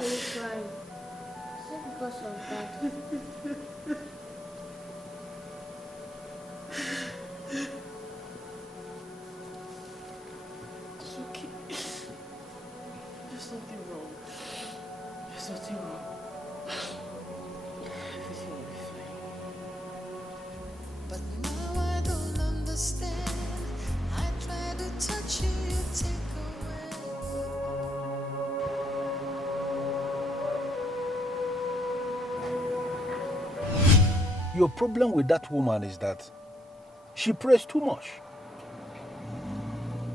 are you crying? Is it because of that? It's okay. There's nothing wrong. There's nothing wrong. Everything will be fine. But now I don't understand. I try to touch you, you take Your problem with that woman is that she prays too much.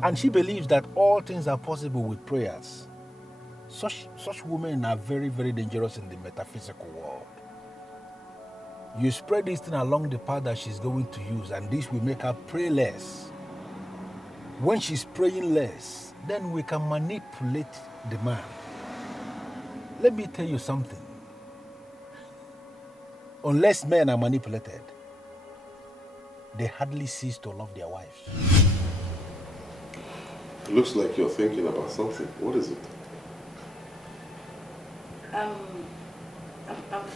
And she believes that all things are possible with prayers. Such women are very, very dangerous in the metaphysical world. You spread this thing along the path that she's going to use, and this will make her pray less. When she's praying less, then we can manipulate the man. Let me tell you something. Unless men are manipulated, they hardly cease to love their wives. It looks like you're thinking about something. What is it? I'm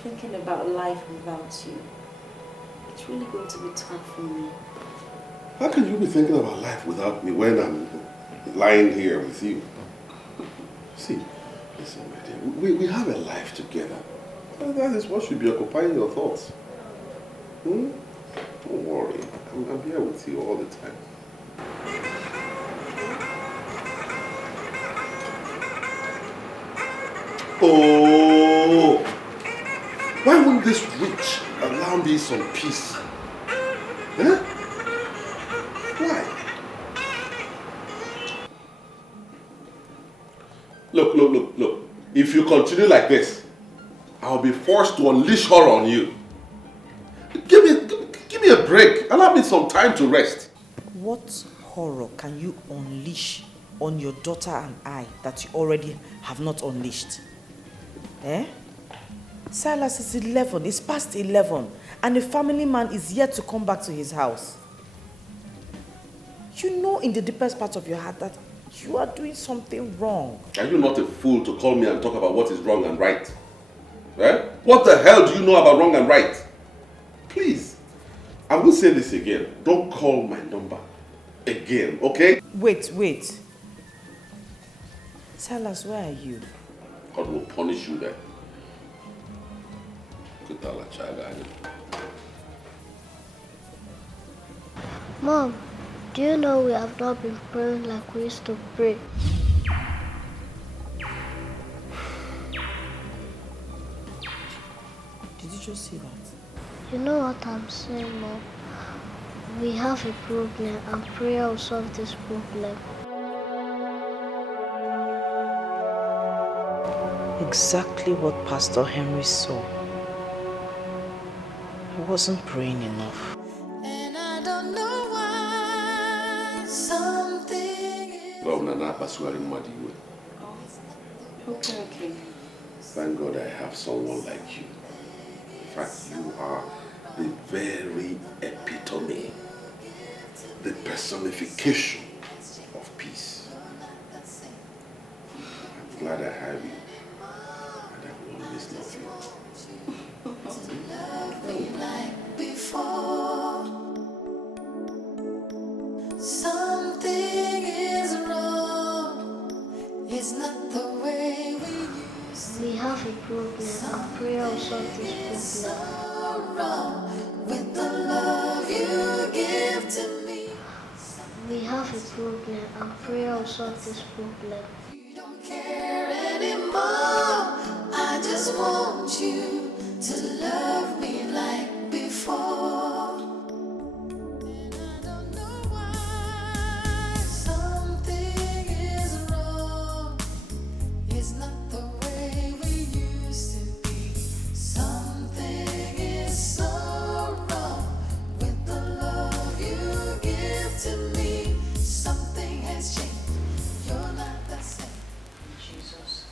thinking about life without you. It's really going to be tough for me. How can you be thinking about life without me when I'm lying here with you? See, listen, my dear, we have a life together. That is what should be occupying your thoughts. Don't worry. I'm here with you all the time. Oh! Why won't this witch allow me some peace? Huh? Why? Look. If you continue like this, I'll be forced to unleash horror on you. Give me a break. Allow me some time to rest. What horror can you unleash on your daughter and I that you already have not unleashed? Eh? Silas is 11. It's past 11. And the family man is yet to come back to his house. You know in the deepest part of your heart that you are doing something wrong. Are you not a fool to call me and talk about what is wrong and right? Eh? What the hell do you know about wrong and right? Please, I will say this again. Don't call my number again, okay? Wait. Silas, where are you? God will punish you there. Mom, do you know we have not been praying like we used to pray? Did you just say that? You know what I'm saying, Mom? We have a problem and prayer will solve this problem. Exactly what Pastor Henry saw. He wasn't praying enough. and I don't know why something Okay. Thank God I have someone like you. In fact, you are the very epitome, the personification of peace. I'm glad I have you, and I will always love you. like before. Something is wrong. It's not the way we have a problem and prayer will solve this problem. wrong with the love you give to me. We have a problem and prayer will solve this problem. Don't care anymore. I just want you to love me like before. And I don't know why something is wrong. It's not the way we used to be. Something is so wrong with the love you give to me. Something has changed. You're not the same. Jesus.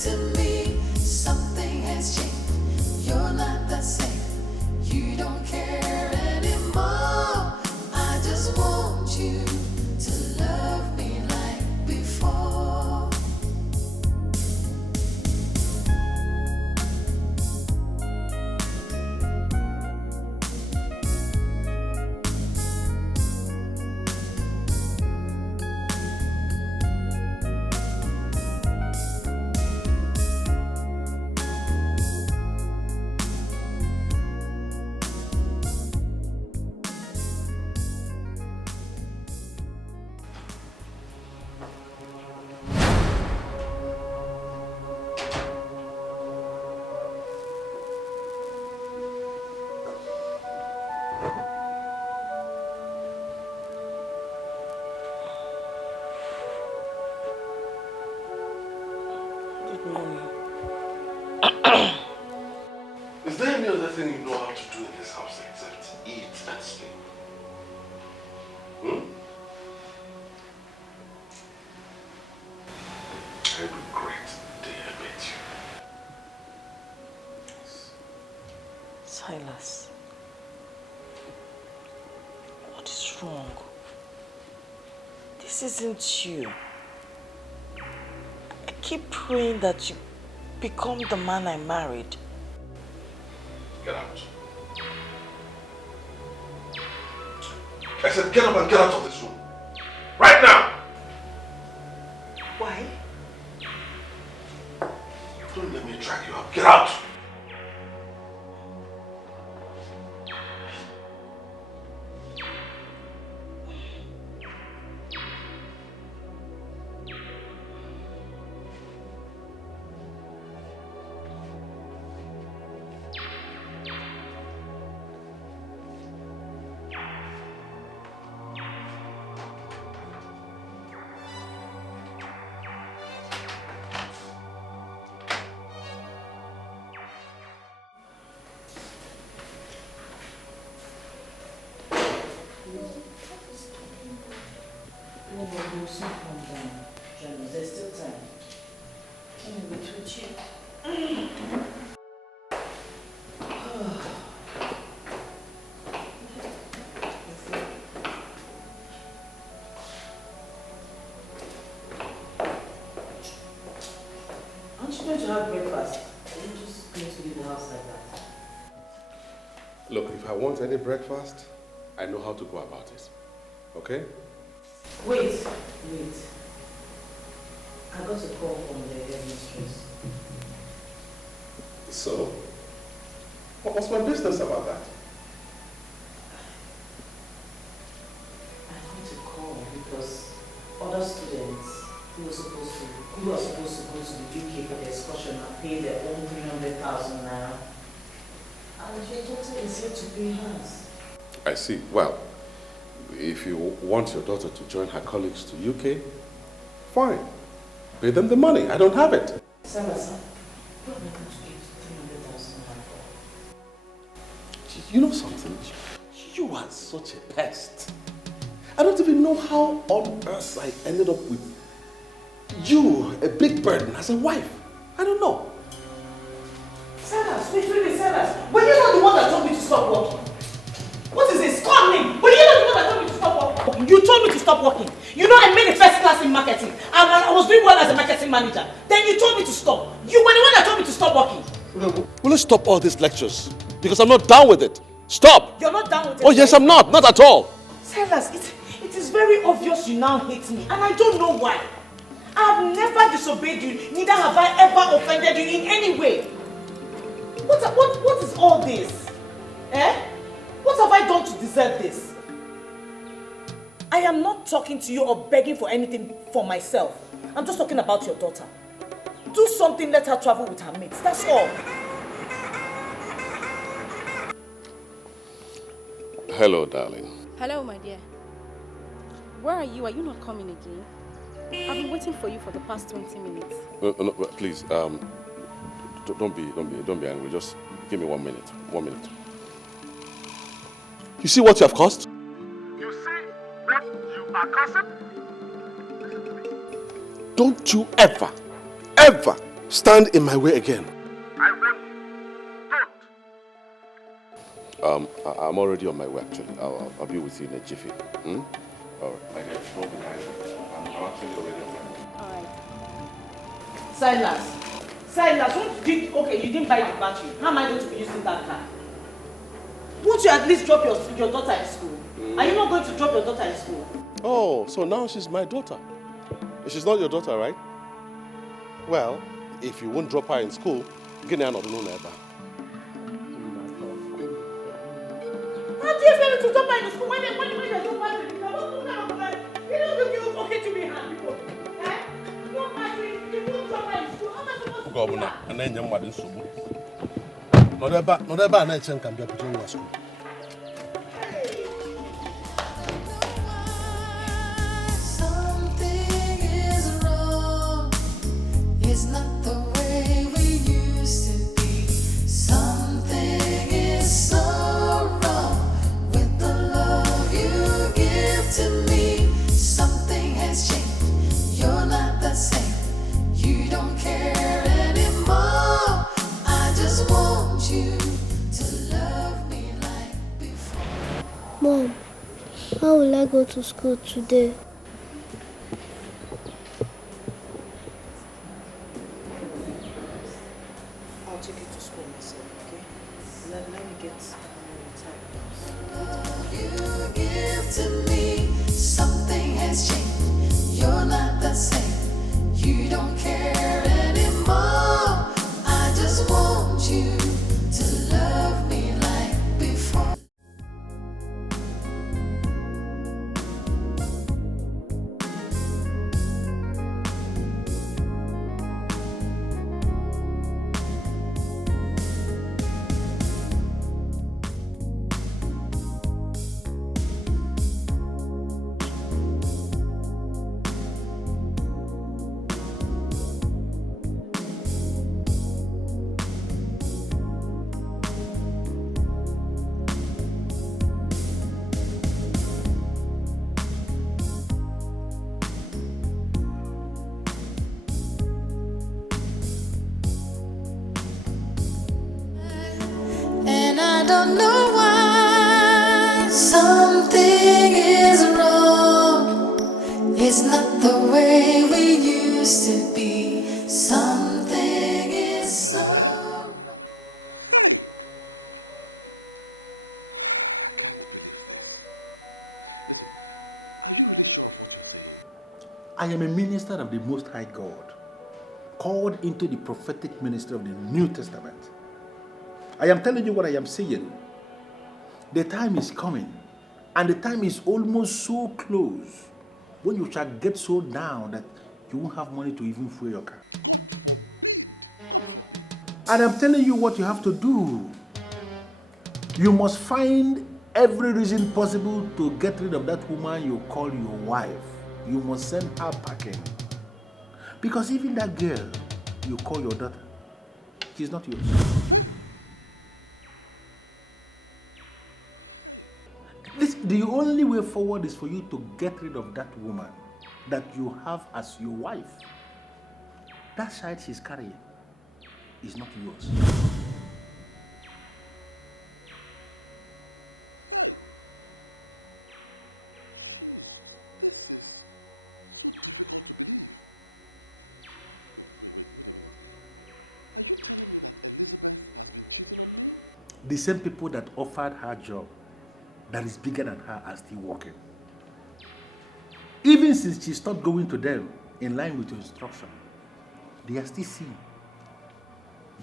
to me something has changed. You're not the same. You don't care anymore. I just want you to love me like before. Is there any other thing you know how to do in this house except eat and sleep? I regret the day I met you. Silas, what is wrong? This isn't you. I keep praying that you become the man I married. Get out. I said get up and get out of this room. Right now! Why? Don't let me drag you up. Get out! There's still time. Let me wait with you. Aren't you going to have breakfast? Are you just going to leave the house like that? Look, if I want any breakfast, I know how to go about it. Okay? Wait. I got a call from the headmistress. So? What's my business about that? I got a call because other students who are supposed to go to the UK for the excursion and pay their own 300,000 naira. And your daughter is here to pay hers. I see. Well, if you want your daughter to join her colleagues to UK, fine. Pay them the money. I don't have it. Silas, what am I going to give 300,000 naira for? You know something? You are such a pest. I don't even know how on earth I ended up with you, a big burden, as a wife. I don't know. Silas, wait, Silas. Were you not the one that told me to stop working? What is this? Call me. Were you not the one that told me to stop working? You told me to stop working. You know I made a first class in marketing. And I was doing well as a marketing manager. Then you told me to stop. You were the one that told me to stop working. Will you stop all these lectures? Because I'm not down with it. Stop! You're not down with it? Oh yes, I'm not. Not at all. Silas, it is very obvious you now hate me. And I don't know why. I have never disobeyed you. Neither have I ever offended you in any way. What is all this? Eh? What have I done to deserve this? I am not talking to you or begging for anything for myself. I'm just talking about your daughter. Do something, let her travel with her mates. That's all. Hello, darling. Hello, my dear. Where are you? Are you not coming again? I've been waiting for you for the past 20 minutes. No, please, don't be angry. Just give me 1 minute. 1 minute. You see what you have caused? You see what you are causing? Don't you ever stand in my way again. I want you. Don't. I'm already on my way, actually. I'll be with you in a jiffy. Hmm? All right. My dear, don't be behind. I'm actually already on my way. All right. Silas, okay, you didn't buy the battery. How am I going to be using that car? Won't you at least drop your daughter in school? Are you not going to drop your daughter in school? Oh, so now she's my daughter. She's not your daughter, right? Well, if you won't drop her in school, get her not alone ever. How do you expect me to drop her in school when they don't buy the car? What kind of plan? You don't look you okay to me, hand people. Eh? No battery, you won't drop her in school. How am I supposed to do that? And then you're mad in school. Not ever, night can be putting in school. It's not the way we used to be. Something is so wrong with the love you give to me. Something has changed. You're not the same. You don't care anymore. I just want you to love me like before. Mom, how will I go to school today? Don't know why something is wrong. It's not the way we used to be. Something is Hey! I can't believe this. Listen, are you really sure of what you're saying? I am a minister of the Most High God, called into the prophetic ministry of the New Testament. I am telling you what I am saying. The time is coming, and the time is almost so close, when you shall get so down that you won't have money to even fuel your car. God forbid! God forbid! And I'm telling you what you have to do. You must find every reason possible to get rid of that woman you call your wife. You must send her packing. Because even that girl you call your daughter, she's not yours. Huh? The only way forward is for you to get rid of that woman that you have as your wife. That child she's carrying is not yours. Hey! Jesus, this is so difficult to believe. Wait a minute. Are you telling me that Elizabeth has been cheating on me? The same people that offered her job that is bigger than her are still working. Even since she stopped going to them in line with your instruction, they are still seeing.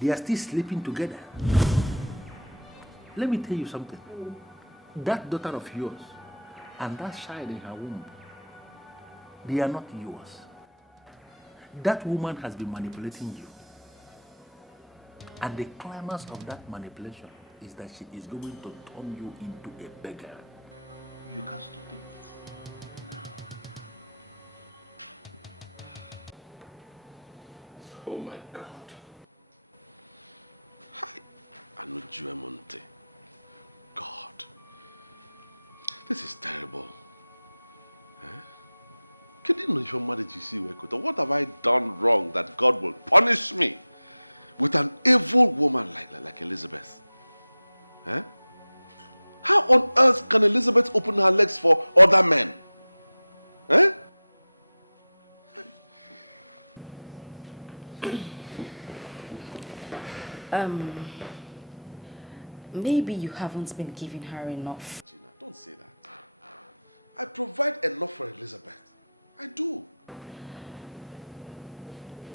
They are still sleeping together. Let me tell you something. That daughter of yours and that child in her womb, they are not yours. That woman has been manipulating you. And the climax of that manipulation is that she is going to turn you into a beggar. You can stop it now. Oh my God. Hi, Anujuemonte. God. This is terrible. Huh? didn't even manage to see Ekota. What have I done wrong that God will punish me with an evil woman like Elizabeth? Eh? How on earth can Elizabeth open her legs for other men? Eh? Maybe you haven't been giving her enough. Gina, don't say that. I provide enough for Elizabeth. I do.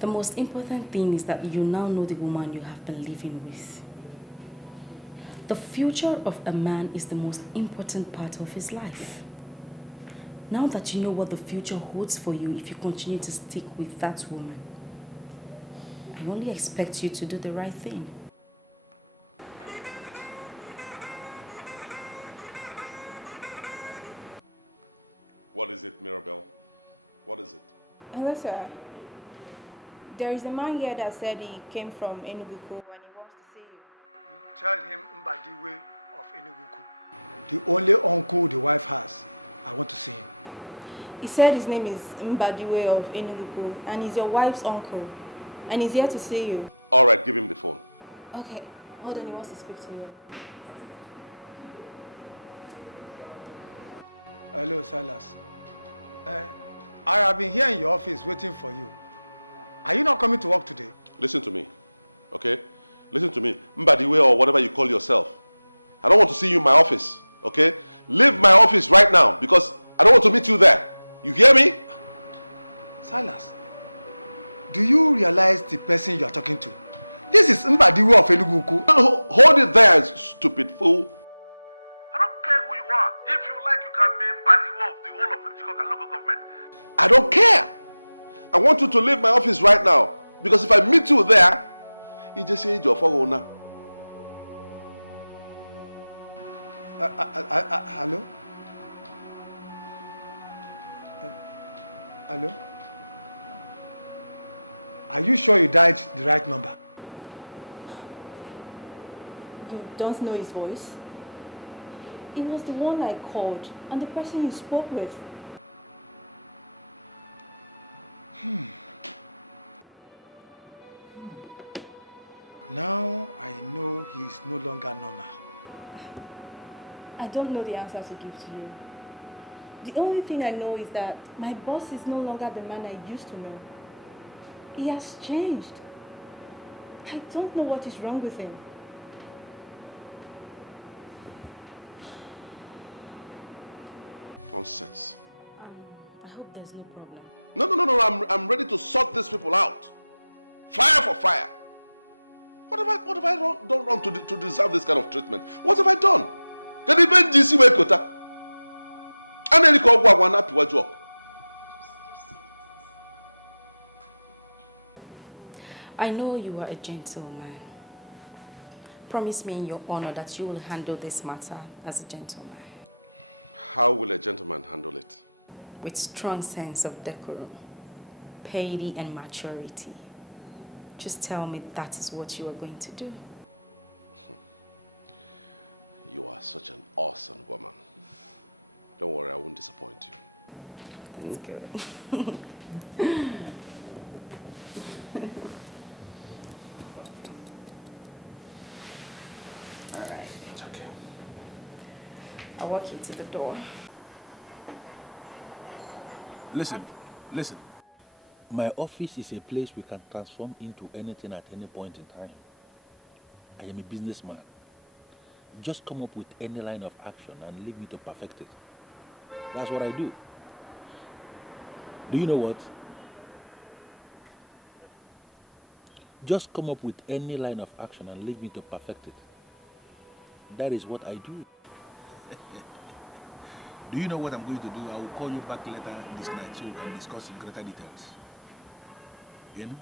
The most important thing is that you now know the woman you have been living with. The future of a man is the most important part of his life. Now that you know what the future holds for you if you continue to stick with that woman, I only expect you to do the right thing. What is it, Mirabelle? What is it? Hello, sir. There is a man here that said he came from Enugu and he wants to see you. Tell him Mbadiwe of Enugu. The only uncle the wife has. I want to see him. He said his name is Mbadiwe of Enugu and he's your wife's uncle. And he's here to see you. All right, give him the phone. Okay, hold on, he wants to speak to you. Hello, Silas. I have been here in your office waiting for you. Are you not coming to work today? Listen to me, okay? Listen to me. Mbadiwe or whatever you call yourself. I don't want to see you in my office, okay? Leave my office right now because I don't want to meet you there. You hear me? Silas, do you realize the person you are talking to? This is Mbadiwe of Enugu. Hold it there, stupid fool. I don't care who you are. If you like, you can be Mbadiwe of the whole of Chikwuka local government. I don't care. I want you to leave my office right now. Because if I meet you there, you just say your phone. Hello? Hello? Are you sure you dialed the right number? You don't know his voice? It was the one I called and the person you spoke with. Now I know he is no longer normal. I don't know the answer to give to you. The only thing I know is that my boss is no longer the man I used to know. He has changed. I don't know what is wrong with him. Nonsense. I hope there's no problem. No. I'm ready to sort these people out. Fire for fire. What have I done wrong to deserve this kind of treatment? What have I done? Can even GC Ekota? I know you are a gentleman. Promise me in your honor that you will handle this matter as a gentleman. How will a gentleman handle it? With strong sense of decorum, piety and maturity. Just tell me that is what you are going to do. You are such an awesome woman. Don't worry, I won't disappoint you. That's good. All right. It's okay. I'll walk you to the door. Listen. My office is a place we can transform into anything at any point in time. I am a businessman. Just come up with any line of action and leave me to perfect it. That's what I do. Do you know what? Just come up with any line of action and leave me to perfect it. That is what I do. Do you know what I'm going to do? I will call you back later this night so we can discuss in greater details. You know?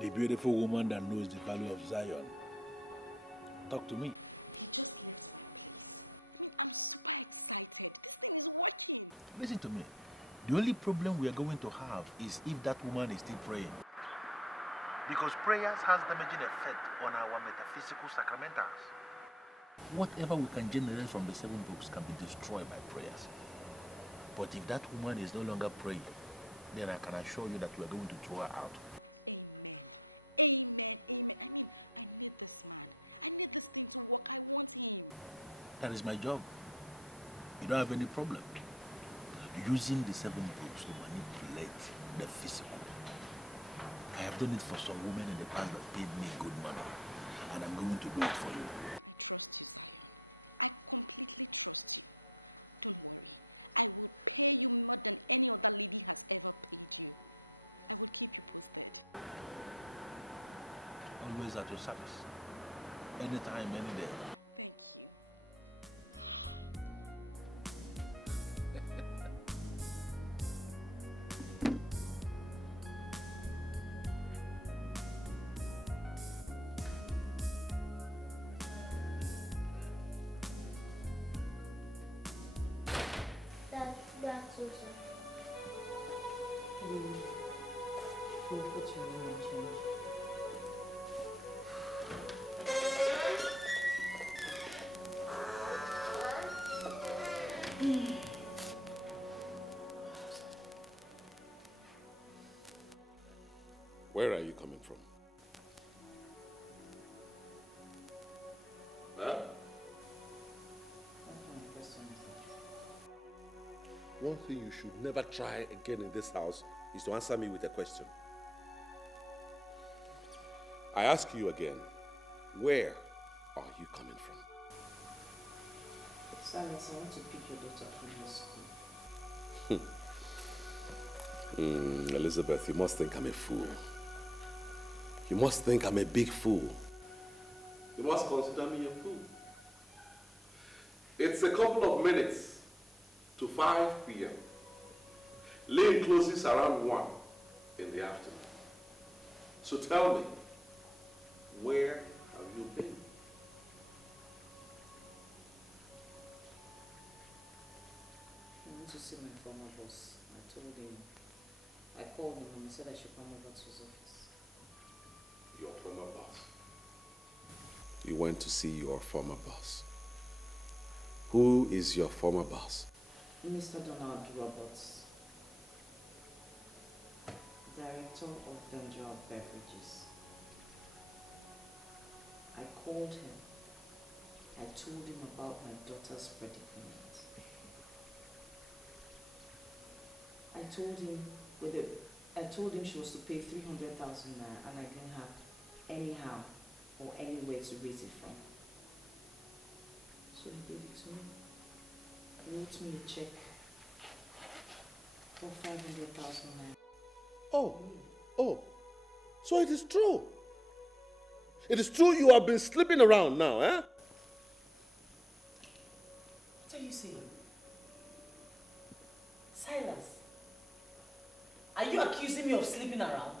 The beautiful woman that knows the value of Zion. Talk to me. He just left my place. mean, I'm super excited. This thing is working. Listen to me. The only problem we are going to have is if that woman is still praying. Because prayers has damaging effect on our metaphysical sacramentals. Whatever we can generate from the 7 books can be destroyed by prayers. But if that woman is no longer praying, then I can assure you that we are going to throw her out. Amen. Amen. Amen. I mean, I need this man. I need this thing to work. I want him. That is my job. You don't have any problem. Using the 7 books to manipulate the physical. I have done it for some women in the past that paid me good money. And I'm going to do it for you. I trust you, Zion. I completely trust you. Don't worry. I will pay you more than any other lady has ever paid you. I will keep you posted. Always at your service. Anytime, any day. Thank you. That's also. Where are you coming from? Huh? One thing you should never try again in this house is to answer me with a question. I ask you again, where are you coming from? Silas, I want to pick your daughter from your school. Elizabeth, you must think I'm a fool. You must think I'm a big fool. You must consider me a fool. It's a couple of minutes to 5 p.m. Lane closes around 1 in the afternoon. So tell me, where have you been? I want to see my former boss. I called him and he said I should come over to his office. Your former boss? You went to see your former boss. Who is your former boss? Mr. Donald Roberts, Director of Benjo Beverages. I called him. I told him about my daughter's predicament. I told him she was to pay 300,000 naira and I didn't have anyhow or anywhere to raise it from. So he gave it to me. He wrote me a check for 500,000 naira. Oh, so it is true. It is true you have been sleeping around now, eh? What are you saying? Silas, are you accusing me of sleeping around?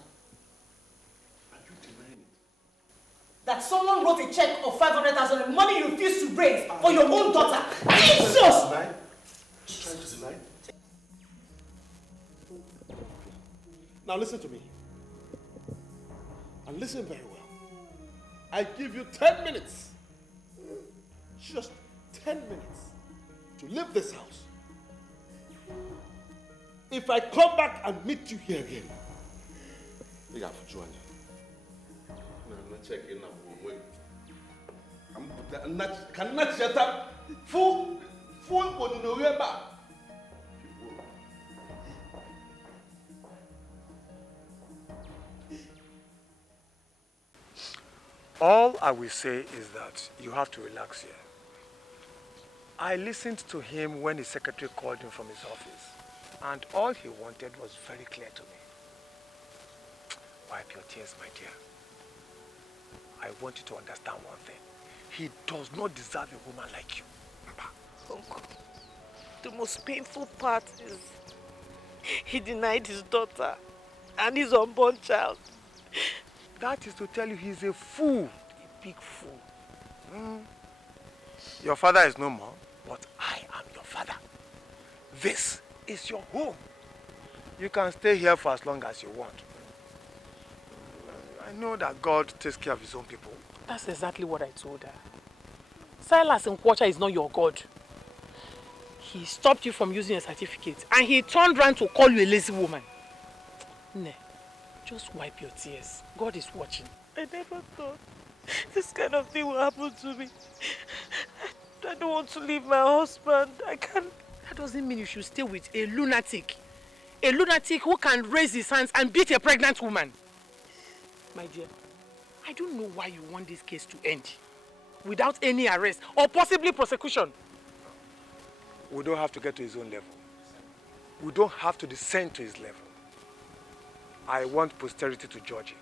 Are you denying it? That someone wrote a check of 500,000 money you refused to raise for your own daughter? Jesus! Trying to deny? Now listen to me. And listen very well. I give you 10 minutes. Just 10 minutes to leave this house. If I come back and meet you here again, you have to join me. I'm not checking up. I'm not shut up. Full body no way back. All I will say is that you have to relax here. I listened to him when his secretary called him from his office, and all he wanted was very clear to me. Wipe your tears, my dear. I want you to understand one thing. He does not deserve a woman like you. Uncle, the most painful part is he denied his daughter and his unborn child. That is to tell you he's a fool, a big fool. Your father is no more. but I am your father. This is your home. You can stay here for as long as you want. I know that God takes care of his own people. That's exactly what I told her. Silas Nkwocha is not your God. He stopped you from using a certificate and he turned around to call you a lazy woman. Ne, just wipe your tears. God is watching. I never thought this kind of thing will happen to me. I don't want to leave my husband. I can't. That doesn't mean you should stay with a lunatic. A lunatic who can raise his hands and beat a pregnant woman. My dear, I don't know why you want this case to end without any arrest or possibly prosecution. We don't have to get to his own level. We don't have to descend to his level. I want posterity to judge him.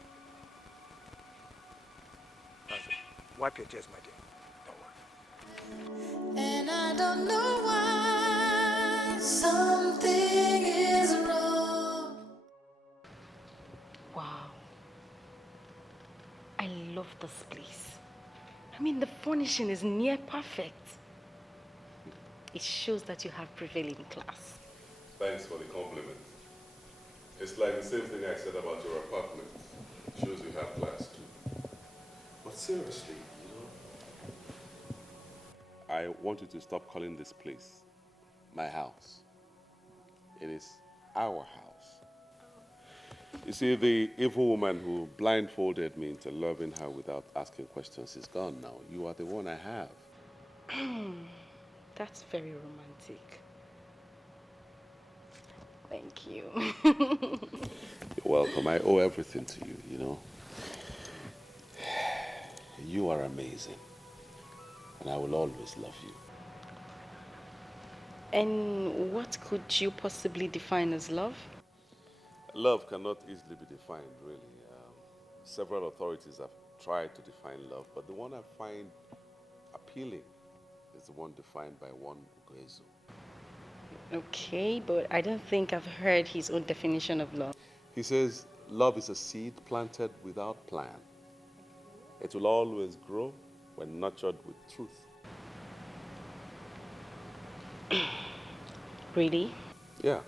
That's it. Wipe your tears, my dear. And I don't know why something is wrong. Wow. I love this place. I mean, the furnishing is near perfect. It shows that you have prevailing class. Thanks for the compliment. It's like the same thing I said about your apartment. It shows you have class too. But seriously, I want you to stop calling this place my house. It is our house. You see, the evil woman who blindfolded me into loving her without asking questions is gone now. You are the one I have. That's very romantic. Thank you. You're welcome. I owe everything to you, you know. You are amazing. And I will always love you. And what could you possibly define as love? Love cannot easily be defined, really. Several authorities have tried to define love, but the one I find appealing is the one defined by one UGOCHUKWU. Okay, but I don't think I've heard his own definition of love. He says, love is a seed planted without plan. It will always grow when nurtured with truth. Really? Yeah.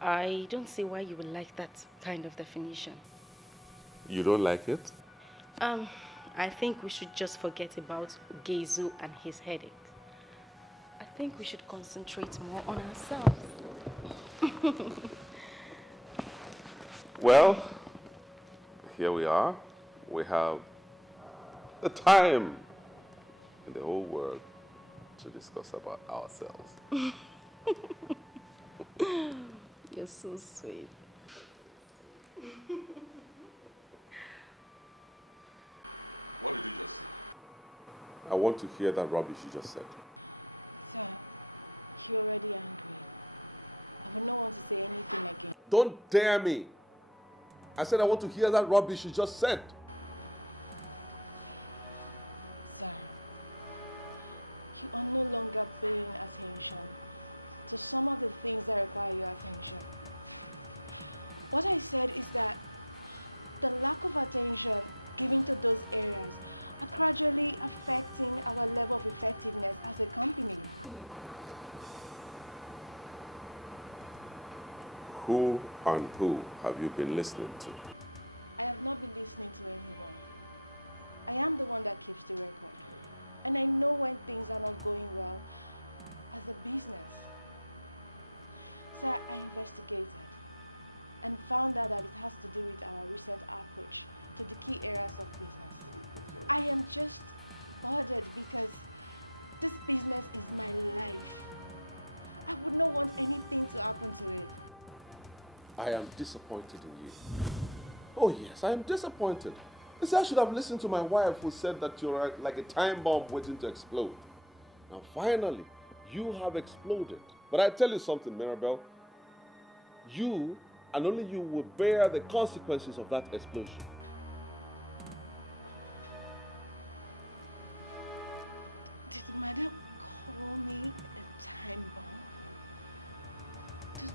I don't see why you would like that kind of definition. You don't like it? I think we should just forget about UGEZU and his headache. I think we should concentrate more on ourselves. Well, here we are. We have the time in the whole world to discuss about ourselves. You're so sweet. What did you just say? I want to hear that rubbish you just said. Sir, you're already angry. I would not want to say anything again. Don't dare me. I said I want to hear that rubbish you just said. Sir, you are no longer paying attention to some of the things that require your attention. What I said is that the lack of attention given to those areas are gradually affecting our level of effectiveness as a company. Who and who have you been listening to? I have not been listening to anyone. I am the one that keeps the record. And I know when things are not going well as a business. Sir, I investigated and found out that it has to do with our recent approach to the key areas of business. I am just bothered because this business is my life. I would not want anything to happen to it. I am disappointed in you. Oh yes, I am disappointed. You see, I should have listened to my wife who said that you're like a time bomb waiting to explode. Now finally, you have exploded. But I tell you something, Mirabelle. You, and only you, will bear the consequences of that explosion. Did Madam call me a time bomb?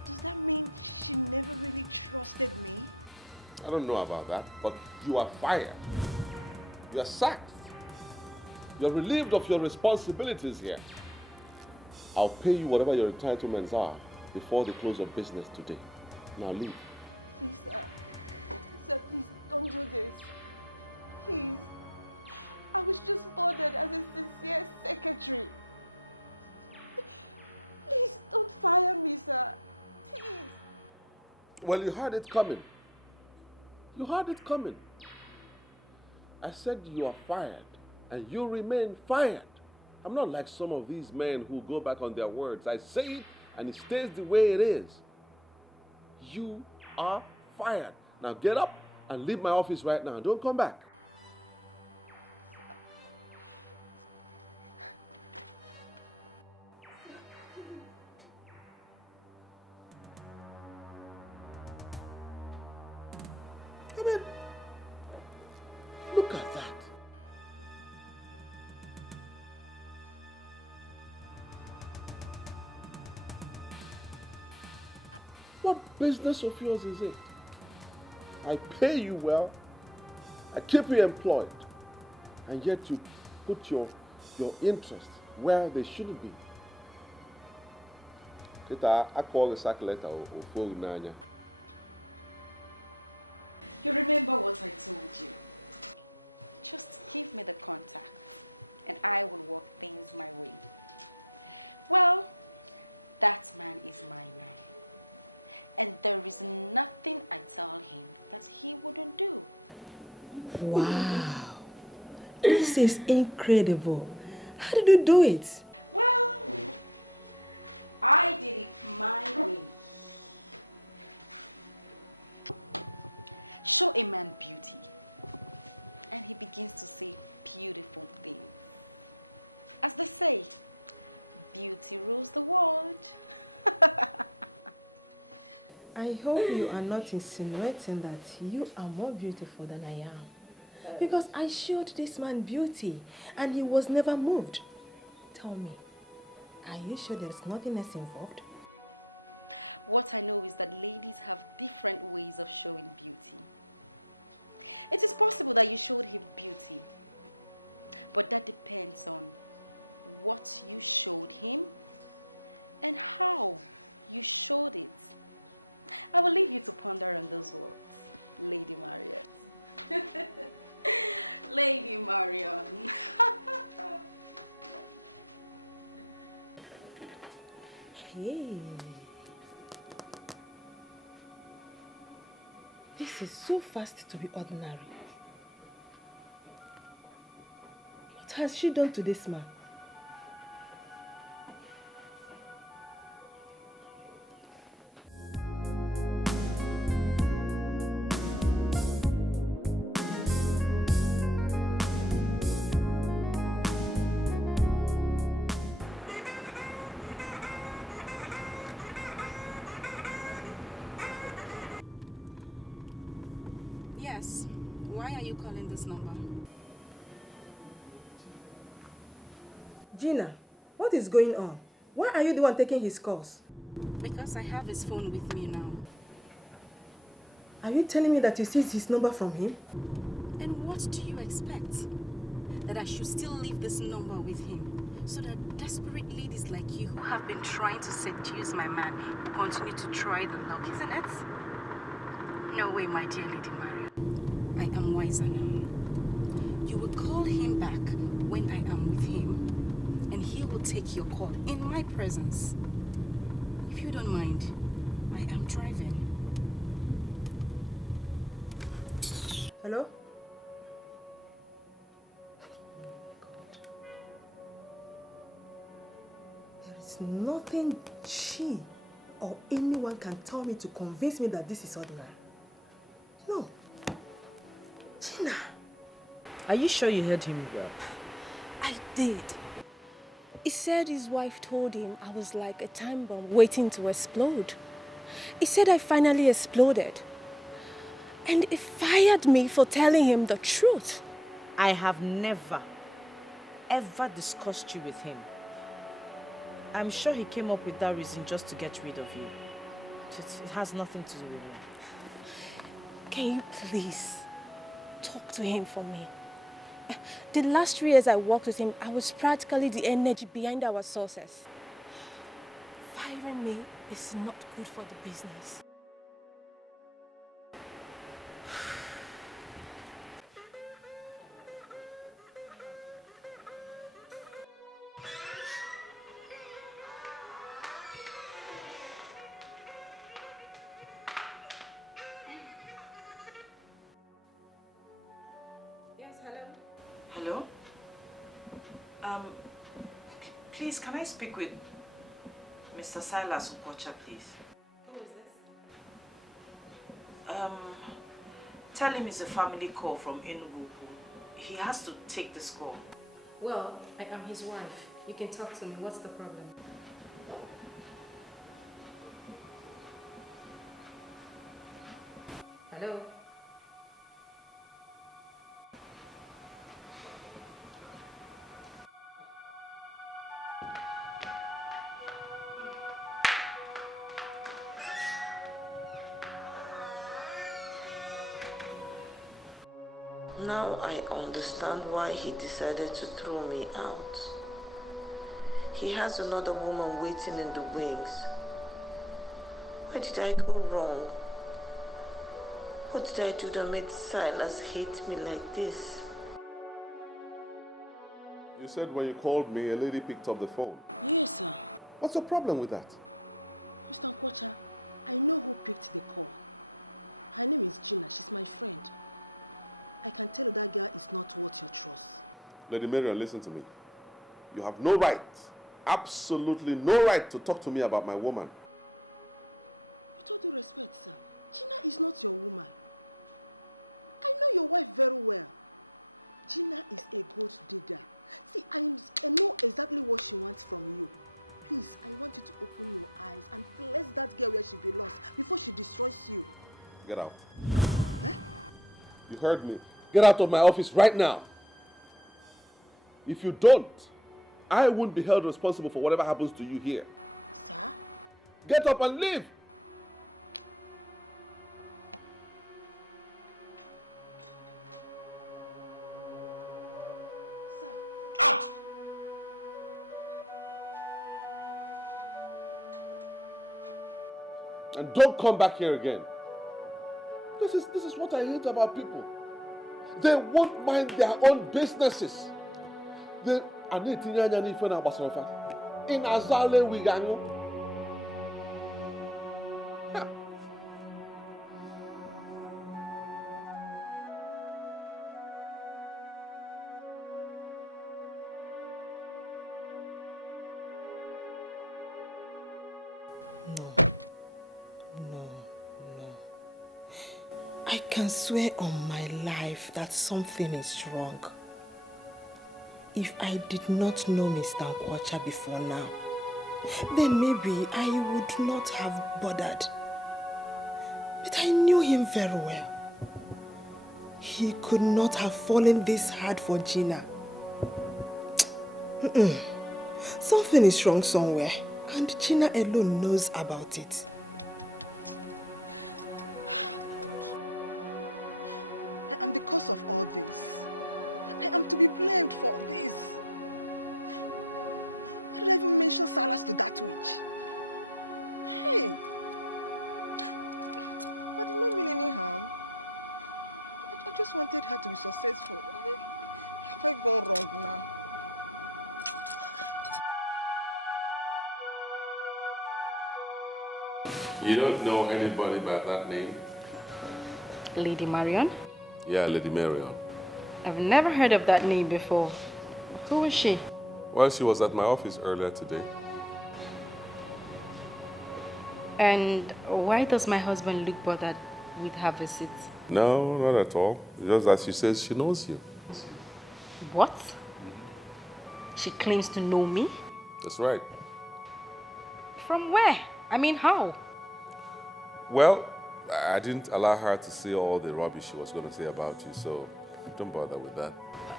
Does that mean she never really trusted me? I don't know about that, but you are fired. You are sacked. You are relieved of your responsibilities here. I'll pay you whatever your entitlements are before the close of business today. Now leave. Please, sir. Sir, please don't do this. Please. I was just bothered as a sincere secretary. Please don't fire me, sir. Please. Well, you heard it coming. You heard it coming. I said you are fired, and you remain fired. I'm not like some of these men who go back on their words. I say it, and it stays the way it is. You are fired. Now get up and leave my office right now. Don't come back. I mean, look at that. What business of yours is it? I pay you well, I keep you employed, and yet you put your interests where they shouldn't be. You remember what I told you? Just give me the contact and I will work things my way. Well, that man is mine now. And there is nothing I tell him that he wouldn't do. Wow. This is incredible. How did you do it? Well, I did it my way. Show a man beauty, and he begins to say beautiful things. As they say, beauty rules the world. I hope you are not insinuating that you are more beautiful than I am. Because I showed this man beauty and he was never moved. Tell me, are you sure there's nothing else involved? What I know is that ladies have different ways of showing beauty. It is possible that you showed him beauty, but that depends on what you showed him and how you showed it. I will leave you to ponder on those words, Lady Marion. Lady Marion. Hey. This is so fast to be ordinary. What has she done to this man? Yes. Why are you calling this number? Gina, what is going on? Why are you the one taking his calls? Because I have his phone with me now. Are you telling me that you seized his number from him? And what do you expect? That I should still leave this number with him so that desperate ladies like you who have been trying to seduce my man will continue to try the luck, isn't it? No way, my dear Lady Maria. I am wiser now. You will call him back when I am with him, and he will take your call in my presence. If you don't mind, I am driving. Hello? There is nothing she or anyone can tell me to convince me that this is ordinary. No. Gina. Are you sure you heard him well? I did. He said his wife told him I was like a time bomb waiting to explode. He said I finally exploded. And he fired me for telling him the truth. I have never, ever discussed you with him. I'm sure he came up with that reason just to get rid of you. It has nothing to do with you. Can you please talk to him for me? The last 3 years I worked with him, I was practically the energy behind our success. Hiring me is not good for the business. Hello? Please, can I speak with Mr. Silas Okocha, please? Who is this? Tell him it's a family call from Enugu. He has to take this call. Well, I am his wife. You can talk to me. What's the problem? Hello? Now I understand why he decided to throw me out. He has another woman waiting in the wings. Where did I go wrong? What did I do that made Silas hate me like this? You said when you called me, a lady picked up the phone. Yes, sir. What's the problem with that? Mr. Okocha, I know who picked the call. Her name is Gina. She's my friend. I can tell you that girl is not worth your trust. Lady Marion, listen to me. You have no right, absolutely no right to talk to me about my woman. With all due respect, sir, Gina is not your woman. I know your wife very well. Gina is a gold digger. See, I know exactly what she wants from you. Please, I want you to open your eyes and place that girl where she belongs before she destroys you. Get out. Eh? You heard me. Get out of my office right now. If you don't, I won't be held responsible for whatever happens to you here. Sir? Get up and leave. Out! And don't come back here again. This is what I hate about people. They won't mind their own businesses. They are not in Azale Wigango. I can swear on my life that something is wrong. If I did not know Mr. Okocha before now, then maybe I would not have bothered. But I knew him very well. He could not have fallen this hard for Gina. Something is wrong somewhere, and Gina alone knows about it. And because of all this, I am to be blamed for this. Why did I even mention Silas to that witch? Hey! But it did not mean any harm. I just wanted her to be successful. Have I gone wrong now? You don't know anybody by that name? Lady Marion? Yeah, Lady Marion. I've never heard of that name before. Who is she? Well, she was at my office earlier today. And why does my husband look bothered with her visit? No, not at all. Just as she says she knows you. What? She claims to know me? That's right. From where? I mean, how? Well, I didn't allow her to say all the rubbish she was going to say about you, so don't bother with that.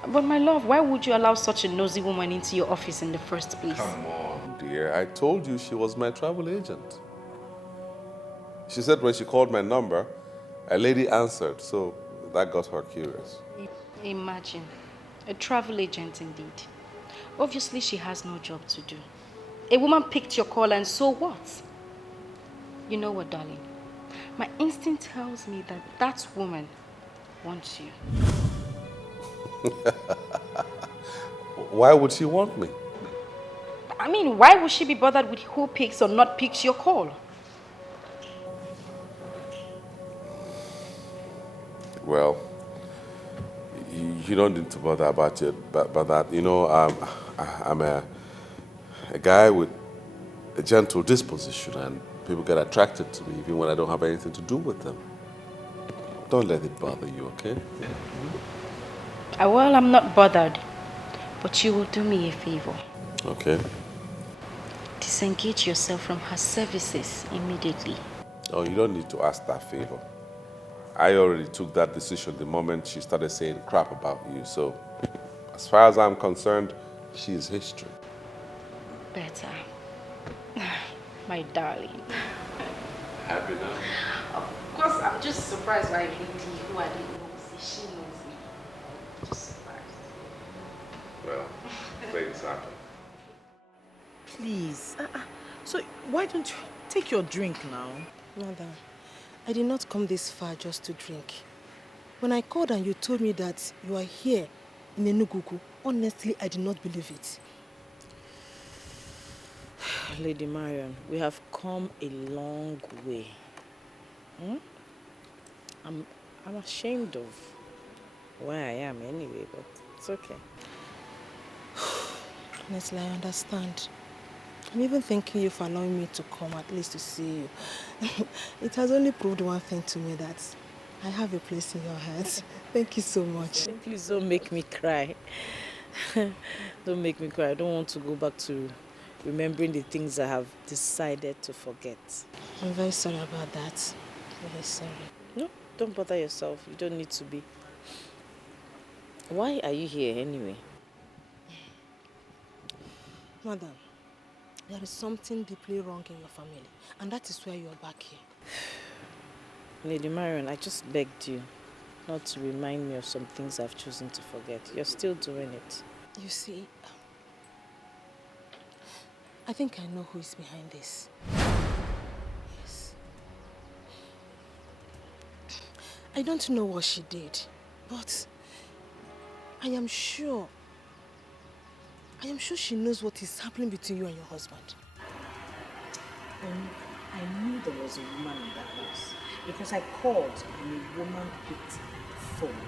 But my love, why would you allow such a nosy woman into your office in the first place? Come on, dear. I told you she was my travel agent. She said when she called my number, a lady answered, so that got her curious. Imagine. A travel agent indeed. Obviously, she has no job to do. A woman picked your call and so what? You know what, darling? My instinct tells me that that woman wants you. Why would she want me? I mean, why would she be bothered with who picks or not picks your call? Well, you don't need to bother about it, but that, you know, I'm a guy with a gentle disposition, and people get attracted to me even when I don't have anything to do with them. Don't let it bother you, okay? Well, I'm not bothered, but you will do me a favor. Okay. Disengage yourself from her services immediately. Oh, you don't need to ask that favor. I already took that decision the moment she started saying crap about you, so as far as I'm concerned, she is history. Better. My darling. Happy now? Of course, I'm just surprised by a lady who I didn't know. She knows me. Just surprised. Well, things happen. Please. So why don't you take your drink now? Madam, I did not come this far just to drink. When I called and you told me that you are here in Enugu, honestly, I did not believe it. Lady Marion, we have come a long way. I'm ashamed of where I am anyway, but it's okay. Honestly, I understand. I'm even thanking you for allowing me to come at least to see you. It has only proved one thing to me, that I have a place in your heart. Thank you so much. Please don't make me cry. Don't make me cry. I don't want to go back to remembering the things I have decided to forget. I'm very sorry about that. Very sorry. No, don't bother yourself. You don't need to be. Why are you here anyway? Madam, there is something deeply wrong in your family, and that is why you are back here. Lady Marion, I just begged you not to remind me of some things I've chosen to forget. You're still doing it. You see, I think I know who is behind this. Yes. I don't know what she did, but I am sure she knows what is happening between you and your husband. I knew there was a woman in the house because I called and a woman picked the phone.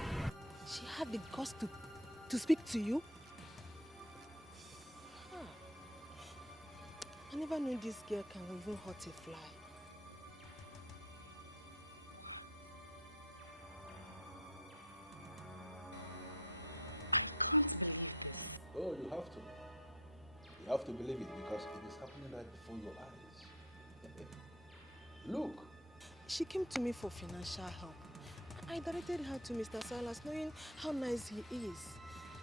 She had the guts to speak to you? I never knew this girl can even hurt a fly. I can't believe this. Oh, you have to. You have to believe it because it is happening right before your eyes. Look. She came to me for financial help. I directed her to Mr. Silas, knowing how nice he is.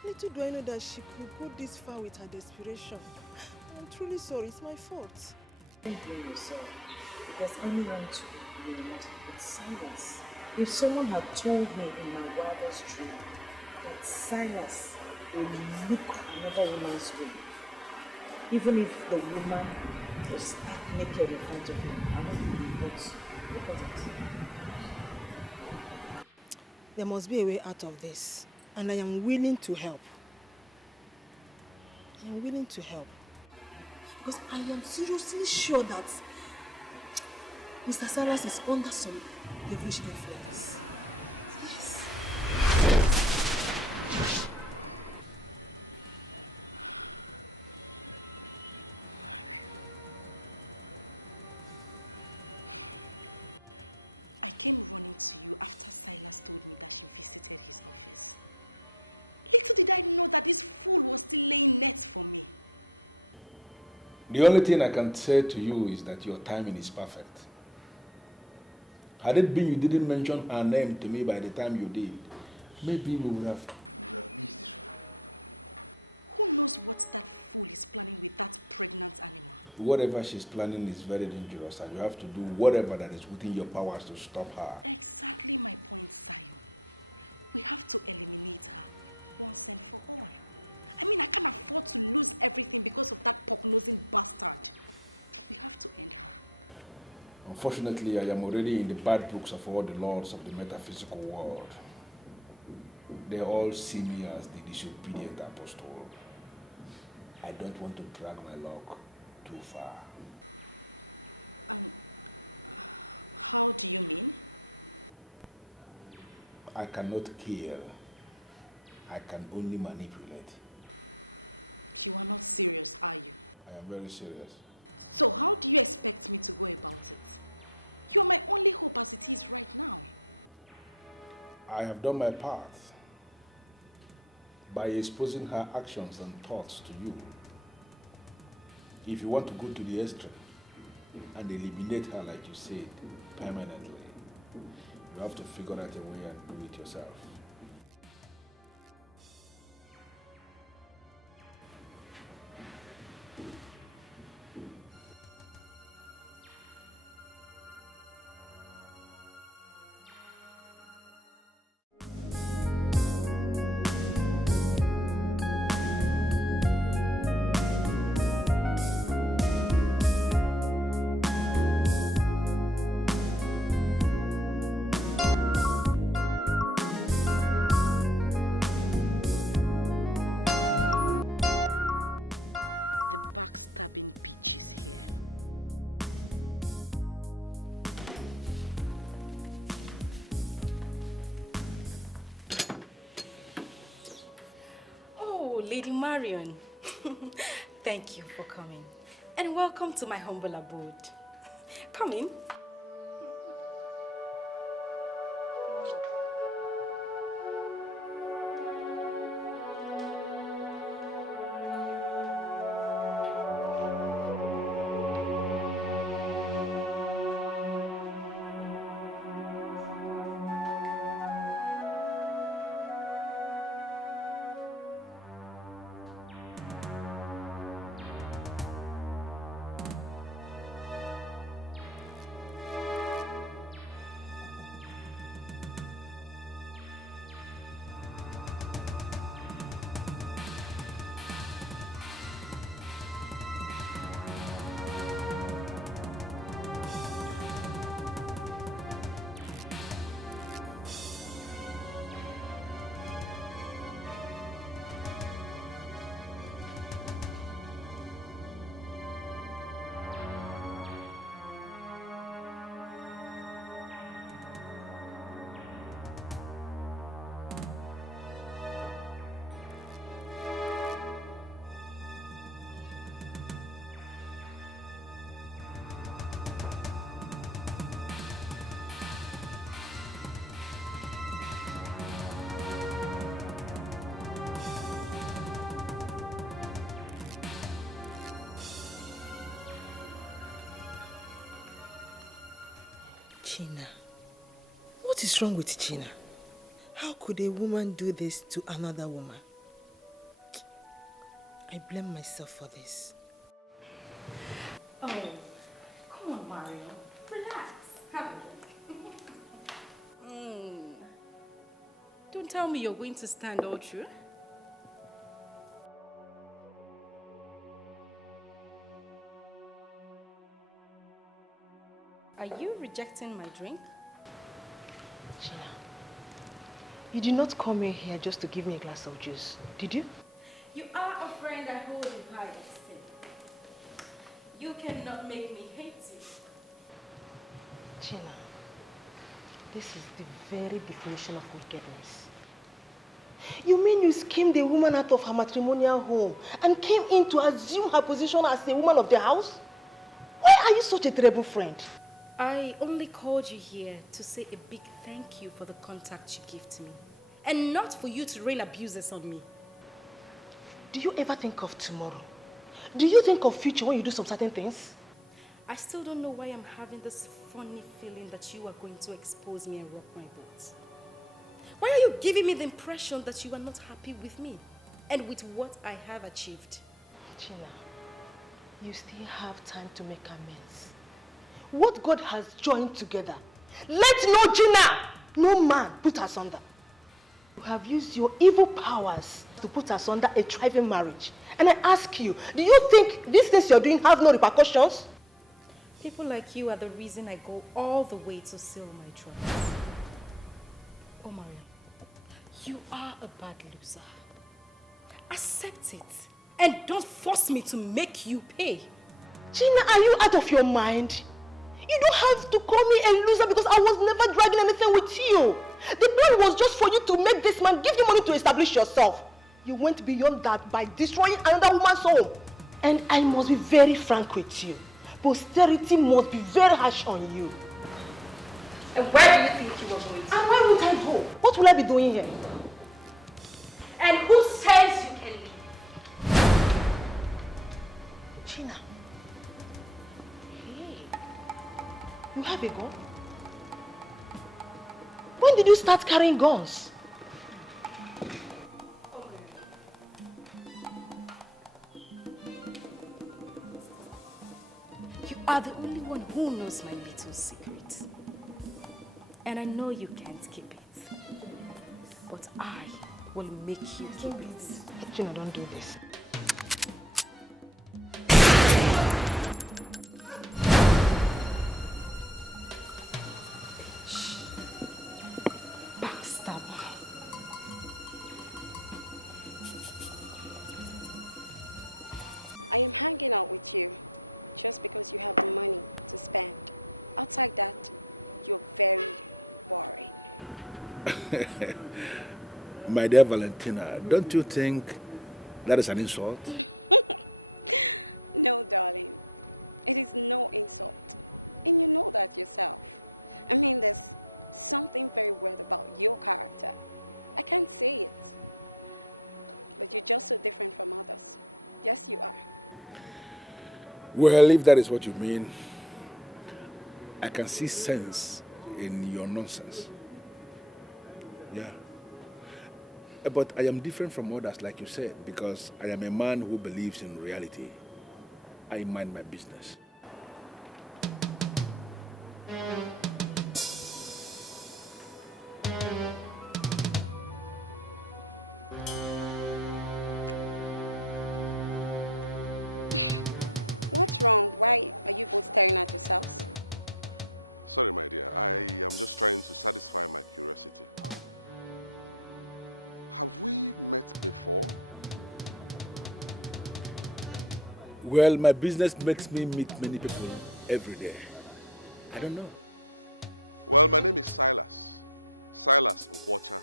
Little do I know that she could go this far with her desperation. I'm truly sorry, it's my fault. Don't blame yourself, because anyone will not with Silas. If someone had told me in my wildest dream that Silas will look another woman's way, even if the woman was stark naked in front of him, I wouldn't believe it. Look at it. There must be a way out of this, and I am willing to help. I am willing to help. Because I am seriously sure that Mr. Silas is under some devilish influence. Yes. I came running to you after Silas told me that she visited his office. Little did I know that this fool was still laying nets for me. The only thing I can say to you is that your timing is perfect. Had it been you didn't mention her name to me by the time you did, maybe we would have missed this one. Who knows what that fool is planning with that pregnant animal? Whatever she's planning is very dangerous, and you have to do whatever that is within your powers to stop her. Exactly my point, Zion. We have to eliminate her once and for all. I mean, I can't afford to lose everything because of that pork-nosing bastard. We have to end her. Unfortunately, I am already in the bad books of all the lords of the metaphysical world. They all see me as the disobedient apostle. I don't want to drag my luck too far. And how do you mean? I cannot kill. I can only manipulate. You are not serious, are you? I am very serious. So how do you expect me to go about it? You are my only hope as it is right now. I have done my part by exposing her actions and thoughts to you. If you want to go to the extreme and eliminate her, like you said, permanently, you have to figure out a way and do it yourself. Backstabbing bitches here. Oh, Lady Marion. Thank you for coming. And welcome to my humble abode. Come in. China. What is wrong with China? How could a woman do this to another woman? I blame myself for this. Oh, come on, Mario. Relax. Have a look. Don't tell me you're going to stand all through. Are you rejecting my drink? China, you did not come in here just to give me a glass of juice, did you? You are a friend I hold in high esteem. You cannot make me hate you. China, this is the very definition of wickedness. You mean you schemed a woman out of her matrimonial home and came in to assume her position as a woman of the house? Why are you such a terrible friend? I only called you here to say a big thank you for the contact you gave to me. And not for you to rain abuses on me. Do you ever think of tomorrow? Do you think of future when you do some certain things? I still don't know why I'm having this funny feeling that you are going to expose me and rock my boat. Why are you giving me the impression that you are not happy with me and with what I have achieved? China, you still have time to make amends. What God has joined together, let no Gina, no man put us under. You have used your evil powers to put us under a thriving marriage. And I ask you, do you think these things you're doing have no repercussions? People like you are the reason I go all the way to seal my trust. Omari, you are a bad loser. Accept it and don't force me to make you pay. Gina, are you out of your mind? You don't have to call me a loser because I was never dragging anything with you. The plan was just for you to make this man give you money to establish yourself. You went beyond that by destroying another woman's home. And I must be very frank with you. Posterity must be very harsh on you. And where do you think you were going to? And where would I go? What will I be doing here? And who says you can leave? Gina. You have a gun? When did you start carrying guns? You are the only one who knows my little secret. And I know you can't keep it. But I will make you keep it. Gina, don't do this. I am hanging out with you just because you have the money to spend. Outside that, you're very boring. My dear Valentina, don't you think that is an insult? No, darling. It is no insult. And you know that yourself. I mean, there's something very weird about your character. I can't say it. But you're just so different from others. Yes, you are. Well, if that is what you mean, I can see sense in your nonsense. Yeah. But I am different from others, like you said, because I am a man who believes in reality. I mind my business. What's wrong? Why are you both staring at yourselves? Sorry, my dear. I am just trying to satisfy my curiosity. Have we met before? Well, my business makes me meet many people every day. I don't know. Well, my name is Silas. Silas Nkwocha,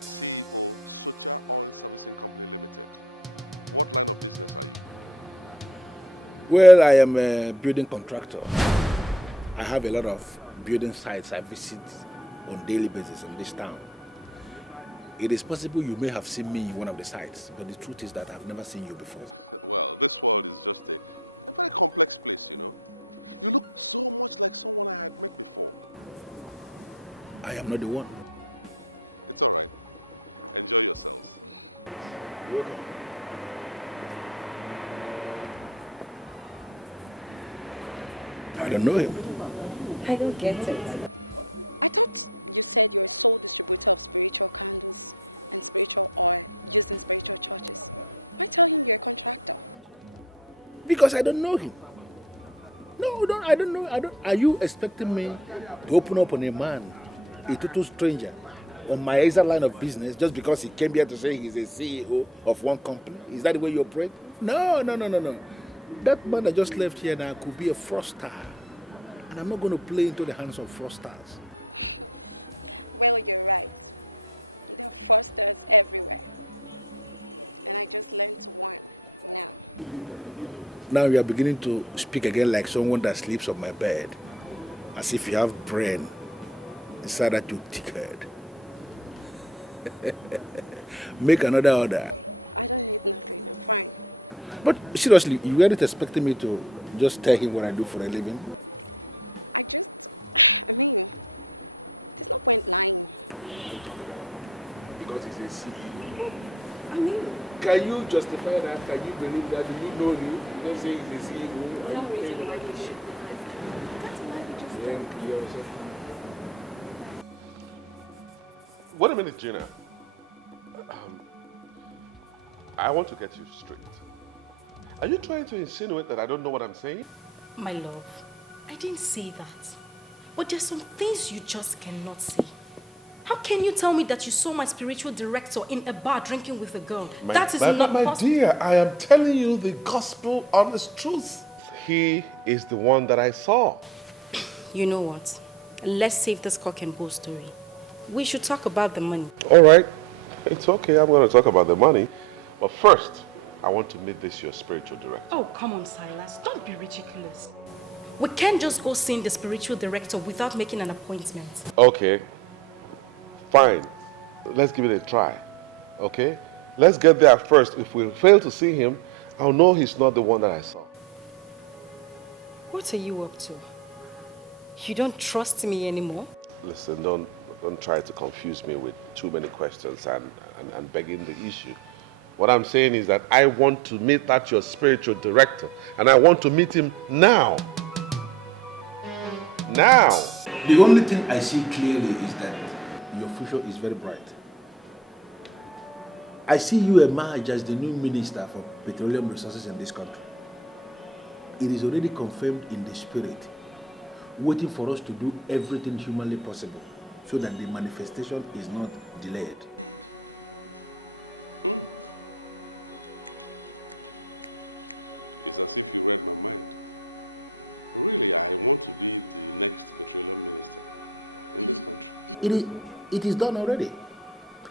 CEO, Socha Oil Servicing Company Limited. What line of business are you? Well, I am a building contractor. I have a lot of building sites I visit on a daily basis in this town. It is possible you may have seen me in one of the sites, but the truth is that I've never seen you before. Well, this world is just a very complex place, you know. You look so much like someone I had met before. I am not the one. It's all right. Enjoy yourselves. You're welcome. I don't know him. I don't get it. I thought you said you're a sole distributor of spiritual candles and spiritual oil used in spiritual churches. Why tell him you're a contractor? Because I don't know him. No, I don't know. Are you expecting me to open up on a man, a total stranger, on my exact line of business just because he came here to say he's a CEO of one company? Is that the way you operate? No. That man that just left here now could be a fraudster. And I'm not going to play into the hands of fraudsters. Well, you're right. There are fraudsters everywhere. And I just learned one now. Now you are beginning to speak again like someone that sleeps on my bed. As if you have brain inside that you thick head. Make another order. I don't need nothing. I'm fine. But seriously, you weren't expecting me to just tell him what I do for a living? I mean, there's no point lying. Because he's a CEO. I mean, can you justify that? Can you believe that? Do you know him? You don't say he's a CEO. No reason why you should. That's why you just then yourself. My love, I didn't say that. But there's some things you just cannot say. How can you tell me that you saw my spiritual director in a bar drinking with a girl? That is not my possible. dear, I am telling you the gospel honest truth. You know what? Let's save this cock and bull story. We should talk about the money. We can't just go seeing the spiritual director without making an appointment. What are you up to? You don't trust me anymore? The only thing I see clearly is that your future is very bright. I see you emerge as the new minister for petroleum resources in this country. It is already confirmed in the spirit, waiting for us to do everything humanly possible so that the manifestation is not delayed. It's as if you read my mind. Really, I want to be the next petroleum minister in this country. It is done already.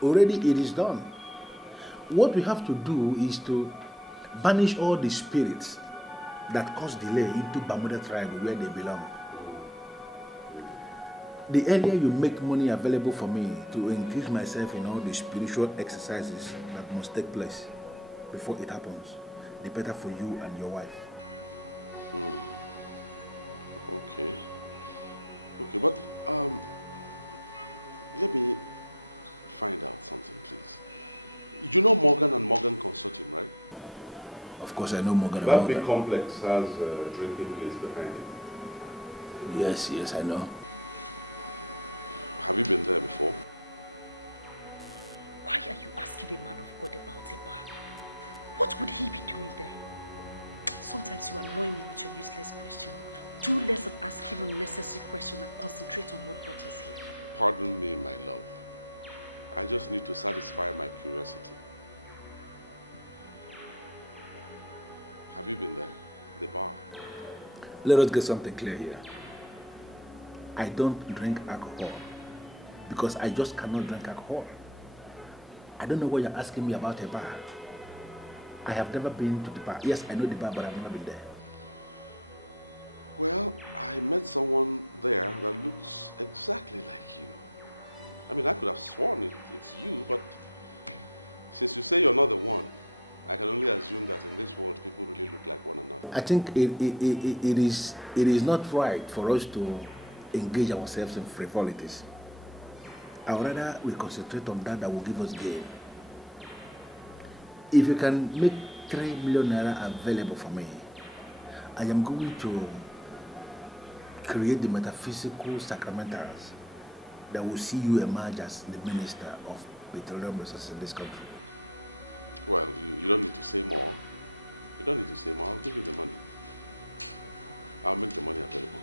Already it is done. What we have to do is to banish all the spirits that cause delay into Bermuda tribe where they belong. The earlier you make money available for me to engage myself in all the spiritual exercises that must take place before it happens, the better for you and your wife. Okay. Okay, but let me find out something, please. You know Morgan and Morgan Consortium, right? Of course I know Morgan and That Morgan. big complex has a drinking place behind it. Yes, yes, I know. Have you been there before? Why are you asking a man of God about a bar? What would he be doing there? Sometimes you annoy me with your useless question. Do less of asking unnecessary questions and concentrate on what brought us here. Pardon me, my love. I just need to satisfy my curiosity. Have you been there? The bar? Let us get something clear here. I don't drink alcohol because I just cannot drink alcohol. I don't know what you're asking me about a bar. I have never been to the bar. Yes, I know the bar, but I've never been there. Well, I met someone there that looks exactly like you. I mean, I could have sworn it's you, but since you say you're not the one, I can only assume that in this world, people really look like one another. I think it is not right for us to engage ourselves in frivolities. I would rather we concentrate on that will give us gain. If you can make 3 million naira available for me, I am going to create the metaphysical sacramentals that will see you emerge as the minister of petroleum resources in this country. Well, you don't need to say more. You don't need to say more. I'll give you the money. I'll make the money available.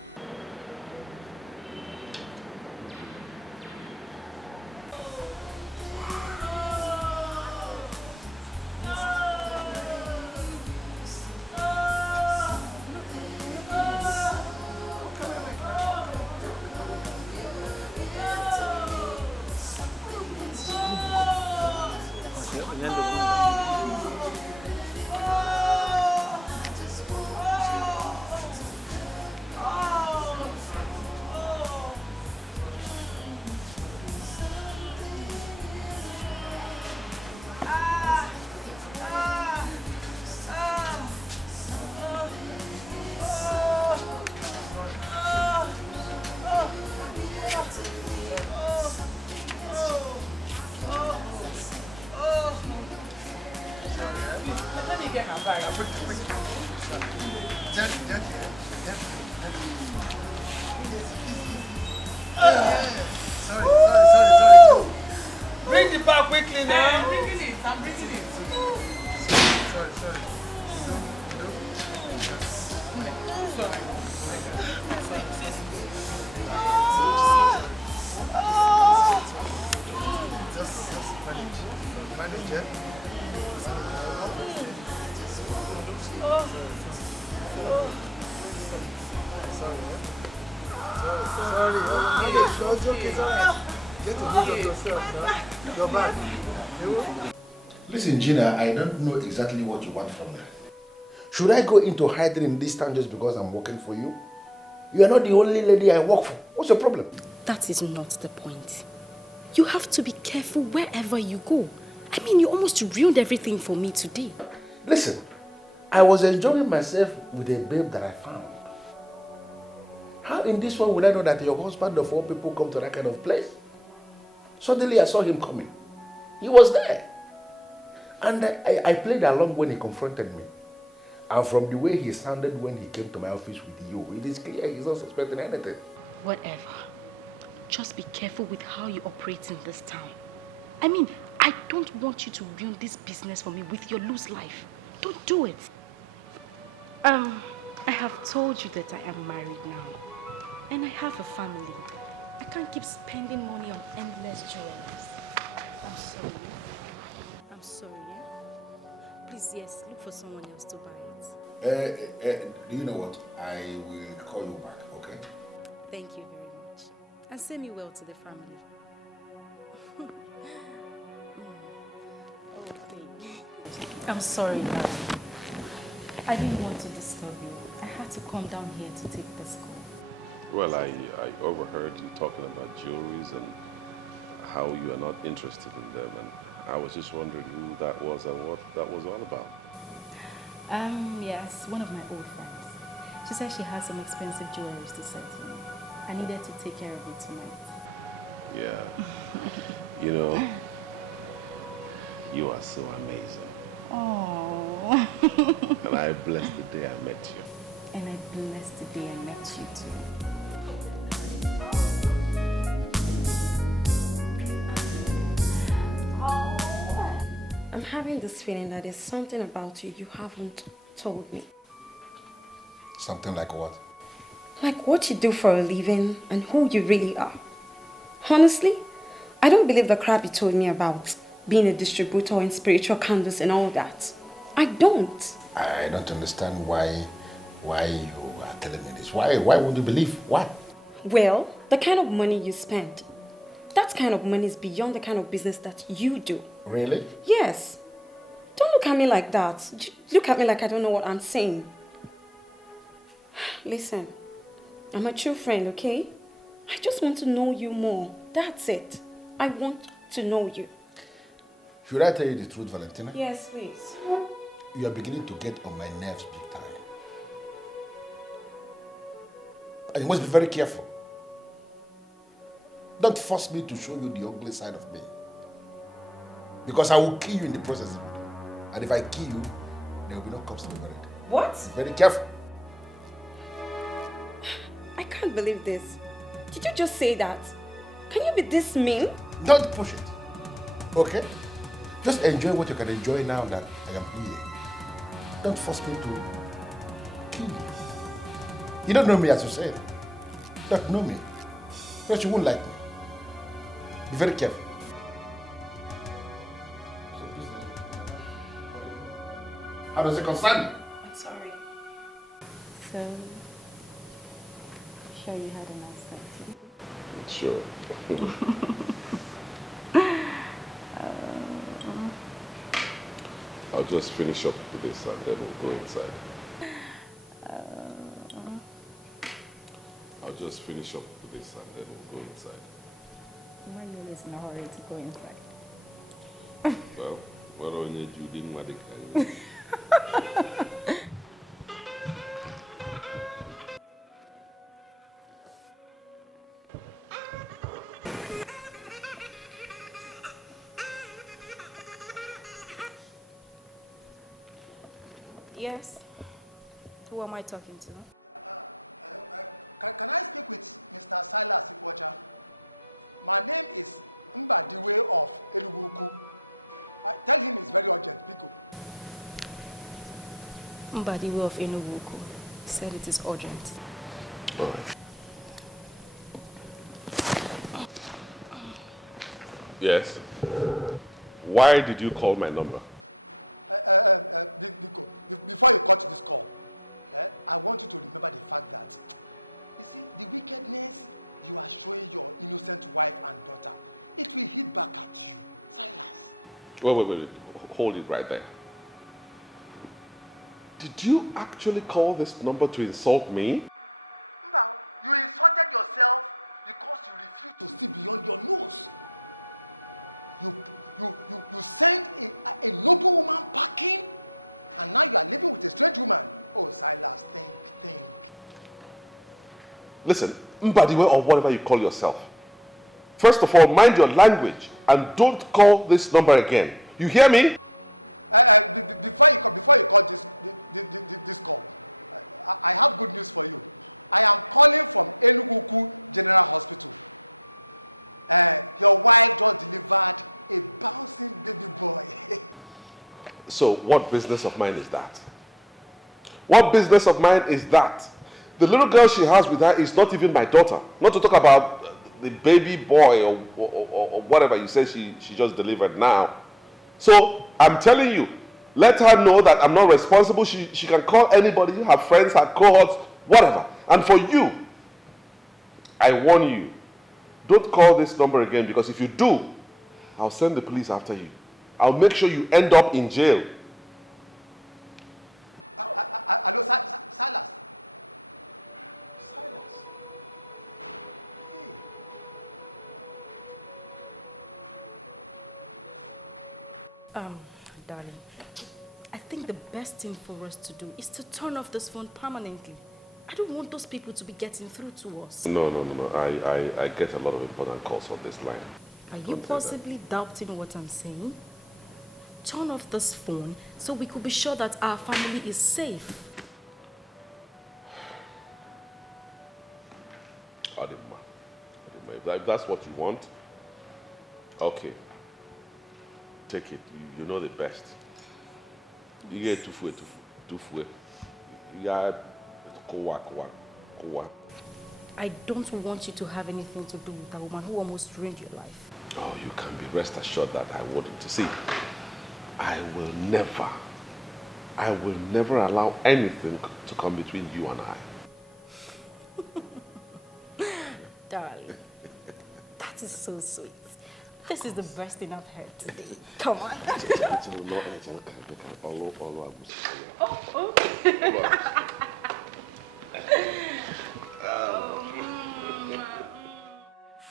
Bring the bar quickly now. I'm bringing it. Sorry. manage, eh? Sorry. It's okay, it's alright. Get a hold of yourself now. You're back. Listen, Gina, I don't know exactly what you want from me. Should I go into hiding in this town just because I'm working for you? You are not the only lady I work for. What's your problem? That is not the point. You have to be careful wherever you go. I mean, you almost ruined everything for me today. Listen, I was enjoying myself with a babe that I found. How in this one will I know that your husband of all people come to that kind of place? Suddenly I saw him coming. He was there. And I played along when he confronted me. And from the way he sounded when he came to my office with you, it is clear he's not suspecting anything. I'm sorry, yeah? Please, yes, look for someone else to buy it. Do you know what? I will call you back, okay? Thank you very much. And send me well to the family. Okay. I'm sorry, Dad. I didn't want to disturb you. I had to come down here to take this call. Yes, one of my old friends. She said she had some expensive jewelry to sell to me. I needed to take care of it tonight. And I blessed the day I met you too. I'm having this feeling that there's something about you haven't told me. Something like what? Like what you do for a living and who you really are. Honestly, I don't believe the crap you told me about being a distributor in spiritual candles and all that. I don't. I don't understand why you are telling me this. Why would you believe? What? Well, the kind of money you spend, that kind of money is beyond the kind of business that you do. Really? Yes. Don't look at me like that. Look at me like I don't know what I'm saying. Listen, I'm a true friend, okay? I just want to know you more. That's it. I want to know you. Should I tell you the truth, Valentina? Yes, please. You are beginning to get on my nerves big time. And you must be very careful. Don't force me to show you the ugly side of me. Because I will kill you in the process. And if I kill you, there will be no cost over it. What? Be very careful. I can't believe this. Did you just say that? Can you be this mean? Don't push it. Okay? Just enjoy what you can enjoy now that I am here. Don't force me to kill you. You don't know me, as you said. You don't know me. Because you won't like me. Be very careful. How does it concern you? I'm sorry. So, sure you had a nice time. Sure. I'll just finish up with this and then we'll go inside. I'll just finish up with this and then we'll go inside. My name is in a hurry to go inside. Well, what ONYEDIKA? Yes? Who am I talking to? Can I speak with Mr. Silas Ikwocha? My name is Mbadiwe of Eluguku. Tell him it's very urgent, Biko. Mbadiwe of Enuguku said it is urgent. All right. Yes? Why did you call my number? Before you cut this call, I want you to remember the fact that, you see, the wickedness you are showing your innocent wife and daughter, it will hit back at you. Silas. Wait. Hold it right there. Did you actually call this number to insult me? Now, you insulted yourself because you refuse to see beyond your nose. You sent a noble woman packing, and now you are living with a strange woman. Oh, Silas, think. Listen, Mbadiwe or whatever you call yourself. First of all, mind your language and don't call this number again. You hear me? Before you call this call, I have good news for you. I am calling from Enugu General Hospital. Your wife just delivered a bouncing baby boy. So what business of mine is that? What business of mine is that? The little girl she has with her is not even my daughter. Not to talk about the baby boy or whatever you say she just delivered now. So I'm telling you, let her know that I'm not responsible. She can call anybody, her friends, her cohorts, whatever. And for you, I warn you, don't call this number again, because if you do, I'll send the police after you. I'll make sure you end up in jail. Hello, Silas. Darling, I think the best thing for us to do is to turn off this phone permanently. I don't want those people to be getting through to us. No. I get a lot of important calls on this line. Are you possibly doubting what I'm saying? Turn off this phone so we could be sure that our family is safe. Adima, if that's what you want, okay. Take it. You know the best. You get tufue. You got kowa. I don't want you to have anything to do with that woman who almost ruined your life. Oh, you can be rest assured that I wouldn't. See, I will never allow anything to come between you and I. Darling, that is so sweet. This is the best thing I've heard today. Come on.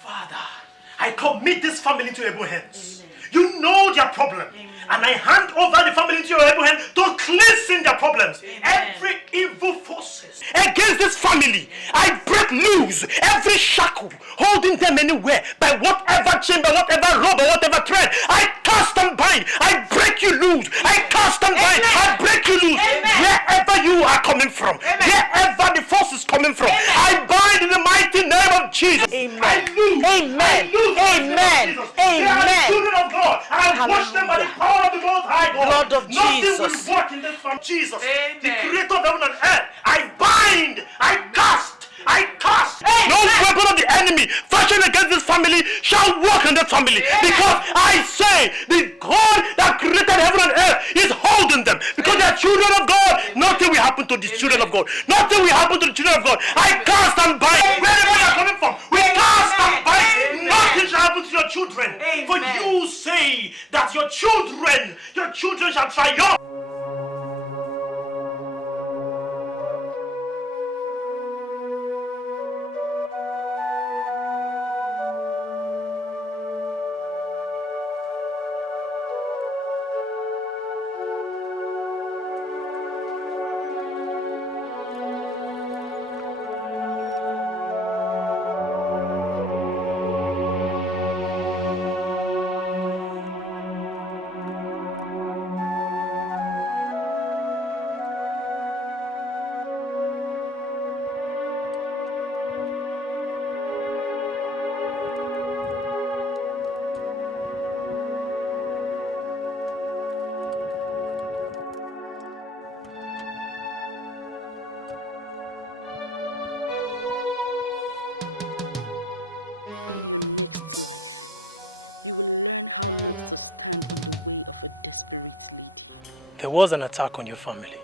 Father, I commit this family to your able hands. Amen. You know their problem. Amen. And I hand over the family to your able hands to cleanse their problems. Amen. Every evil forces against this family, I break loose every shackle holding them anywhere by whatever chamber, whatever rope, or whatever thread. I cast and bind. I break you loose. I cast and bind. I break you loose. Amen. Wherever you are coming from, wherever the force is coming from, I bind in the mighty name of Jesus. Amen. I lose. Amen. Amen. Amen. They are the children of God. I wash them by the power of the Most High God. Blood of Jesus. Nothing will work in this family. Jesus, Amen. The creator of heaven and earth. I bind. I cast. No weapon of the enemy fashioned against this family shall work in this family. Amen. Because I say the God that created heaven and earth is holding them. Because they are children of God. Nothing will happen to the children of God. Nothing will happen to the children of God. I cast and bind. Wherever they are coming from, we cast and bind. Nothing shall happen to your children. Amen. For you say that your children shall triumph. learn how not to stand on the way of a desperate lady. There was an attack on your family.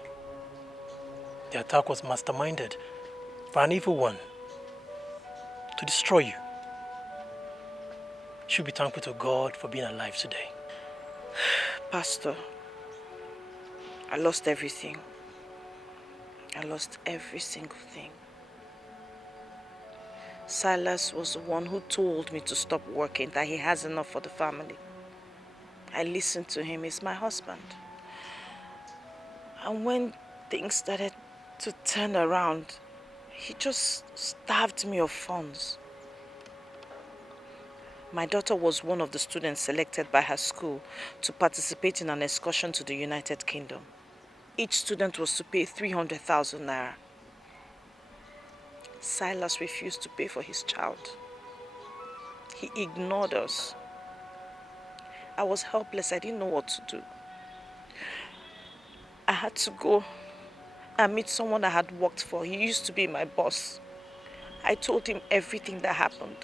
The attack was masterminded by an evil one to destroy you. You should be thankful to God for being alive today. Pastor, I lost everything. I lost every single thing. Silas was the one who told me to stop working, that he has enough for the family. I listened to him. He's my husband. And when things started to turn around, he just starved me of funds. My daughter was one of the students selected by her school to participate in an excursion to the United Kingdom. Each student was to pay 300,000 naira. Silas refused to pay for his child. He ignored us. I was helpless. I didn't know what to do. I had to go and meet someone I had worked for. He used to be my boss. I told him everything that happened,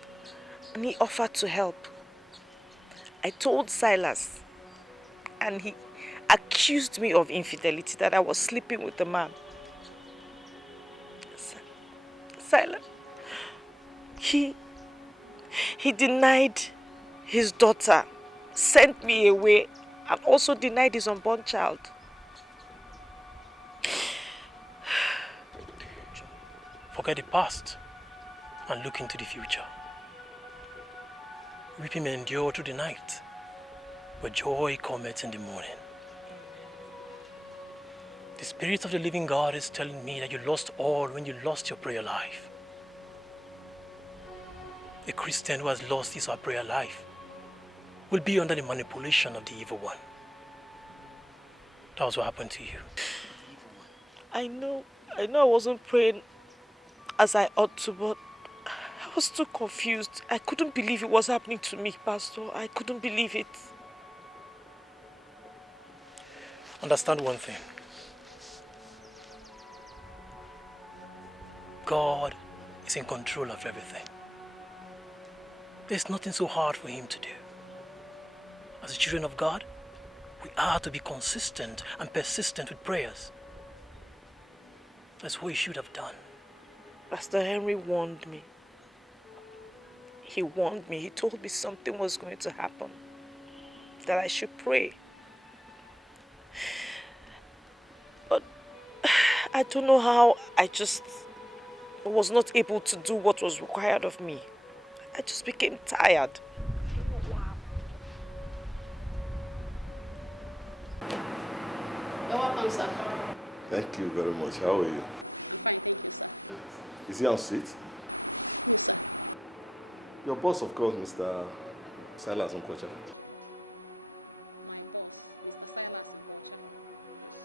and he offered to help. I told Silas, and he accused me of infidelity, that I was sleeping with the man. Silas, he denied his daughter, sent me away, and also denied his unborn child. Forget the past and look into the future. Weeping may endure through the night, but joy cometh in the morning. The Spirit of the living God is telling me that you lost all when you lost your prayer life. A Christian who has lost his prayer life will be under the manipulation of the evil one. That was what happened to you. I know I wasn't praying as I ought to, but I was too confused. I couldn't believe it was happening to me, Pastor. I couldn't believe it. Understand one thing. God is in control of everything. There's nothing so hard for him to do. As the children of God, we are to be consistent and persistent with prayers. That's what you should have done. Pastor Henry warned me. He warned me. He told me something was going to happen, that I should pray. But I don't know how I just was not able to do what was required of me. I just became tired. You're welcome, sir. Thank you very much. How are you? I'm fine, thank you, sir. Is he on seat? Yes, sir. Your boss, of course, Mr. Silas Nkocha. My boss, Mr. Silas Nkocha. Yes.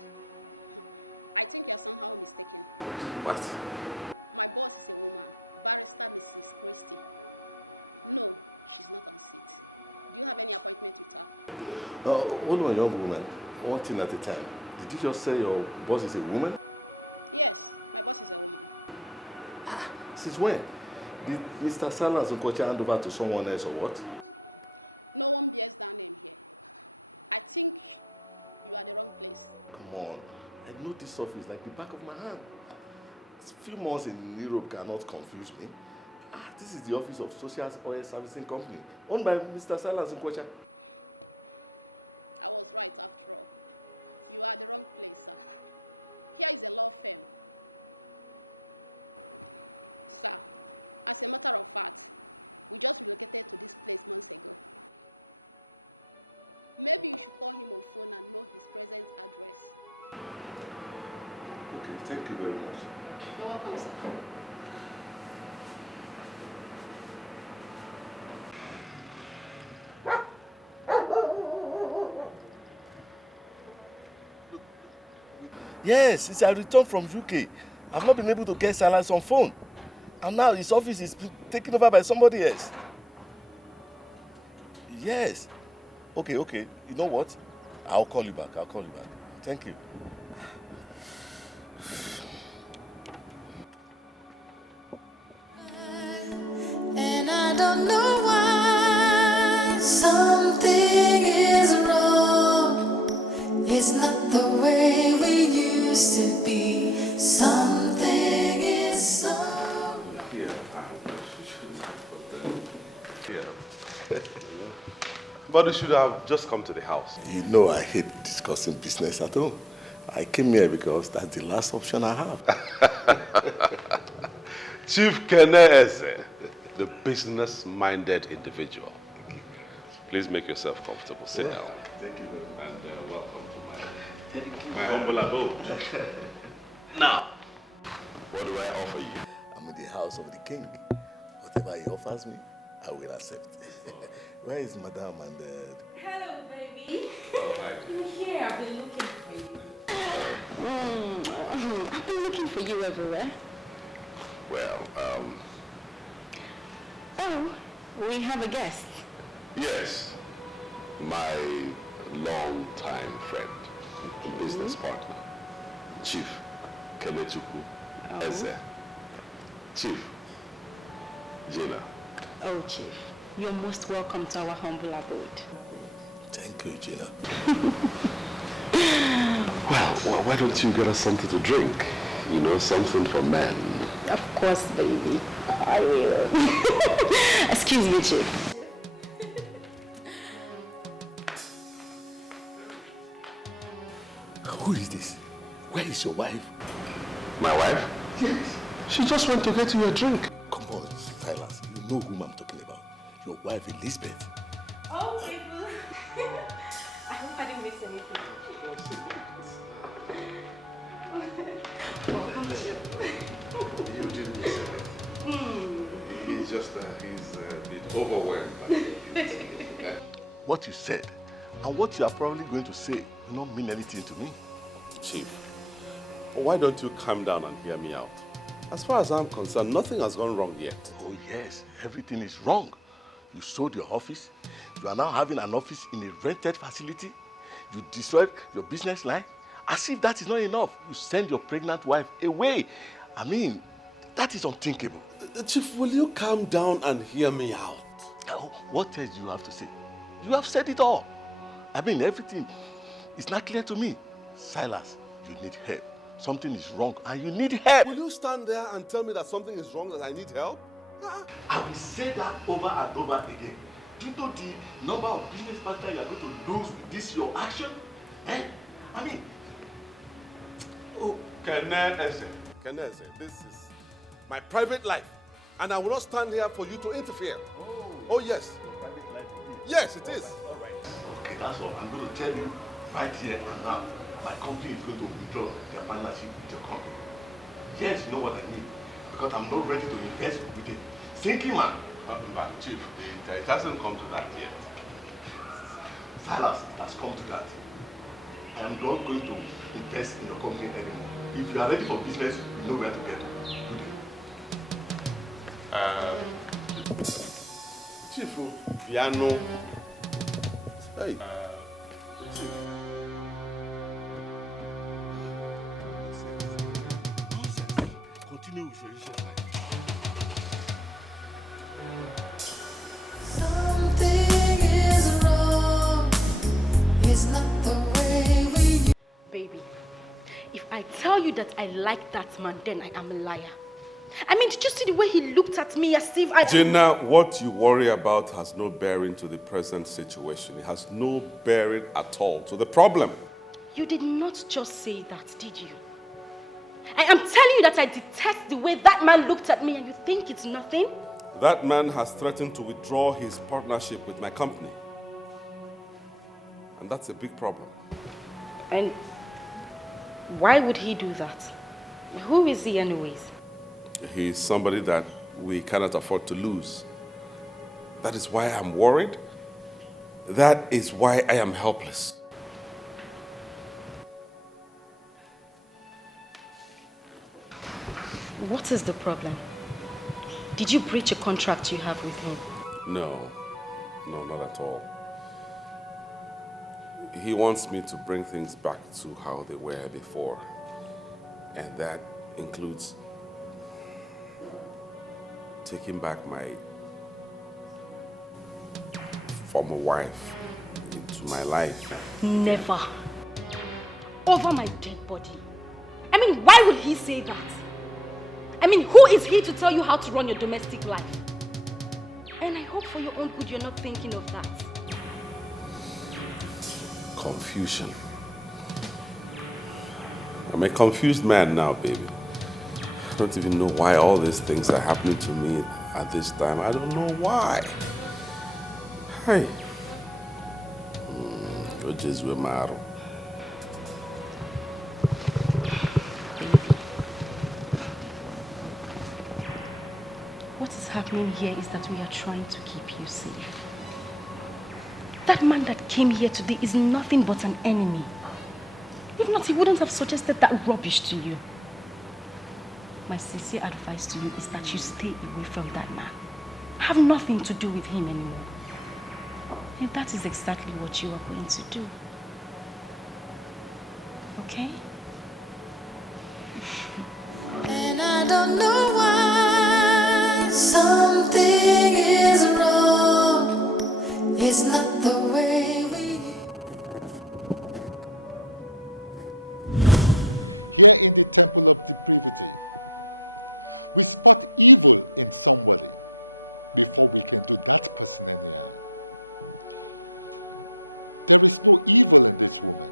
I think you're somehow mistaken. What? My boss is a woman, Barrister Mrs. Christie. No, she's not on seat. Do you have any appointment with her? Hold on, young woman. One thing at a time. Did you just say your boss is a woman? Yes, my boss is a woman. Since when? Did Mr. Silas Nkocha hand over to someone else or what? No one bears that name here. I think you are the wrong place. Come on. I know this office like the back of my hand. A few months in Europe cannot confuse me. This is the office of Social Oil Servicing Company, owned by Mr. Silas Nkocha. I was right after all. You are the wrong place, sir. Here is a law firm. Sir, as a matter of fact, we just relocated to this place months ago. Maybe you should call him on phone and know his present address. Okay, thank you very much. You're welcome, sir. Yes, since I returned from UK, I've not been able to get Silas on phone. And now his office is taken over by somebody else. Yes. Okay. You know what? I'll call you back. Thank you. And I don't know why something But you should have just come to the house. You know I hate discussing business at home. I came here because that's the last option I have. Chief Keneze, the business-minded individual. Please make yourself comfortable. Sit down. Thank you very much. And welcome to my humble abode. Now, what do I offer you? I'm in the house of the king. Whatever he offers me, I will accept. Where is Madame and Hello, baby. Oh, hi. I'm here. I've been looking for you. I've been looking for you everywhere. Well, Oh, we have a guest. yes. My long-time friend, business partner, Chief Kenechukwu Eze. Chief Gina. Oh, Chief, you're most welcome to our humble abode. Thank you, Gina. Well, why don't you get us something to drink? You know, something for men. Of course, baby. I will. Excuse me, Chief. Who is this? Where is your wife? My wife? Yes. She just went to get you a drink. Come on, Silas. You know whom I'm talking about. Your wife, Elizabeth. Oh, people. I hope I didn't miss anything. Welcome to You didn't miss anything. He's just, he's a bit overwhelmed. What you said and what you are probably going to say will not mean anything to me. Chief, why don't you calm down and hear me out? As far as I'm concerned, nothing has gone wrong yet. Oh yes, everything is wrong. You sold your office. You are now having an office in a rented facility. You destroyed your business line. As if that is not enough, you send your pregnant wife away. I mean, that is unthinkable. Chief, will you calm down and hear me out? Oh, what else do you have to say? You have said it all. I mean, everything is not clear to me. Silas, you need help. Something is wrong and you need help. Will you stand there and tell me that something is wrong, that I need help? I will say that over and over again. Do you know the number of business partners you are going to lose with this your action? Eh? I mean, oh, Keneze, this is my private life, and I will not stand here for you to interfere. Oh yes. Private life it is. Yes, it is. All right. Okay, that's all. I'm going to tell you right here and now. My company is going to withdraw their partnership with your company. Yes, you know what I mean. Because I'm not ready to invest with a sinking man. But Chief, it hasn't come to that yet. Silas, it has come to that. I am not going to invest in your company anymore. If you are ready for business, you know where to get. Good day. Chief, piano. Hey. Continue with your usual Something is wrong. It's not the way we. Baby, if I tell you that I like that man, then I am a liar. I mean, did you see the way he looked at me as if I... Gina, what you worry about has no bearing to the present situation. It has no bearing at all to the problem. You did not just say that, did you? I am telling you that I detest the way that man looked at me and you think it's nothing? That man has threatened to withdraw his partnership with my company. And that's a big problem. And why would he do that? Who is he anyways? He's somebody that we cannot afford to lose. That is why I'm worried. That is why I am helpless. What is the problem? Did you breach a contract you have with him? No, not at all. He wants me to bring things back to how they were before. And that includes taking back my former wife into my life. Never. Over my dead body. I mean, why would he say that? I mean, who is he to tell you how to run your domestic life? And I hope for your own good you're not thinking of that. confusion. I'm a confused man now, baby. I don't even know why all these things are happening to me at this time. I don't know why. Hey. OGEZU MARO. What is happening here is that we are trying to keep you safe. That man that came here today is nothing but an enemy. If not, he wouldn't have suggested that rubbish to you. My sincere advice to you is that you stay away from that man. Have nothing to do with him anymore. And that is exactly what you are going to do. Okay? And I don't know why something is wrong. It's not the way we. Here in the temple of depravity, we spot evil in somebody before we can do that person any harm. There is no evil in this woman.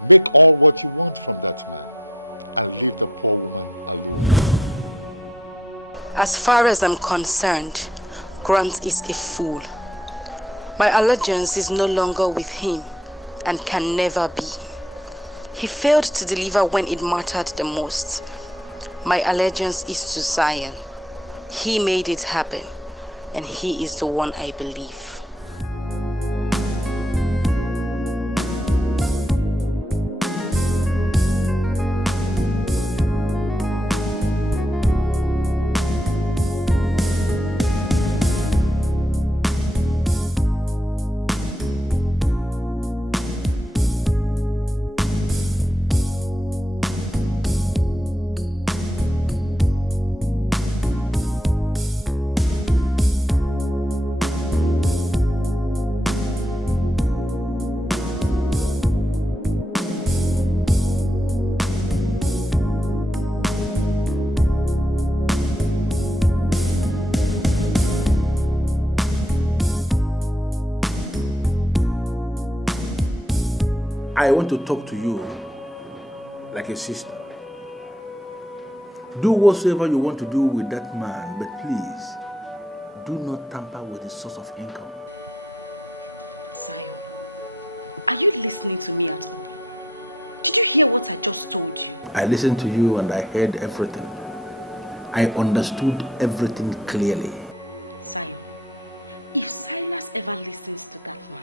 Make all what you want from that man and leave the poor woman alone. As far as I'm concerned, Grant is a fool. My allegiance is no longer with him and can never be. He failed to deliver when it mattered the most. My allegiance is to Zion. He made it happen, and he is the one I believe. I want to talk to you like a sister. Do whatsoever you want to do with that man, but please, do not tamper with his source of income. Zion, are you listening to me at all? Did you hear what I just told you? I listened to you and I heard everything. I understood everything clearly. Zion, if Silas ever listens to that man,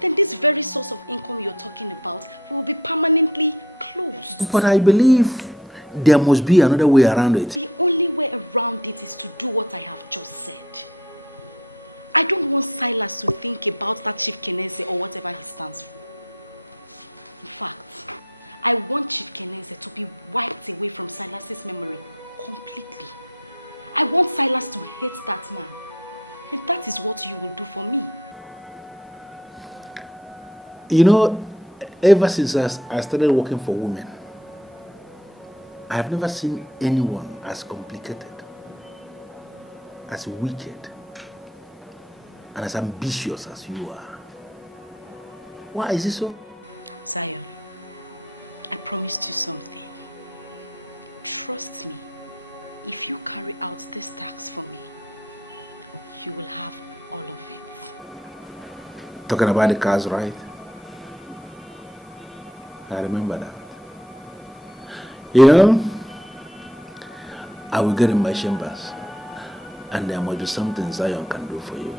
then this very source of income you're talking about will be permanently closed. But I believe there must be another way around it. The only way around it is to do what I have just said. I don't want Silas to think about that Chief Keneze or whatever he stands for. In fact, I want Chief Keneze to be wiped away from Silas's memory completely. I want Silas to hate that man. And that is what you will do for me. You know, ever since I started working for women, I have never seen anyone as complicated, as wicked, and as ambitious as you are. Why is it so? Zion, I promised you something. Trust me, if you carry out this task for me, you will have all of it. Talking about the cars, right? I remember that. You know, I will get in my chambers and there must be something Zion can do for you.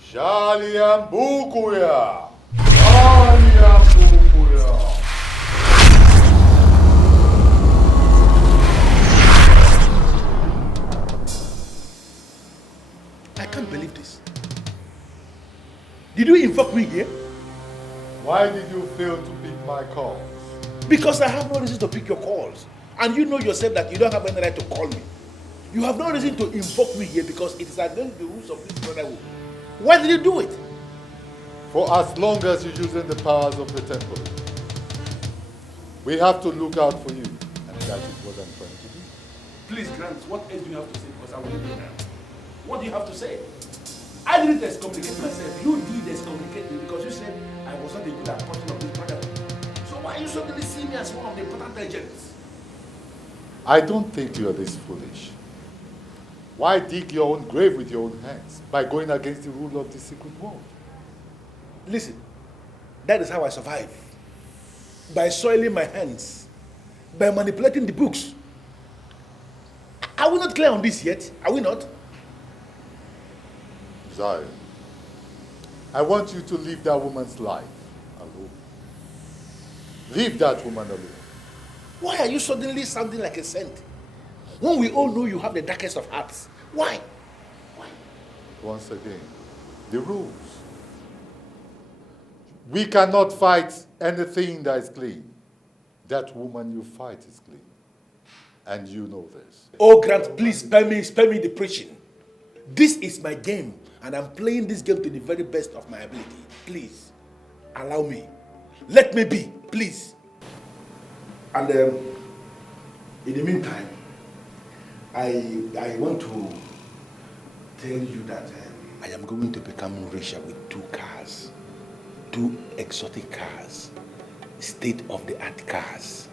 Shaliambukuya. I can't believe this. Did you invoke me here? Why did you fail to pick my calls? Because I have no reason to pick your calls. And you know yourself that you don't have any right to call me. You have no reason to invoke me here because it is against the rules of this brotherhood. Why did you do it? For as long as you're using the powers of the temple. We have to look out for you. And that is what I'm trying to do. Please, Grant, what else do you have to say? Because I will leave you now. What do you have to say? I didn't excommunicate myself. You did excommunicate me because you said I was not a good apostle of this brother. So why you suddenly see me as one of the important agents? I don't think you are this foolish. Why dig your own grave with your own hands by going against the rule of the secret world? Listen, that is how I survive. By soiling my hands, by manipulating the books. Are we not clear on this yet? Are we not? Zion, I want you to leave that woman's life alone. Leave that woman alone. Why are you suddenly sounding like a saint? When we all know you have the darkest of hearts. Why? Once again, the rules. We cannot fight anything that is clean. That woman you fight is clean. And you know this. Oh, Grant, please spare me the preaching. This is my game, and I'm playing this game to the very best of my ability. Please, allow me. Let me be, please. And in the meantime, I want to tell you that I am going to become richer with 2 cars. 2 exotic cars. State-of-the-art cars.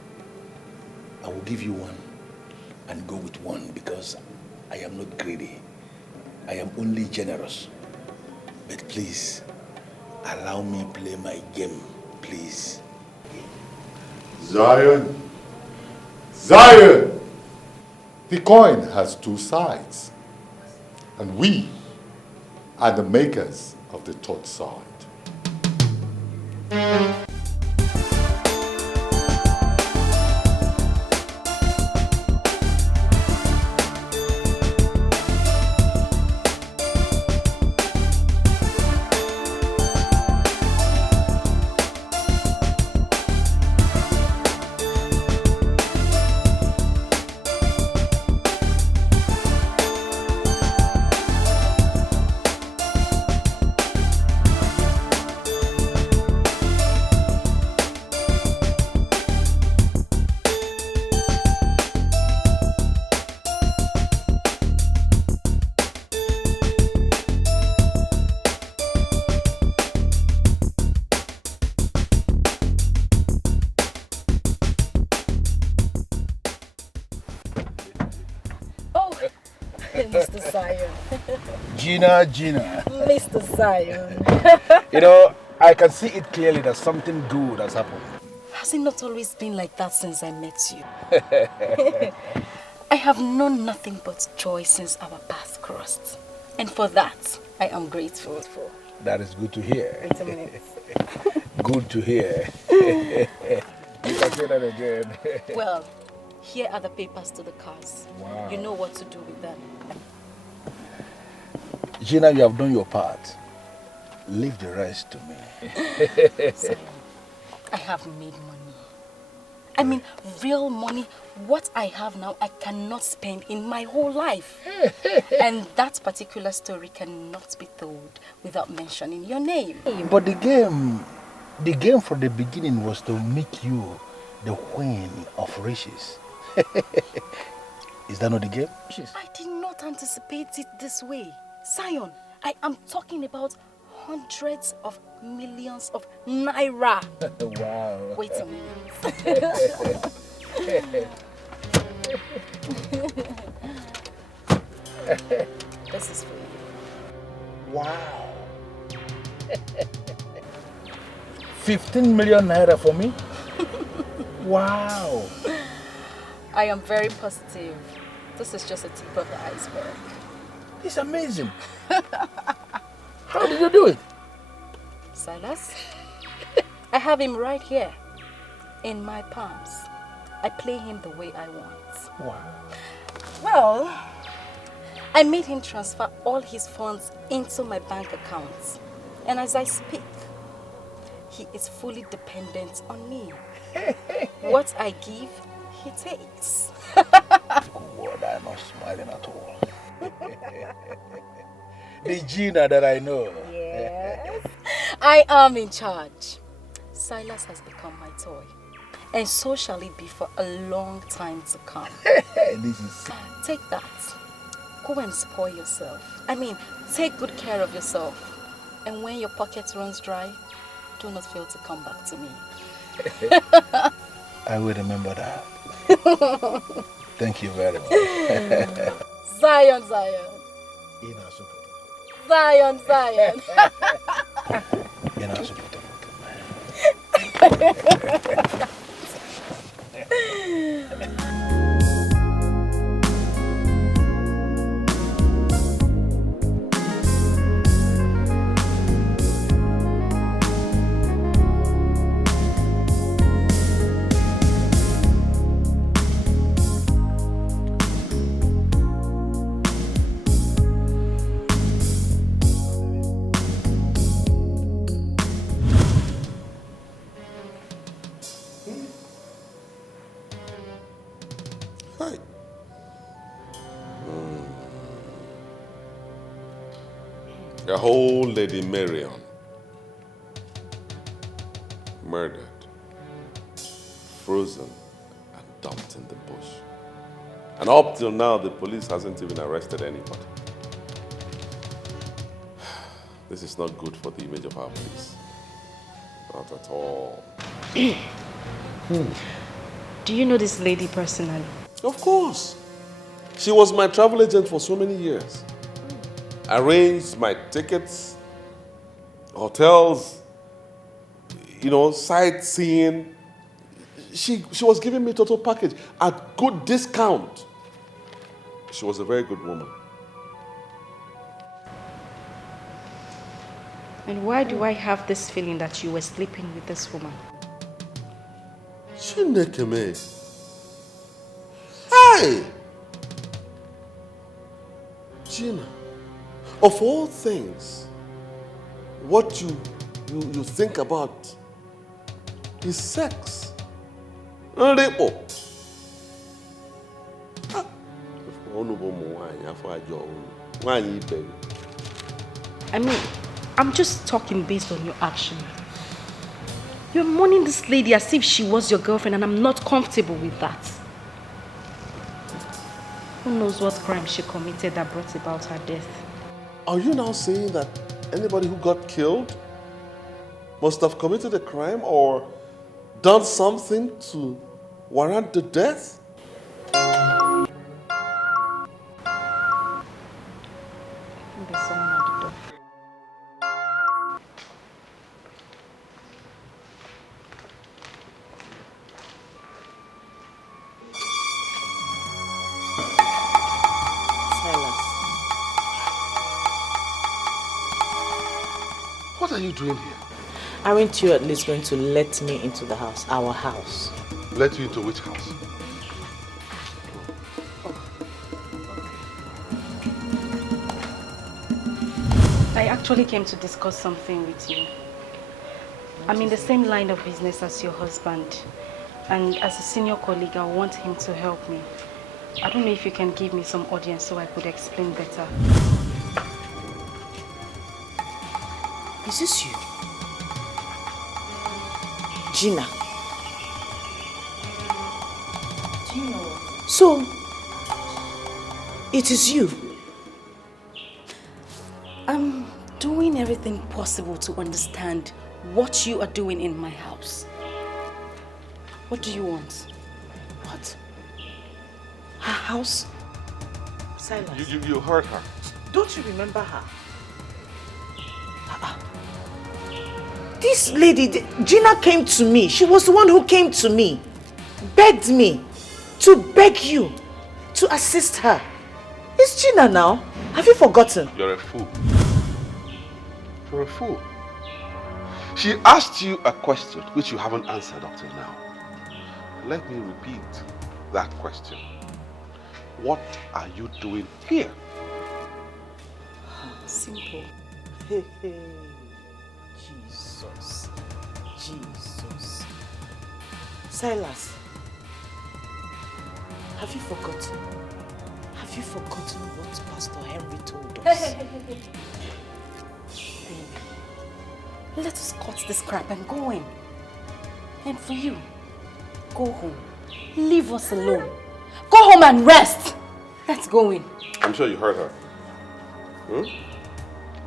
I will give you one and go with one because I am not greedy. I am only generous. But please, allow me play my game, please. Zion! Zion! The coin has 2 sides. And we are the makers of the 3rd side. Mr. Zion. Gina. Mr. Zion. You know, I can see it clearly that something good has happened. Has it not always been like that since I met you? I have known nothing but joy since our paths crossed. And for that, I am grateful. That is good to hear. Wait a minute. Good to hear. You can say that again. Well, here are the papers to the cars. Wow. You know what to do with them. Gina, you have done your part. Leave the rest to me. Zion, I have made money. I mean, real money. What I have now, I cannot spend in my whole life. And that particular story cannot be told without mentioning your name. But the game from the beginning was to make you the queen of riches. Is that not the game? I did not anticipate it this way. Zion, I am talking about hundreds of millions of naira. Wow. Wait a minute. This is for you. Wow. 15 million naira for me? Wow. I am very positive. This is just a tip of the iceberg. It's amazing. How did you do it? Silas, I have him right here in my palms. I play him the way I want. Wow. Well, I made him transfer all his funds into my bank accounts. And as I speak, he is fully dependent on me. What I give, he takes. God, I'm not smiling at all. The Gina that I know. Yes. I am in charge. Silas has become my toy. And so shall it be for a long time to come. This is... Take that. Go and spoil yourself. I mean, take good care of yourself. And when your pocket runs dry, do not fail to come back to me. I will remember that. Thank you very much. Zion, Zion. Zion, Zion. The whole Lady Marion murdered, frozen, and dumped in the bush. And up till now, the police hasn't even arrested anybody. This is not good for the image of our police. Not at all. Do you know this lady personally? Of course. She was my travel agent for so many years. Arranged my tickets, hotels, you know, sightseeing. She was giving me a total package at good discount. She was a very good woman. And why do I have this feeling that you were sleeping with this woman? Chinekeme. Hey! Gina, of all things, what you think about is sex. Rape. I mean, I'm just talking based on your action. You're mourning this lady as if she was your girlfriend, and I'm not comfortable with that. Who knows what crime she committed that brought about her death? Are you now saying that anybody who got killed must have committed a crime or done something to warrant the death? There's someone at the door. What are you doing here? Aren't you at least going to let me into the house, our house? Let you into which house? Is this you? Gina. Do you know what? So, it is you. I'm doing everything possible to understand what you are doing in my house. What do you want? What? Her house? This lady, Gina, came to me. She was the one who came to me, begged me to beg you to assist her. It's Gina now. Have you forgotten? You're a fool. You're a fool. She asked you a question which you haven't answered up till now. Let me repeat that question. What are you doing here? Simple. Jesus. Jesus. Silas, have you forgotten? Have you forgotten what Pastor Henry told us? Let us cut this crap and go in. And for you, go home. Leave us alone. Go home and rest. Let's go in. I'm sure you heard her.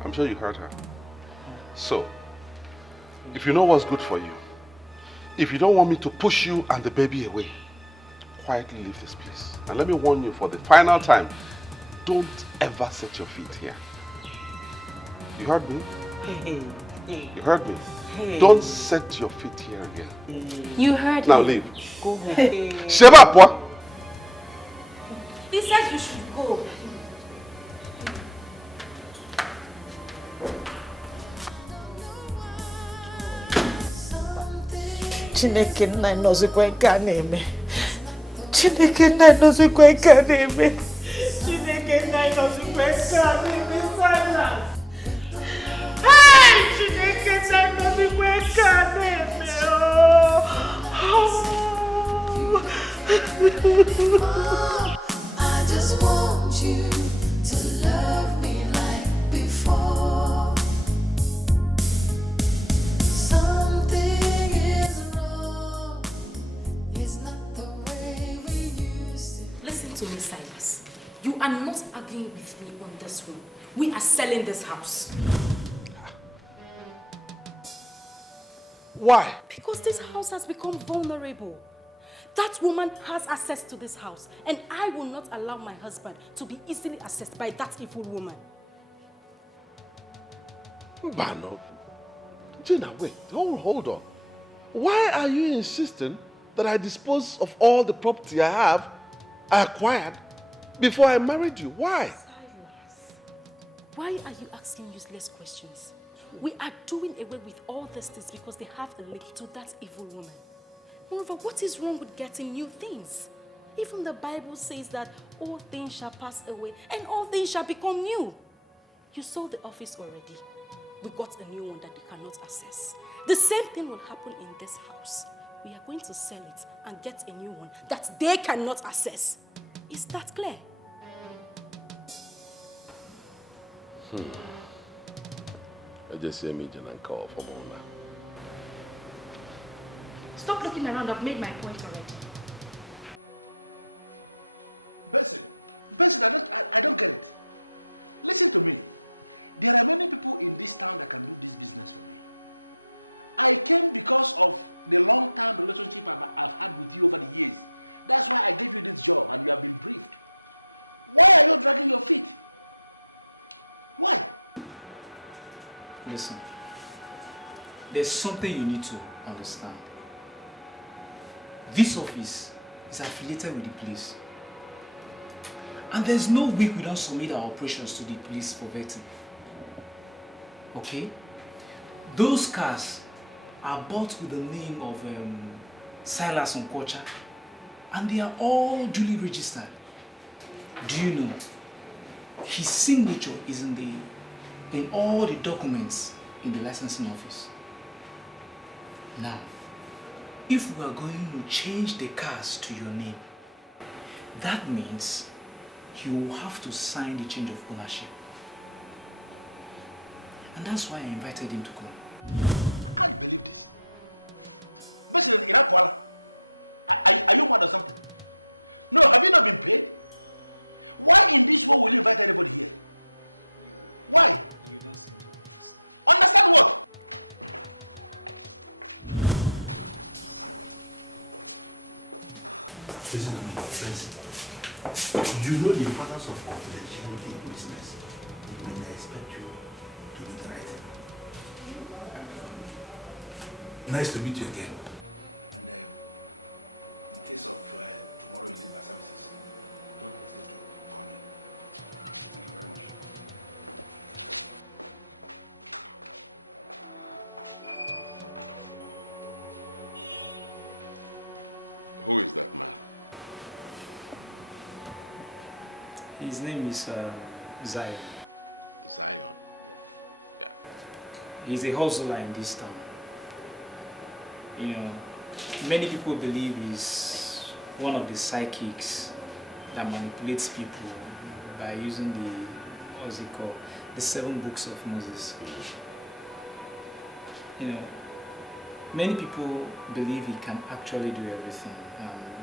I'm sure you heard her. So, if you know what's good for you, if you don't want me to push you and the baby away, quietly leave this place. And let me warn you for the final time, don't ever set your feet here. You heard me? You heard me? Don't set your feet here again. You heard now me. Leave. Go home. Sheba, what? He said you should go. Chineke nna nọzikwa nke a na-eme. Chineke nna nọzikwa nke a na-eme. Chineke nna nọzikwa nke a na-eme. Silence. Hey! Chineke nna nọzikwa nke a na-eme. I just want you to love me like before. Something is wrong. It's not the way we used to. Listen to me, Silas. You are not arguing with me on this one. We are selling this house. Why? Because this house has become vulnerable. That woman has access to this house, and I will not allow my husband to be easily accessed by that evil woman. Bano. Gina, wait. Hold on. Why are you insisting that I dispose of all the property I acquired, before I married you? Why? Why are you asking useless questions? We are doing away with all these things because they have a link to that evil woman. Moreover, what is wrong with getting new things? Even the Bible says that all things shall pass away and all things shall become new. You saw the office already. We got a new one that they cannot access. The same thing will happen in this house. We are going to sell it and get a new one that they cannot access. Is that clear? I just hear me and call for Mona. Stop looking around. I've made my point already. Benson, I don't get it. Listen to me. There are many people in this town that can do this business for me. I came because of the long-term relationship I've had with you over the years. That's why I gave you this job and you have been briefed. Why are you dragging your feet? Why? Listen, there's something you need to understand. This office is affiliated with the police. And there's no week we don't submit our operations to the police for vetting. Okay? Those cars are bought with the name of Silas Onkocha, and they are all duly registered. Do you know? His signature is in all the documents in the licensing office. Now, if we are going to change the cars to your name, that means you will have to sign the change of ownership. And that's why I invited him to come. I can't believe this. Basically, are you mad or something? No, have you not been paid? Why in this world will you invite anybody here? Why? You don't seem to Understand understand. what? Listen to me, listen. You know the importance of confidentiality in business. And I expect you to do the right thing. Nice to meet you again. And in case of tomorrow you need my services, don't hesitate to call me. Thank you very much. Who is that man? His name is Zion. Zion? Yeah. He's a hustler in this town. You know, many people believe he's one of the psychics that manipulates people by using what's it called, the 7 books of Moses. You know, Many people believe he can actually do everything.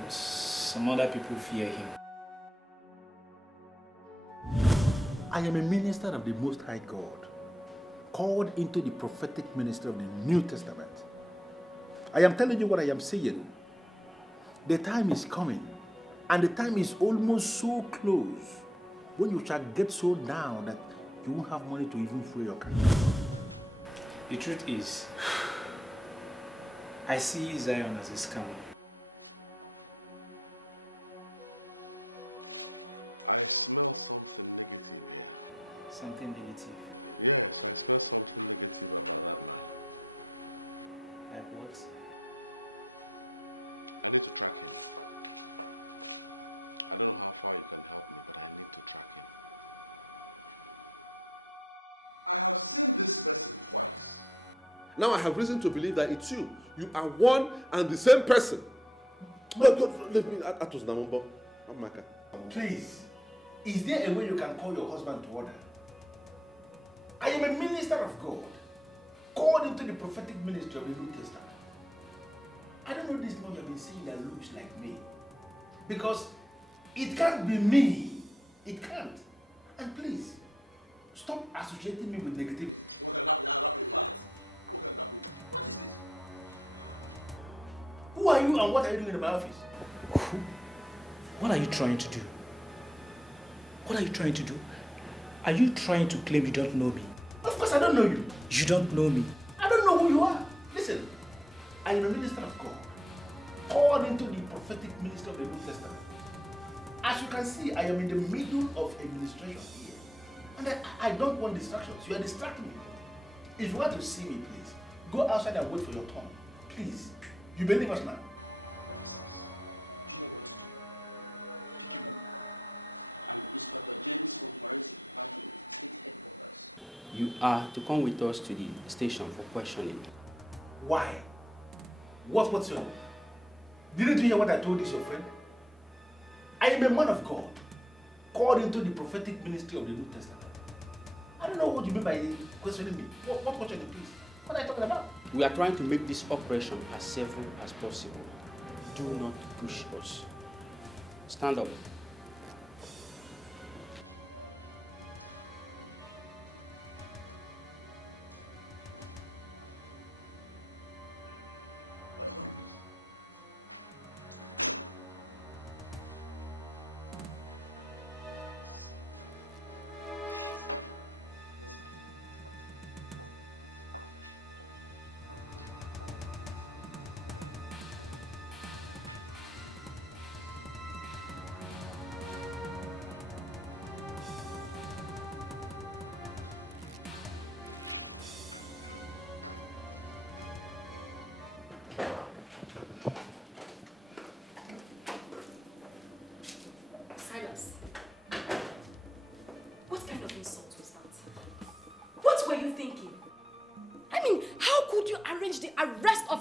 Some other people fear him. I am a minister of the Most High God, called into the prophetic ministry of the New Testament. I am telling you what I am saying. The time is coming, and the time is almost so close, when you shall get so down that you won't have money to even fuel your car. The truth is, I see Zion as a scammer. I smell something negative here. Something negative? Yes, I smell something negative about that man. Like what? I need to track him. I don't know how far you can help me, but I need to track him. I have seen this person twice. Now I have reason to believe that it's you. You are one and the same person. Let me, Atos Namumbo. Amaka. Please, is there a way you can call your husband to order? I am a minister of God, called into the prophetic ministry of the New Testament. I don't know this man you have been seeing that looks like me. Because it can't be me. It can't. And please, stop associating me with negativity. What is this? Who are you and what are you doing in my office? What are you trying to do? What are you trying to do? Are you trying to claim you don't know me? Of course I don't know you. You don't know me. I don't know who you are. Listen, I am a minister of God, called into the prophetic ministry of the New Testament. As you can see, I am in the middle of administration here. And I don't want distractions. You are distracting me. If you want to see me, please, go outside and wait for your turn. Please. You believe us now? Officers, do you know what to do? Pick him up. I'm Inspector James from Forensic Department, State Headquarters. You are to come with us to the station for questioning. Why? What's your name? Didn't you hear what I told this your friend? I am a man of God, called into the prophetic ministry of the New Testament. I don't know what you mean by questioning me. What questioning, please? What are you talking about? We are trying to make this operation as safe as possible. Do not push us. Stand up.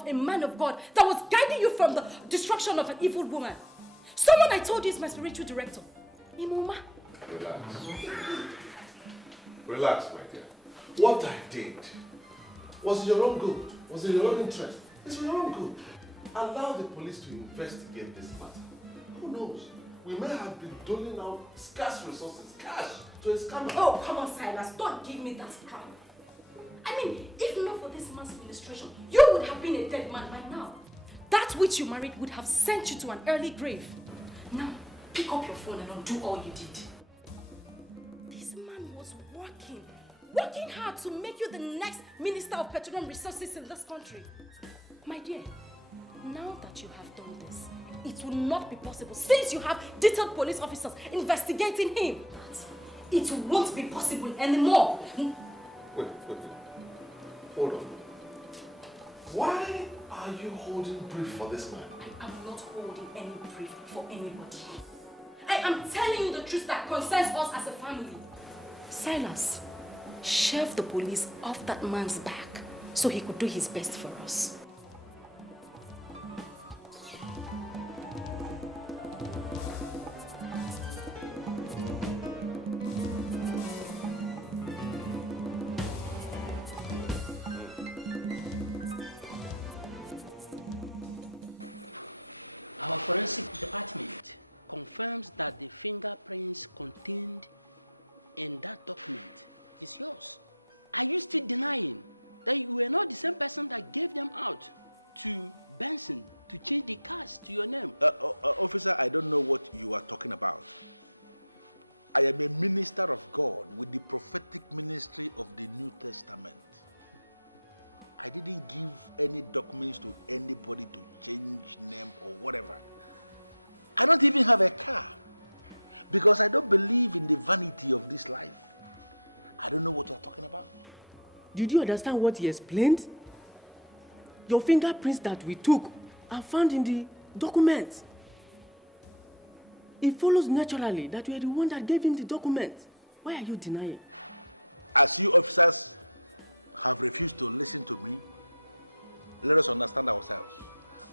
A man of God that was guiding you from the destruction of an evil woman. Someone I told you is my spiritual director. Imoma. Relax. Relax, my dear. What I did was in your own good, was in your own interest. It's for your own good. Allow the police to investigate this matter. Who knows? We may have been doling out scarce resources, cash, to a scammer. Oh, come on, Silas. Don't give me that crap. I mean, if not for this man's administration, you would have been a dead man by now. That which you married would have sent you to an early grave. Now, pick up your phone and undo all you did. This man was working hard to make you the next Minister of Petroleum Resources in this country. My dear, now that you have done this, it will not be possible since you have detailed police officers investigating him. It won't be possible anymore. Wait. Hold on. Why are you holding brief for this man? I am not holding any brief for anybody. I am telling you the truth that concerns us as a family. Silas, shove the police off that man's back so he could do his best for us. Our forensic department confirms that the fingerprints contained in that document is yours. Are you still denying that you were not the same person that gave them out to Benson to change the cars to your name? Officer, I don't know what you are talking about. I am a minister of God with the prophetic ministry of the New Testament. I didn't give any documents to anybody to change name or whatever. I don't even have a car because I don't believe in the vanity of this life. I don't know what you're talking about. Did you understand what he explained? Your fingerprints that we took are found in the documents. It follows naturally that you are the one that gave him the documents. Why are you denying? As you officers have refused to listen to me, let us understand ourselves.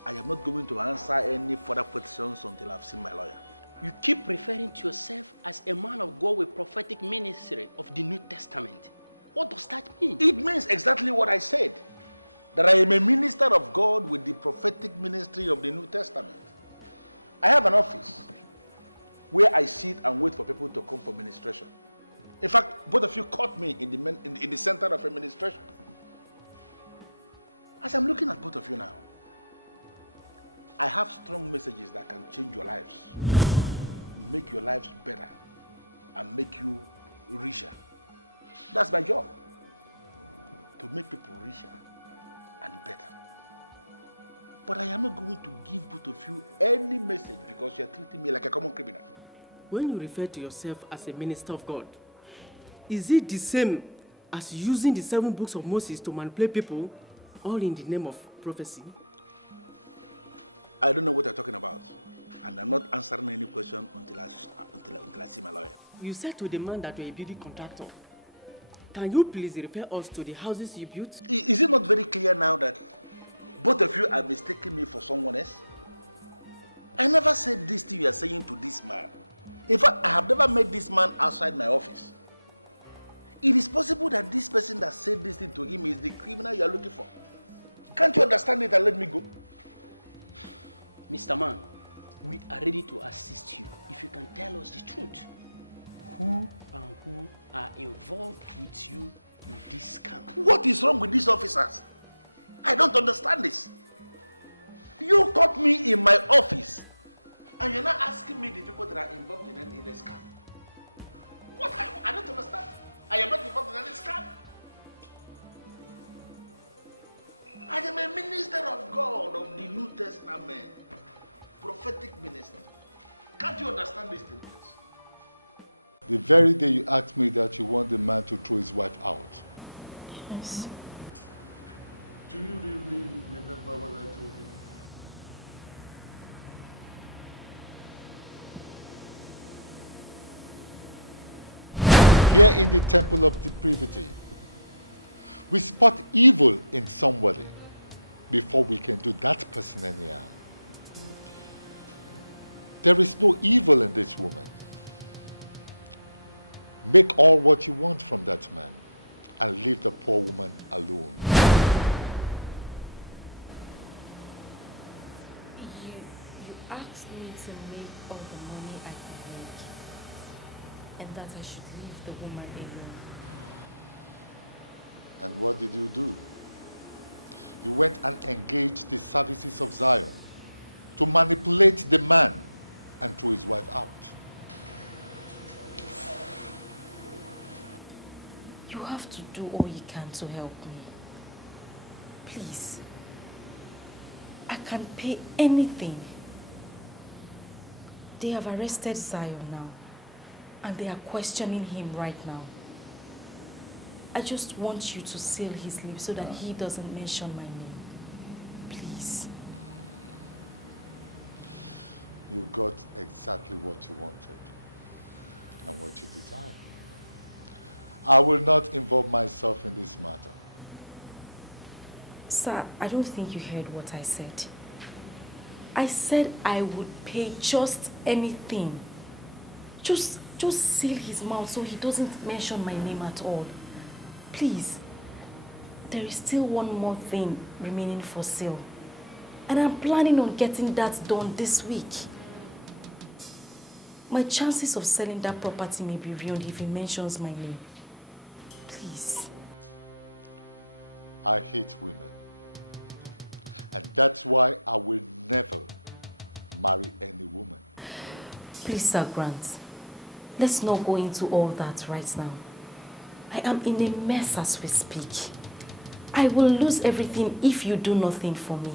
I am not going to answer any further questions until I've seen my lawyer. You keep referring to yourself as a man of God with prophetic ministry of the New Testament. What does that mean? It means exactly what I said. That I am a minister of God with the prophetic ministry of the New Testament. I have an office where I sit and wait for people to come for ministration. In fact, both of you caught me in the center of administration. As I'm looking at both of you now, I have strong messages that can change your lives, make your lives better, and make you richer. That's my job, to make people richer and better. But I am not going to give both of you any message because you're treating me like a common criminal. When you refer to yourself as a minister of God, is it the same as using the 7 books of Moses to manipulate people, all in the name of prophecy? I don't know what you're talking about, and I'm not answering any question until I see my lawyer. You said to the man that you're a building contractor. Can you please refer us to the houses you built? Is it not very clear now that both of you are mistaking me for someone else? I never said this thing you are saying to this man. In fact, I have never met this man outside my office. It is possible that this person that said this thing to him is the criminal you are looking for. Can't you understand it and let me go? Mr. Man, we are ready to assist you if you can tell us the truth. Who and who are involved with you in this scam? What is wrong with these officers? I don't understand this. You caught me in my office and you're not asking me the people that are involved in the scam. What? I don't understand. I am not involved in any scam. I am a minister of God of the New Testament. Prophetic minister. Can't you understand this thing, please? The very day you asked me that you want the man to throw his wife out. Yes. Do you really remember what I told you? Here in the temple of depravity, we spot evil in somebody before we can do that person any harm. There is no evil in this woman. Make all what you want from that man and leave the poor woman alone. You asked me to make all the money I can make and that I should leave the woman alone. And what did you do? You went and engaged the services of Zion to manipulate the man and throw his wife out. You have to do all you can to help me. Please. I can pay anything. They have arrested Zion now, and they are questioning him right now. I just want you to seal his lips so that he doesn't mention my name. Please. You got exactly what you wanted and what you desired. I will not involve myself in this matter. Sir, I don't think you heard what I said. I said I would pay just anything. Just seal his mouth so he doesn't mention my name at all. Please. There is still one more thing remaining for sale. And I'm planning on getting that done this week. My chances of selling that property may be ruined if he mentions my name. Please. I hate women. And that's why I will never marry any woman. Please, Sir Grant. Let's not go into all that right now. I am in a mess as we speak. I will lose everything if you do nothing for me.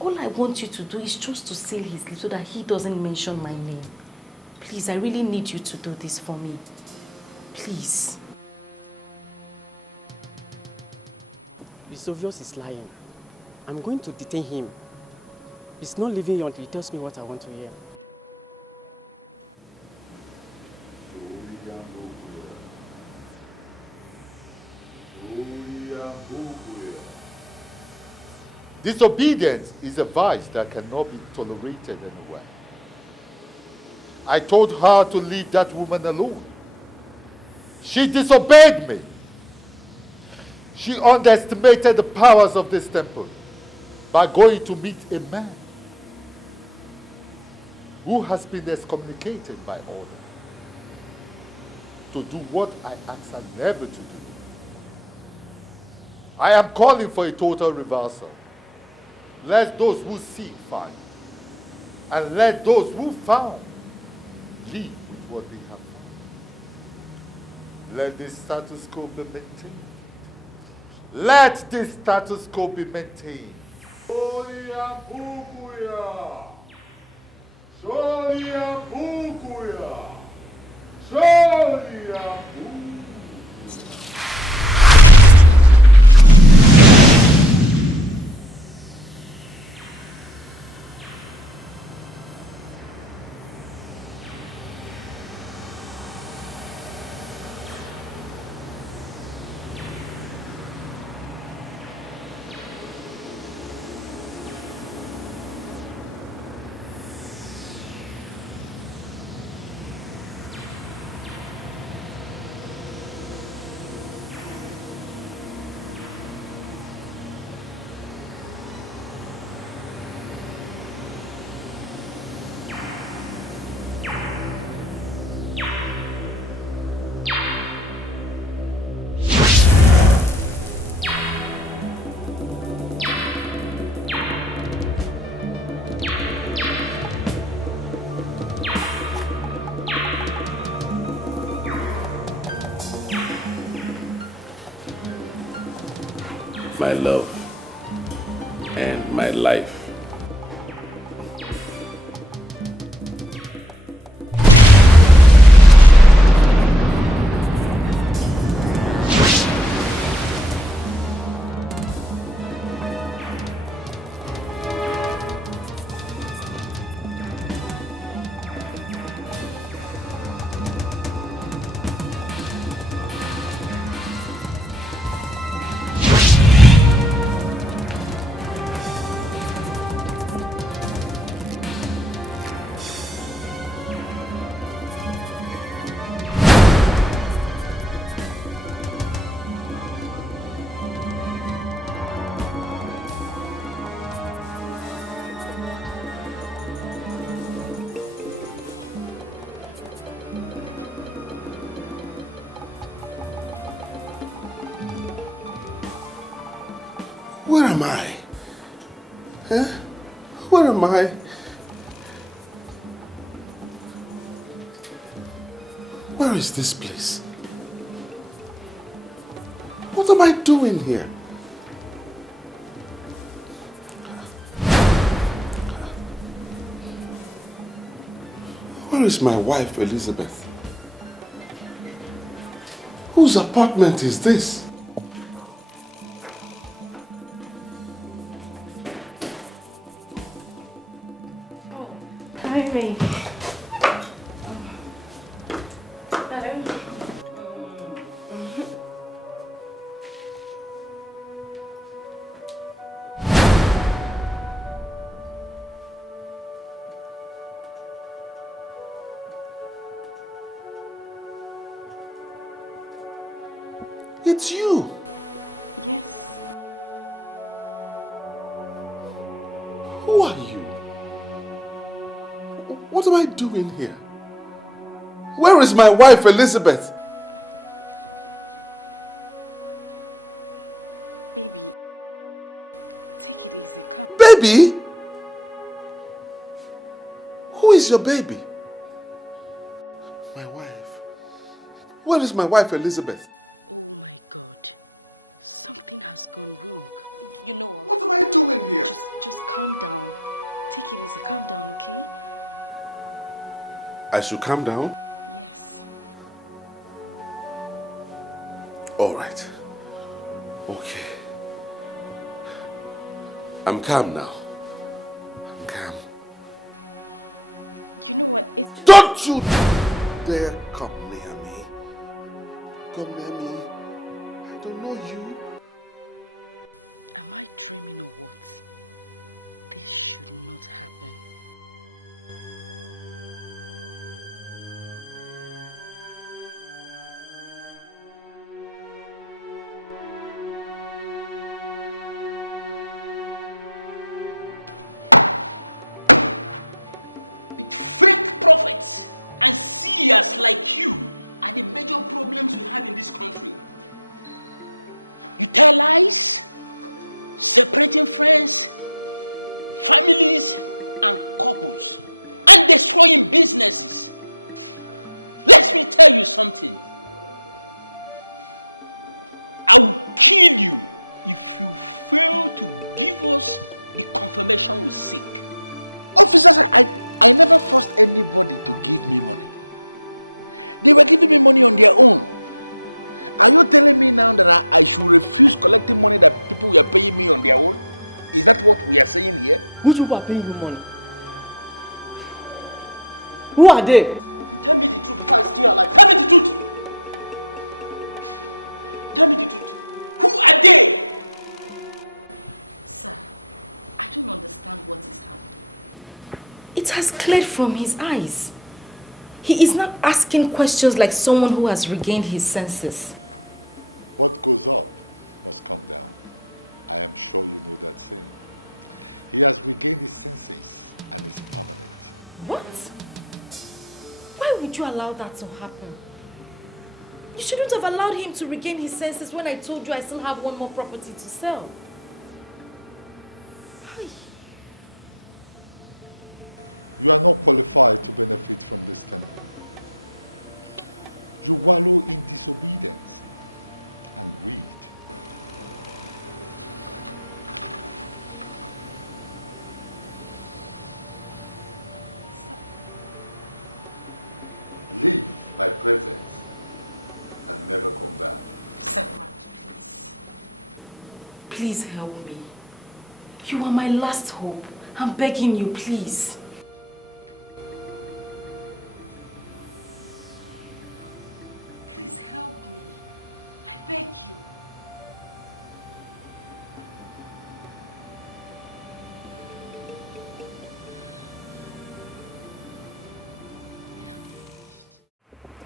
All I want you to do is just to seal his lips so that he doesn't mention my name. Please, I really need you to do this for me. Please. It's obvious he's lying. I'm going to detain him. He's not leaving until he tells me what I want to hear. Disobedience is a vice that cannot be tolerated anywhere. I told her to leave that woman alone. She disobeyed me. She underestimated the powers of this temple by going to meet a man who has been excommunicated by order to do what I asked her never to do. I am calling for a total reversal. Let those who seek find, and let those who found live with what they have found. Let this status quo be maintained. Let this status quo be maintained. My love and my life. Where am I? Huh? Where am I? Where is this place? What am I doing here? Where is my wife, Elizabeth? Whose apartment is this? Hi, baby. It's you. Yes. What am I doing here? Where is my wife, Elizabeth? Baby, take it easy, come. Baby? Who is your baby? My wife. Where is my wife, Elizabeth? Oh my God. Something has gone wrong. You know what? What am I doing here? Just calm down. Take it easy. Calm down, okay? I should calm down? Yes. All right. Okay. I'm calm now. I'm calm. You know what? It's... Don't you dare come near me. Come near me. I don't know you. Am I dreaming or what? This should not happen. Fake prophets and seers like you are the major problems we have in this country. You tell lies, separating friends, families, and couples, and destroying businesses. Let me tell you something. I will kill you if you fail to give us the confirmation we seek. Officers, I never forced anybody to give me money. They were giving me money on their own. Are you telling me now that I should refuse collecting money that people were paying me on their own? Is that what we are saying here? Which people are paying you money? Who are they? You tell me the truth before I steal your life. Tell me the truth. Tell me the truth. Who are they? Sir, I don't understand what is happening. It has cleared from his eyes. He is not asking questions like someone who has regained his senses. What goes up must come down. I am sure you know that saying. He has regained his senses and is permanent. What? Why would you allow that to happen? You shouldn't have allowed him to regain his senses when I told you I still have one more property to sell. You are not qualified to benefit from this temple. You wallow in disobedience and greed. Leave my presence and never come back. Sakura, please. Please help me. You are my last hope. I'm begging you, please. Please help me. I beg you.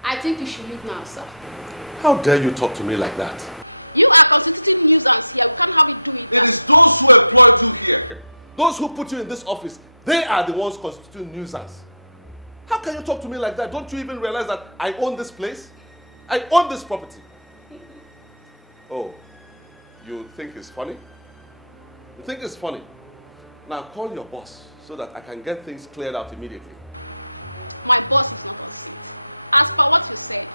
I think you should leave now, sir. How dare you talk to me like that? You are constituting nuisance here. We can't have it do it. It is those who employed you here. Those who put you in this office. They are the ones constituting nuisance. How can you talk to me like that? Don't you even realize that I own this place? I own this property. Oh, you think it's funny? You think it's funny? Now call your boss so that I can get things cleared out immediately. My boss is not on seat. As per what you said,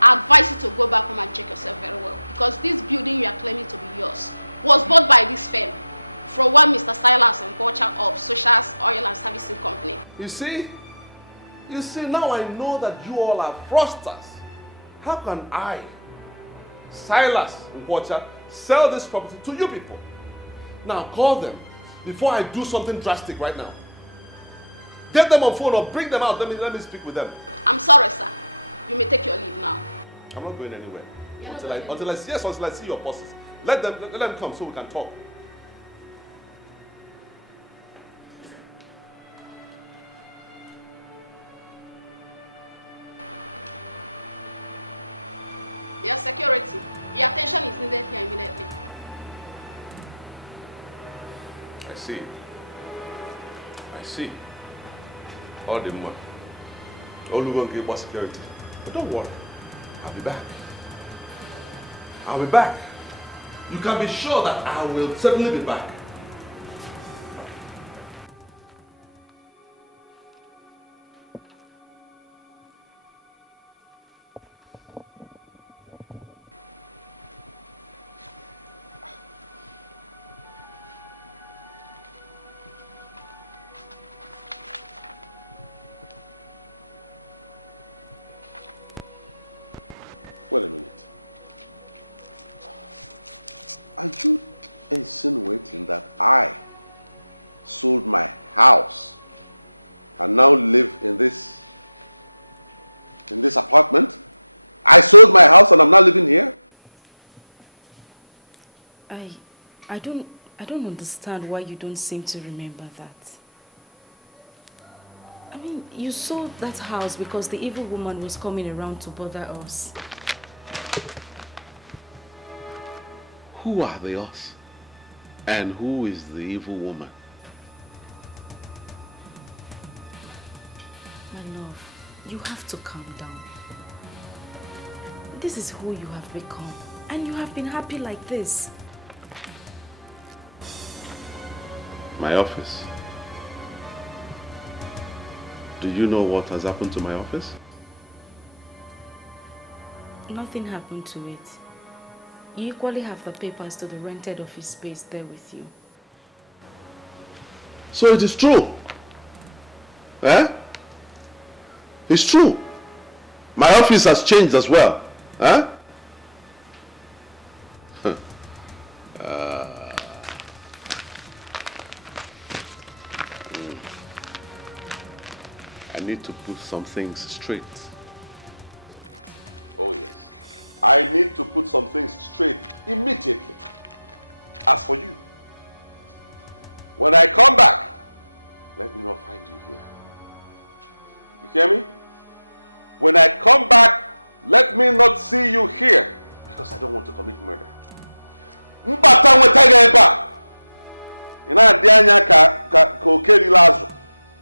I advise you to go back home and check yourself very well. Because this building you are claiming to be yours was bought by this firm from one Mr. Silas and Culture of Socials Oil and Servicing Company. You see, now I know that you all are fraudsters. How can I, Silas Nkwocha, sell this property to you people? Now call them before I do something drastic right now. Get them on phone or bring them out. Let me speak with them. I'm sorry, sir. You may take your leave now. I'm not going anywhere. Until I see your bosses. Let them come so we can talk. Your security. Your attention is needed here immediately. I see. All the more. Olugo gave more security. But don't worry. I'll be back. I'll be back. You can be sure that I will certainly be back. Wait a minute. Are you insinuating that I sold my house and now live in this apartment? I sold my house and I'm now living here? I don't understand why you don't seem to remember that. I mean, you sold that house because the evil woman was coming around to bother us. Who are the us? And who is the evil woman? My love, you have to calm down. This is who you have become. And you have been happy like this. My office. Do you know what has happened to my office? Nothing happened to it. You equally have the papers to the rented office space there with you. So it is true. Eh? It's true. My office has changed as well. Huh? I need to put some things straight. Oh yes. I need to put some things straight immediately. As for you, when I come back, let me not find you here. You hear me? When I come back, let me not see you here, because I don't want to commit murder. Mbata nwetege eba. Ina adianya ka Okeli lazo.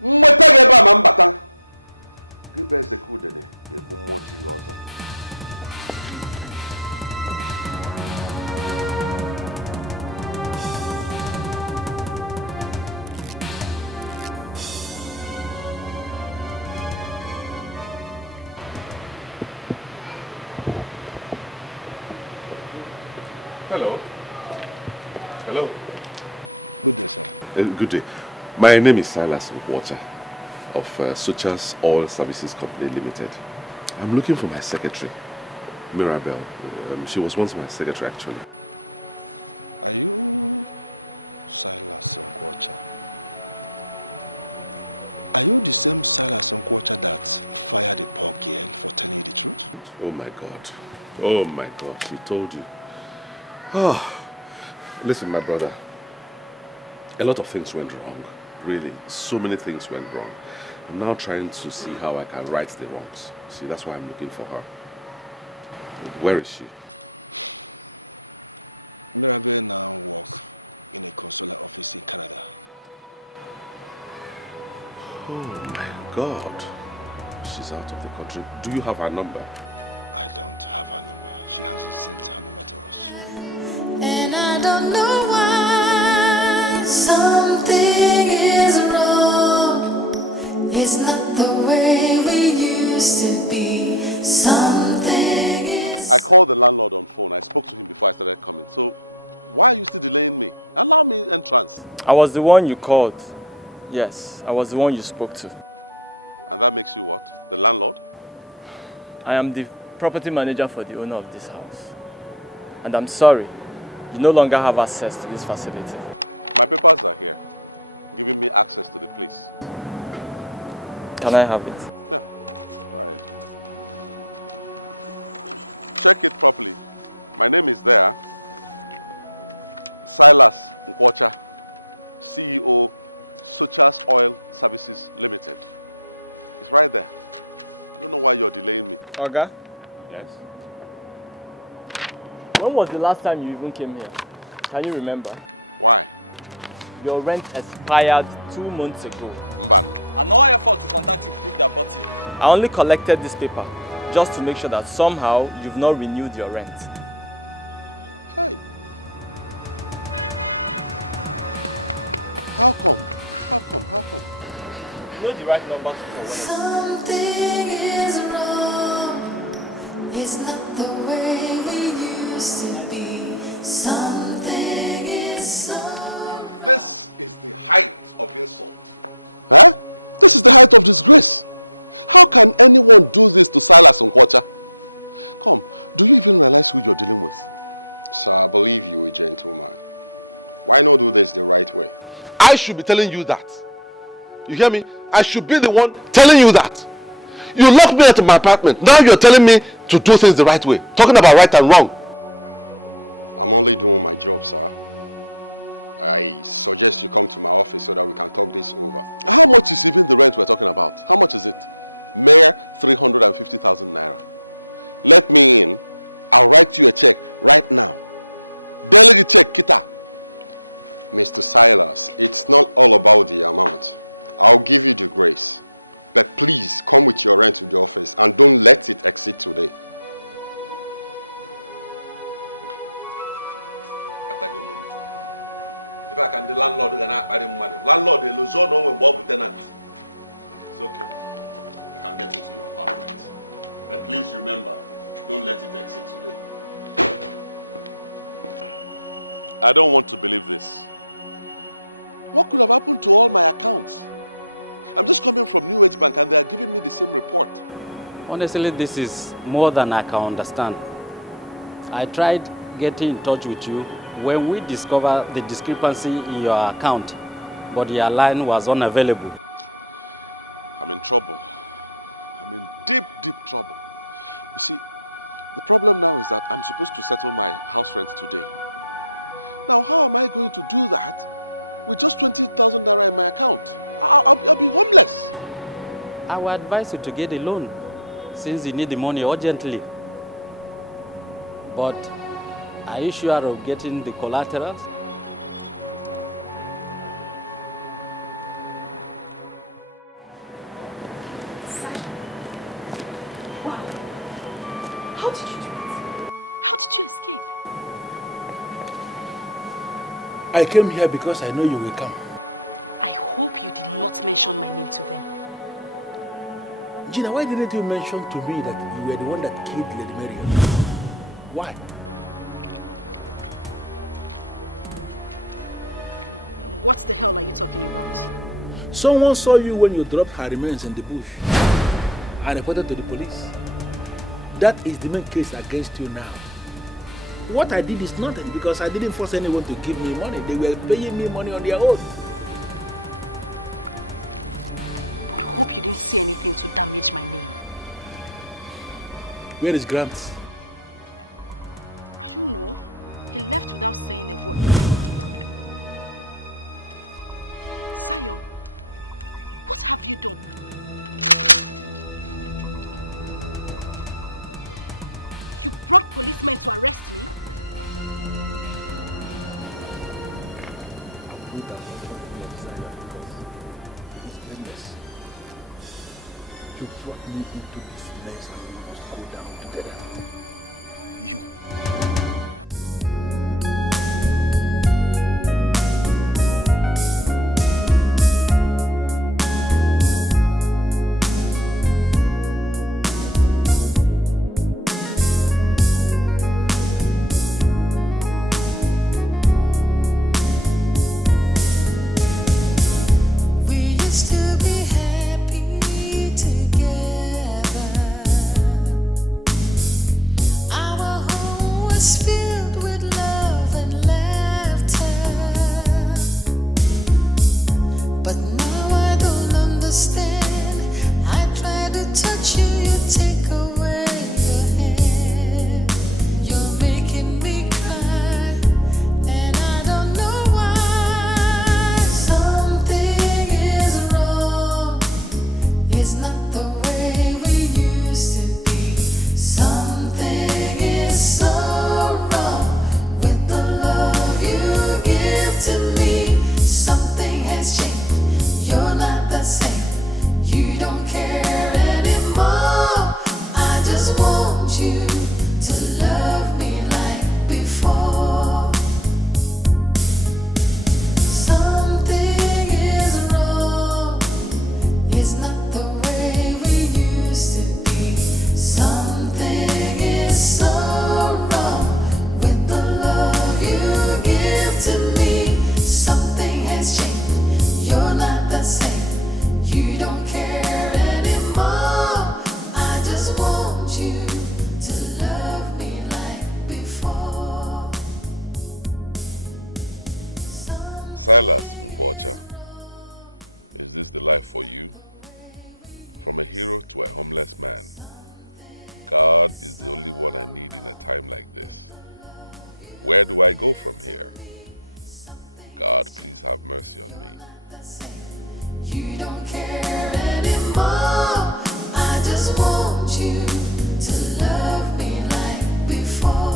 Nwetege eba ma mbata. Gibe zekudene yeku moti lozo. Hello. Hello. Good day, sir. Good day. My name is Silas Water of Suchas Oil Services Company Limited. I'm looking for my secretary, Mirabel. She was once my secretary, actually. Are you Silas Nkwocha? Are you the same Silas Nkwocha that fired a poor girl for telling you the truth? Oh my God. Oh my God. She told you. Oh, listen, my brother. A lot of things went wrong. Really, so many things went wrong. I'm now trying to see how I can right the wrongs. See, that's why I'm looking for her. Where is she? Mirabel now works in a consular office in Canada. Oh my God. She's out of the country. Do you have her number? I don't have her number. She hasn't sent her number to us. And I don't know why something is wrong. It's not the way we used to be. Something is... I called the landlord on phone. I spoke to him before I started coming. So why are you still delaying me? Allow me entrance. I was the one you called. Yes, I was the one you spoke to. And that makes you what? The landlord? I am the property manager for the owner of this house. And I'm sorry, you no longer have access to this facility. My papers are here, giving me access to the place. Can I have it? Yeah, try it. Check it properly. My name is there. Silas Nkwocha, CEO, Suchas Oil Services Limited. It's right there. I don't know why you're delaying me. Oga? Yes? When was the last time you even came here? Can you remember? Why? your rent expired 2 months ago. Mban. And no effort to contact you proved that bought it. I only collected this paper just to make sure that somehow you've not renewed your rent. Hey. How come? How come? How come? You know the right number for when. Something is wrong. It's not the way we used to be. Something is so. This is the height of insult. Huh? This is the height of disgrace. How can anyone do this to Silas Nkwocha? Come, do you even realize who you're dealing with? Sir, I believe you, a gentleman. Why not do this the right way? I should be telling you that. You hear me? I should be the one telling you that. You locked me out of my apartment. Now you're telling me to do things the right way. Talking about right and wrong. I'm only doing my job, sir. I suggest you come to my office so that we can talk this over. How much is even the rent we're talking about? How much is it? Mere 350,000 naira. Let me in. I'll write you a check right now. Delegate check, Kita. Mr. Silas, it's not all about the amount. I'll give you the grace. But please come with your rent to the office and don't let it exceed today. If I can, the landlord is not paying money. Landlord is losing no when Bob tenant. It's okay. I can get into your apartment. But please remember, don't let it exceed today. I don't want to believe this. What could have happened to all my accounts? I'm just coming from New Age Bank and they are giving me the same report. Honestly, this is more than I can understand. I tried getting in touch with you when we discovered the discrepancy in your account, but your line was unavailable. I'm in trouble. I'm in deep, deep trouble. You see, the problem now is that I'm supposed to settle my house rent today. Now, how am I going to do that with just 20,000 naira in my account? I'll be homeless. I would advise you to get a loan since you need the money urgently. But are you sure of getting the collaterals? Wow. How did you do it? How did you escape? I came here because I know you will come. I hope you did not mention my name to them. Gina, why didn't you mention to me that you were the one that killed Lady Mary? Why? What the hell are you talking about? Someone saw you when you dropped her remains in the bush and reported to the police. That is the main case against you now. What I did is nothing because I didn't force anyone to give me money. They were paying me money on their own. But hope you didn't say anything to damage my name. Where is Gramps? I don't know. He left without saying a word. Zion, what have you done? You brought policemen to arrest me? You brought me into this mess and we must go down together. You. Together, our home Silas Nkwocha, is this the life for you? From a hero to a homeless man, God is the only one I need in a time like this. Where do I go from here? God, please have mercy on me. You don't care anymore. I just want you to love me like before.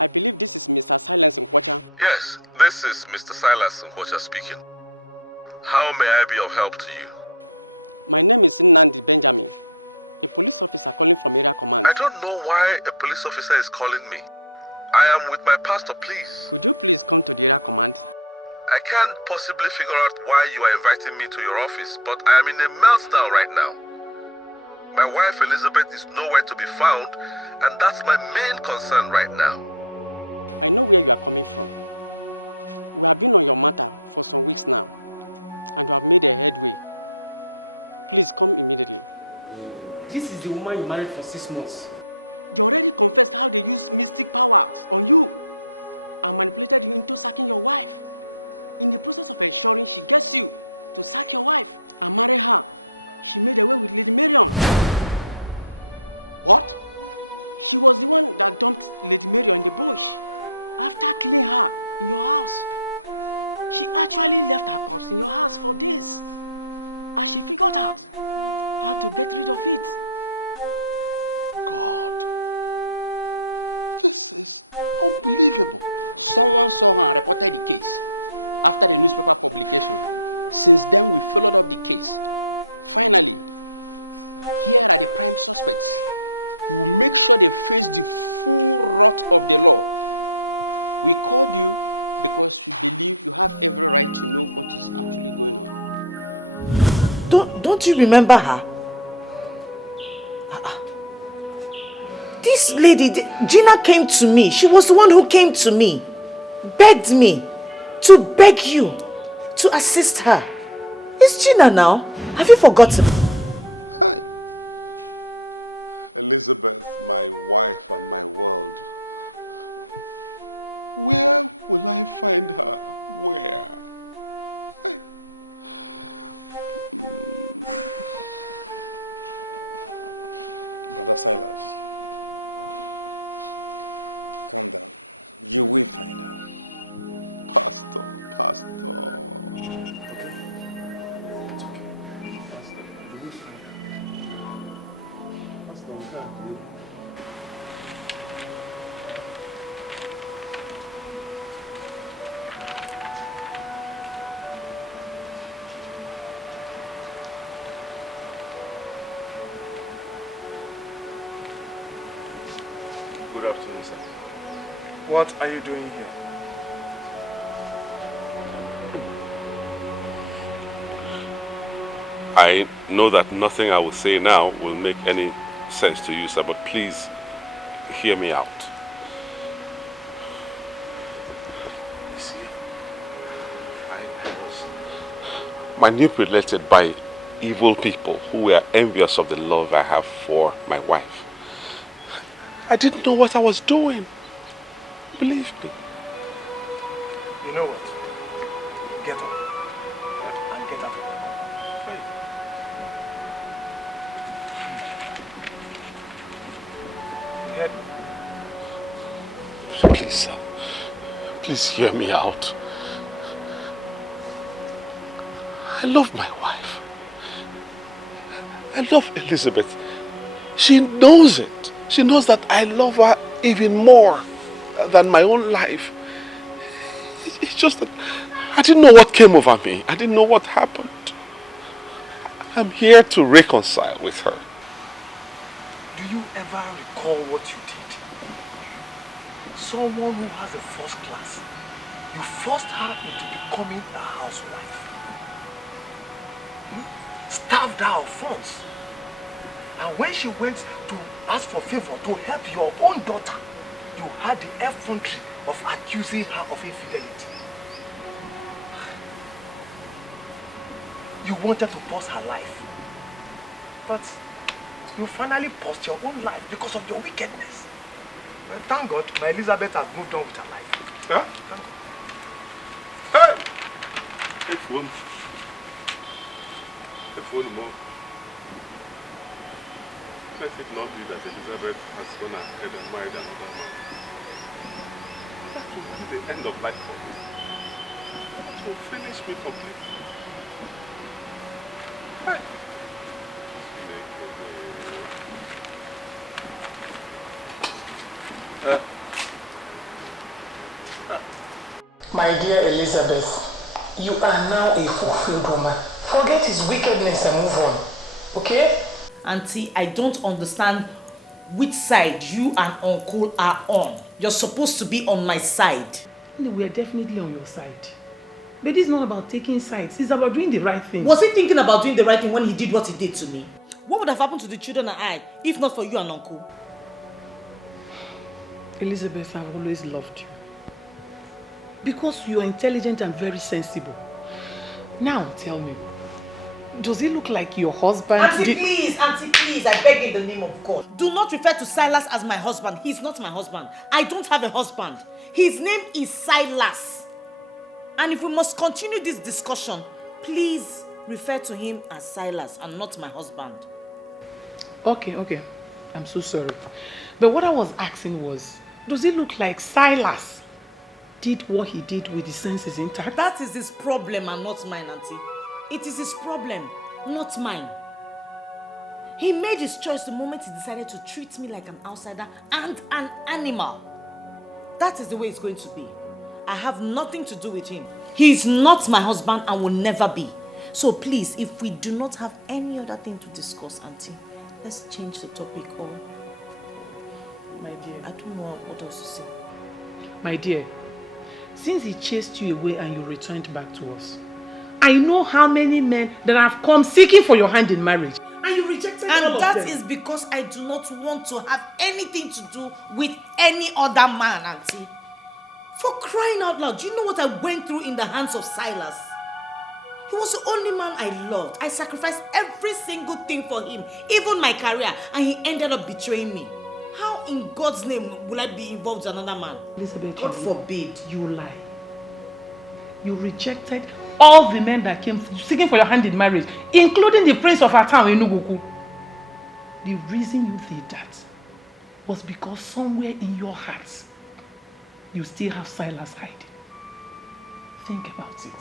I believe this is Mr. Silas Nkwocha. Yes, this is Mr. Silas Nkwocha speaking. How may I be of help to you? My name is NNAMDI Benjamin, a police officer calling from area command. I don't know why a police officer is calling me. I am with my pastor, please. Could you please come to the area command? I can't possibly figure out why you are inviting me to your office, but I am in a meltdown right now. My wife Elizabeth is nowhere to be found, and that's my main concern right now. I know where you are coming from. We have been on your matter for some weeks now, and we have made a headway. Please come immediately. This is the woman you married for 6 months. You already confessed how they used mystic powers on you and manipulated you into sacking your wife. In the process of ensuring she gets you to sack your wife and marry her, she made away with Lady Marion. What? She was the one that dumped Lady Marion in the bush after killing her in your house. She actually left her corpse in your house for days, and she figured out how to get rid of it. God, this is unbelievable. Someone saw her and reported the case after the newspaper publication. Since then, we followed up the case. Finally, here are the prime suspects. We'll make sure they face the full wrath of the law. We called you because we believe you have every right to know what is actually going on. Don't you remember her? This lady, Gina, came to me. She was the one who came to me, begged me to beg you to assist her. It's Gina now. Have you forgotten? Hi. Elizabeth, my wife and my world. Where will I find her? Where? Hey. Brother Silas, calm down. You will find her. Pastor. Good afternoon, sir. What are you doing here? I know that nothing I will say now will make any sense to you, sir, but please hear me out. You see, I was manipulated by evil people who were envious of the love I have for my wife. I didn't know what I was doing. Believe me. You know what? Get up. heard me? Please, sir. Please hear me out. I love my wife. I love Elizabeth. She knows it. She knows that I love her even more than my own life. It's just that I didn't know what came over me. I didn't know what happened. I'm here to reconcile with her. Do you ever recall what you did? Someone who has a first class, you forced her into becoming a housewife. Starved her of funds. And when she went to ask for favor to help your own daughter, you had the effrontery of accusing her of infidelity. You wanted to pause her life. But you finally paused your own life because of your wickedness. Well, thank God, my Elizabeth has moved on with her life. Huh? Thank God. Hey! Hey, phone. The phone more. Let it not be that Elizabeth has gone ahead and married another man. That will be the end of life for me. That will finish me completely. Hey. My dear Elizabeth, you are now a fulfilled woman. Forget his wickedness and move on, okay? Auntie, I don't understand which side you and Uncle are on. You're supposed to be on my side. No, we are definitely on your side. But this is not about taking sides. It's about doing the right thing. Was he thinking about doing the right thing when he did what he did to me? What would have happened to the children and I, if not for you and Uncle? Elizabeth, I've always loved you. Because you are intelligent and very sensible. Now, tell me, does he look like your husband? Auntie, please, I beg in the name of God. Do not refer to Silas as my husband. He's not my husband. I don't have a husband. His name is Silas. And if we must continue this discussion, please refer to him as Silas and not my husband. Okay. I'm so sorry. But what I was asking was, does it look like Silas did what he did with his senses intact? That is his problem and not mine, Auntie. It is his problem, not mine. He made his choice the moment he decided to treat me like an outsider and an animal. That is the way it's going to be. I have nothing to do with him. He is not my husband and will never be. So please, if we do not have any other thing to discuss, Auntie, let's change the topic or... My dear. I don't know what else to say. My dear, since he chased you away and you returned back to us, I know how many men that have come seeking for your hand in marriage. And you rejected all of them. And that is because I do not want to have anything to do with any other man, Auntie. For crying out loud, do you know what I went through in the hands of Silas? He was the only man I loved. I sacrificed every single thing for him, even my career, and he ended up betraying me. How in God's name will I be involved with another man? Elizabeth, God forbid. You lie. You rejected all the men that came seeking for your hand in marriage, including the prince of our town, Enugoku. The reason you did that was because somewhere in your heart, you still have Silas hiding. Think about it.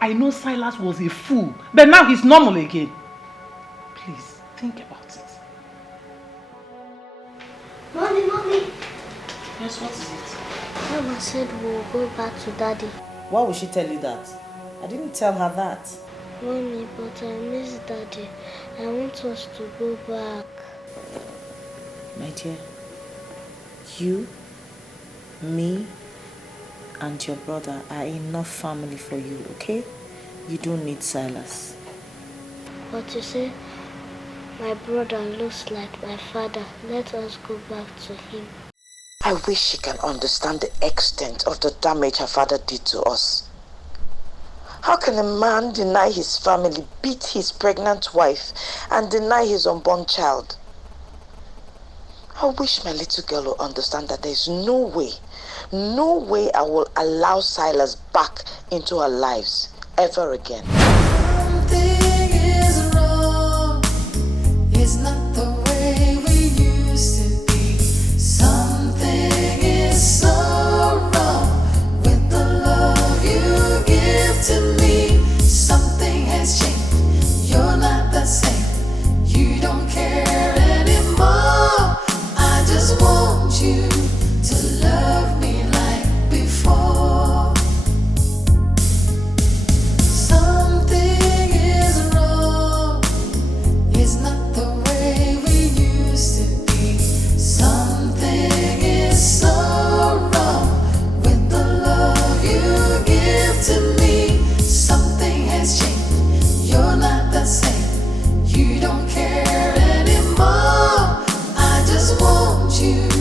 I know Silas was a fool, but now he's normal again. Please, think about it. Mommy. Yes, what is it? Mama said we'll go back to Daddy. Why would she tell you that? I didn't tell her that. Mommy, but I miss Daddy. I want us to go back. My dear, you, me, and your brother are enough family for you, okay? You don't need Silas. But you see, my brother looks like my father. Let us go back to him. I wish she can understand the extent of the damage her father did to us. How can a man deny his family, beat his pregnant wife, and deny his unborn child? I wish my little girl will understand that there is no way I will allow Silas back into our lives ever again. Something is wrong. It's not the way we used to be. you.